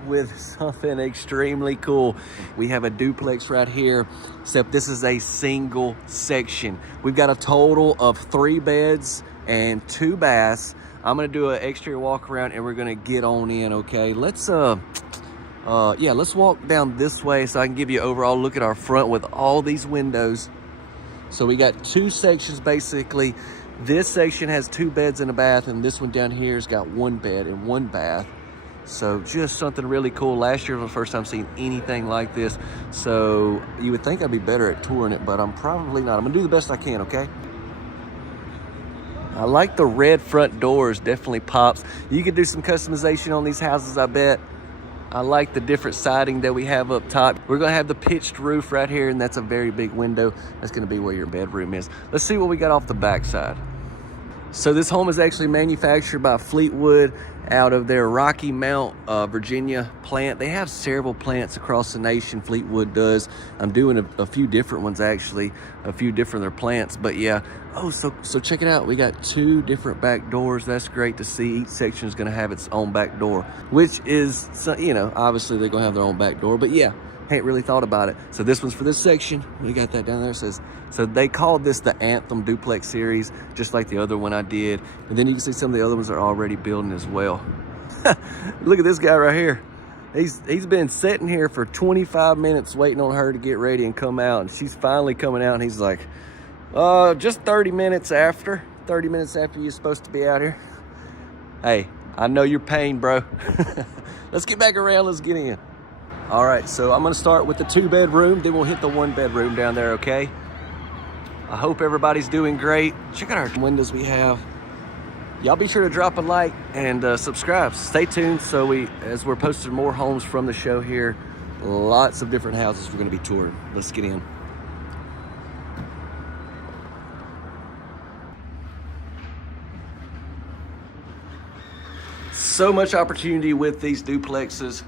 with something extremely cool. We have a duplex right here, except this is a single section. We've got a total of 3 beds and 2 baths. I'm gonna do an exterior walk around and we're gonna get on in, okay? Let's walk down this way so I can give you an overall look at our front with all these windows. So we got 2 sections basically. This section has 2 beds and a bath, and this one down here has got 1 bed and 1 bath. So just something really cool. Last year was the first time seeing anything like this. So you would think I'd be better at touring it, but I'm probably not. I'm gonna do the best I can, okay? I like the red front doors, definitely pops. You could do some customization on these houses, I bet. I like the different siding that we have up top. We're gonna have the pitched roof right here, and that's a very big window. That's gonna be where your bedroom is. Let's see what we got off the back side. So this home is actually manufactured by Fleetwood out of their Rocky Mount, Virginia plant. They have several plants across the nation, Fleetwood does. I'm doing a few different ones actually, a few different their plants, but yeah. Oh, so check it out. We got 2 different back doors. That's great to see. Each section is gonna have its own back door, which is, you know, obviously they're gonna have their own back door, but yeah, hadn't really thought about it. So this one's for this section. We got that down there. It says, so they called this the Anthem Duplex series, just like the other one I did. And then you can see some of the other ones are already building as well. Look at this guy right here. He's been sitting here for 25 minutes waiting on her to get ready and come out. And she's finally coming out, and he's like, just 30 minutes after you're supposed to be out here. Hey, I know your pain, bro. Let's get back around, let's get in. All right, so I'm gonna start with the 2-bedroom, then we'll hit the 1-bedroom down there, okay? I hope everybody's doing great. Check out our windows we have. Y'all be sure to drop a like and subscribe. Stay tuned as we're posting more homes from the show here. Lots of different houses we're gonna be touring. Let's get in. So much opportunity with these duplexes.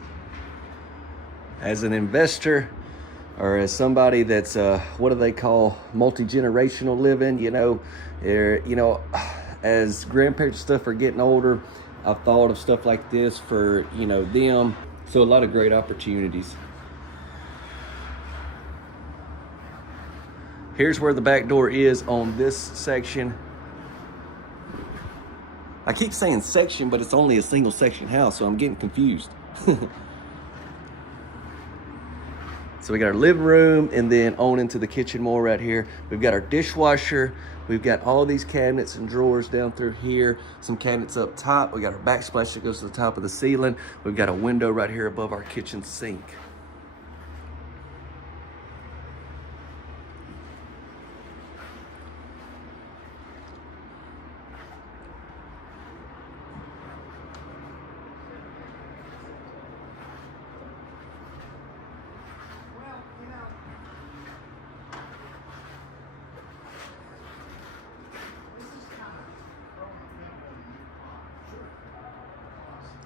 As an investor, or as somebody that's what do they call multi-generational living, as grandparents and stuff are getting older, I've thought of stuff like this for them. So a lot of great opportunities. Here's where the back door is on this section. I keep saying section, but it's only a single section house, so I'm getting confused. So we got our living room, and then on into the kitchen more right here. We've got our dishwasher. We've got all these cabinets and drawers down through here. Some cabinets up top. We got our backsplash that goes to the top of the ceiling. We've got a window right here above our kitchen sink.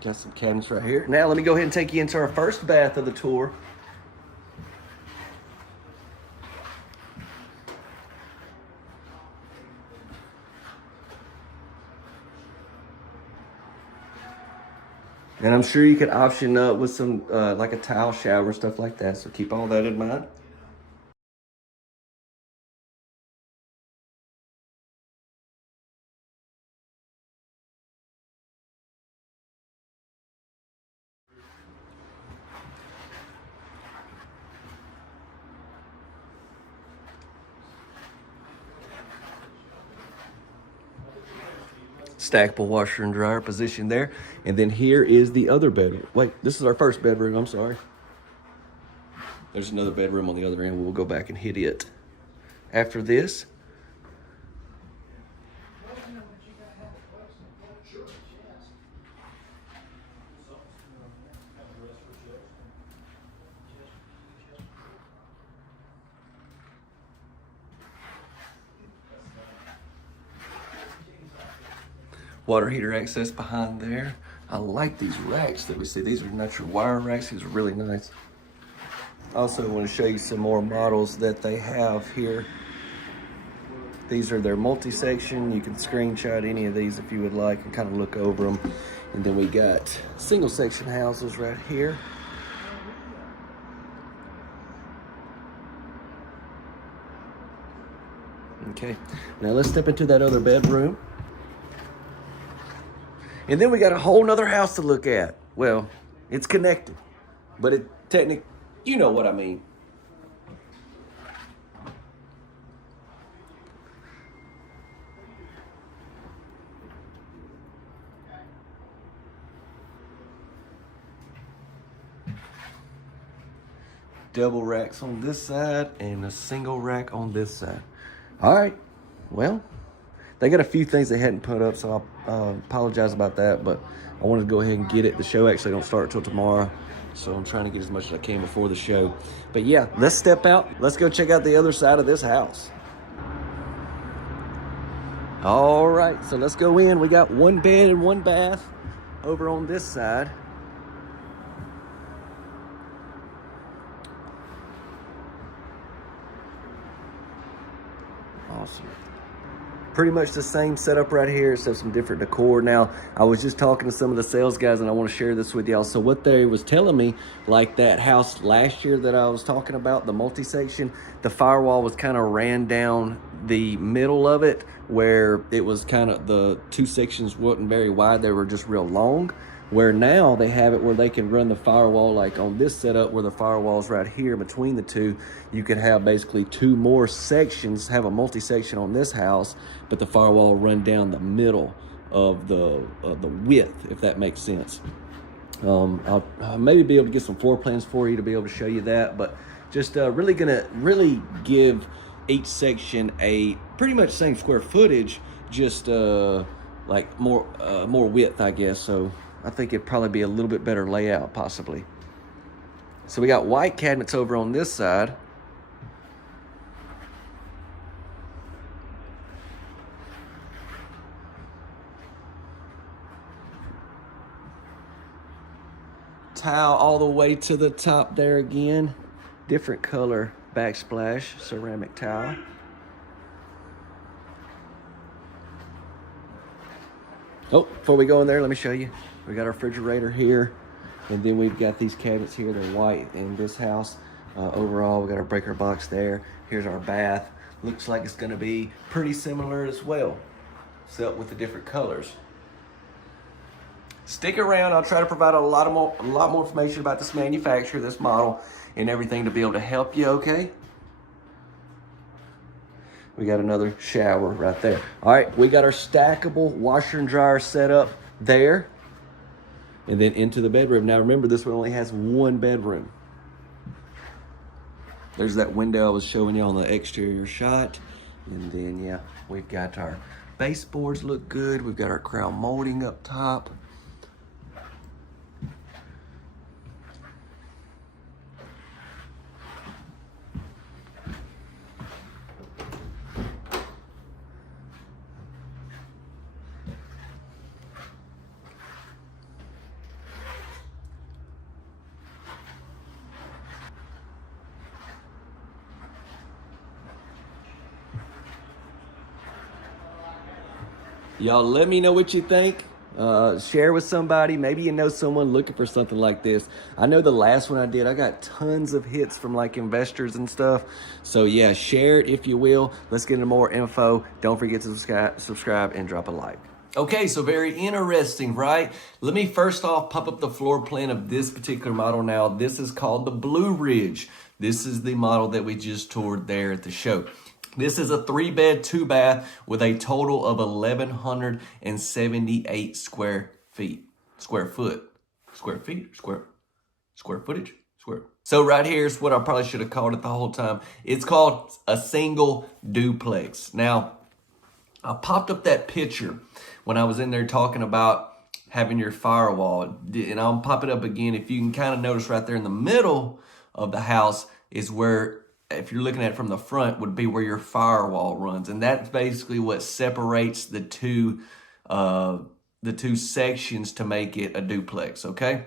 Got some cabinets right here. Now let me go ahead and take you into our first bath of the tour. And I'm sure you could option up with some like a tile shower and stuff like that. So keep all that in mind. Stackable washer and dryer position there. And then here is the other bedroom. Wait, this is our first bedroom, I'm sorry. There's another bedroom on the other end. We'll go back and hit it after this. Water heater access behind there. I like these racks that we see. These are natural wire racks. These are really nice. I also want to show you some more models that they have here. These are their multi-section. You can screenshot any of these if you would like and kind of look over them. And then we got single section houses right here. Okay, now let's step into that other bedroom. And then we got a whole nother house to look at. Well, it's connected, but it technically, you know what I mean. Double racks on this side and a single rack on this side. All right, well, they got a few things they hadn't put up, so I apologize about that, but I wanted to go ahead and get it. The show actually don't start till tomorrow, so I'm trying to get as much as I can before the show. But yeah, let's step out. Let's go check out the other side of this house. All right, so let's go in. We got one bed and one bath over on this side. Awesome. Pretty much the same setup right here, except some different decor. Now, I was just talking to some of the sales guys, and I want to share this with y'all. So what they was telling me, like that house last year that I was talking about, the multi-section, the firewall was kind of ran down the middle of it, where it was kind of, the two sections wasn't very wide, they were just real long. Where now they have it where they can run the firewall, like on this setup where the firewall's right here between the two, you can have basically two more sections, have a multi-section on this house, but the firewall run down the middle of the width, if that makes sense. I'll maybe be able to get some floor plans for you to be able to show you that, but just really gonna give each section a pretty much same square footage, just like more width, I guess. So I think it'd probably be a little bit better layout, possibly. So we got white cabinets over on this side. Tile all the way to the top there again. Different color backsplash, ceramic tile. Oh, before we go in there, let me show you. We got our refrigerator here, and then we've got these cabinets here. They're white in this house. Overall, we got our breaker box there. Here's our bath. Looks like it's gonna be pretty similar as well, except with the different colors. Stick around. I'll try to provide a lot more information about this manufacturer, this model, and everything to be able to help you, okay? We got another shower right there. All right, we got our stackable washer and dryer set up there, and then into the bedroom. Now remember, this one only has one bedroom. There's that window I was showing you on the exterior shot. And then, yeah, we've got our baseboards look good. We've got our crown molding up top. Y'all let me know what you think. Share with somebody. Maybe you know someone looking for something like this. I know the last one I did, I got tons of hits from like investors and stuff. So yeah, share it if you will. Let's get into more info. Don't forget to subscribe and drop a like. Okay, so very interesting, right? Let me first off pop up the floor plan of this particular model now. This is called the Blue Ridge. This is the model that we just toured there at the show. This is a 3-bed, 2-bath with a total of 1,178 square footage. So right here is what I probably should have called it the whole time. It's called a single duplex. Now, I popped up that picture when I was in there talking about having your firewall, and I'll pop it up again. If you can kind of notice right there in the middle of the house is where, if you're looking at it from the front, would be where your firewall runs. And that's basically what separates the two sections to make it a duplex, okay?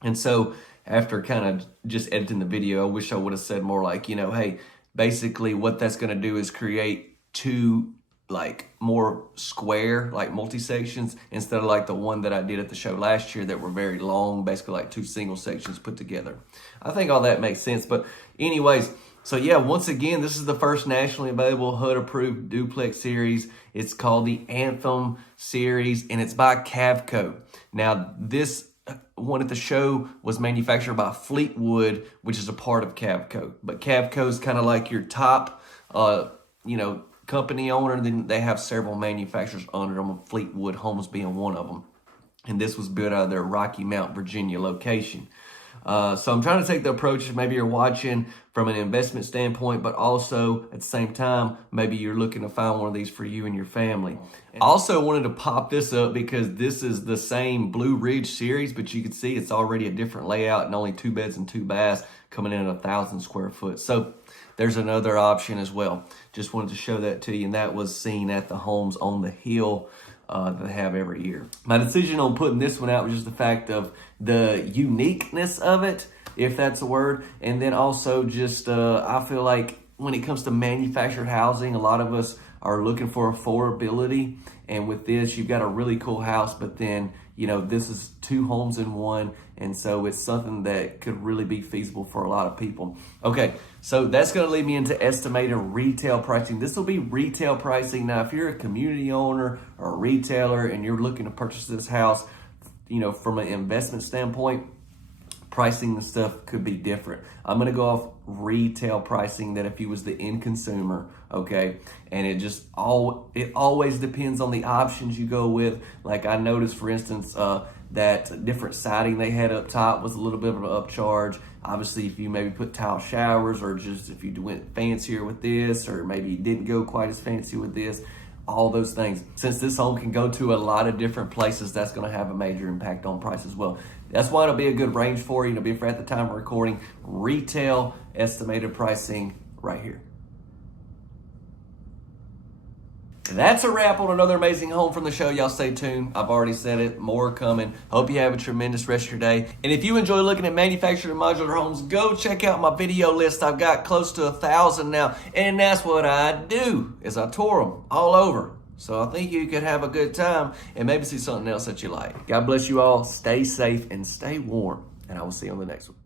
And so after kind of just editing the video, I wish I would have said more like, you know, hey, basically what that's going to do is create two like more square, like multi-sections, instead of like the one that I did at the show last year that were very long, basically like two single sections put together. I think all that makes sense. But anyways, so yeah, once again, this is the first nationally available HUD-approved duplex series. It's called the Anthem series, and it's by Cavco. Now, this one at the show was manufactured by Fleetwood, which is a part of Cavco. But Cavco is kind of like your top, you know, company owner, and then they have several manufacturers under them, Fleetwood Homes being one of them. And this was built out of their Rocky Mount, Virginia location. So I'm trying to take the approach, maybe you're watching from an investment standpoint, but also at the same time, maybe you're looking to find one of these for you and your family. I also wanted to pop this up because this is the same Blue Ridge series, but you can see it's already a different layout and only 2 beds and 2 baths coming in at 1,000 square foot. So there's another option as well. Just wanted to show that to you, and that was seen at the Homes on the Hill that they have every year. My decision on putting this one out was just the fact of the uniqueness of it, if that's a word, and then also just I feel like when it comes to manufactured housing, a lot of us are looking for affordability, and with this, you've got a really cool house, but then, you know, this is 2 homes in one, and so it's something that could really be feasible for a lot of people. Okay, so that's going to lead me into estimated retail pricing. This will be retail pricing. Now, if you're a community owner or a retailer and you're looking to purchase this house, you know, from an investment standpoint, pricing and stuff could be different. I'm going to go off retail pricing that if you was the end consumer, okay? And it always depends on the options you go with. Like I noticed, for instance, that different siding they had up top was a little bit of an upcharge. Obviously, if you maybe put tile showers, or just if you went fancier with this, or maybe you didn't go quite as fancy with this, all those things. Since this home can go to a lot of different places, that's going to have a major impact on price as well. That's why it'll be a good range for you. It'll be for at the time of recording, retail estimated pricing right here. That's a wrap on another amazing home from the show. Y'all stay tuned. I've already said it. More coming. Hope you have a tremendous rest of your day. And if you enjoy looking at manufactured and modular homes, go check out my video list. I've got close to 1,000 now. And that's what I do, is I tour them all over. So I think you could have a good time and maybe see something else that you like. God bless you all. Stay safe and stay warm. And I will see you on the next one.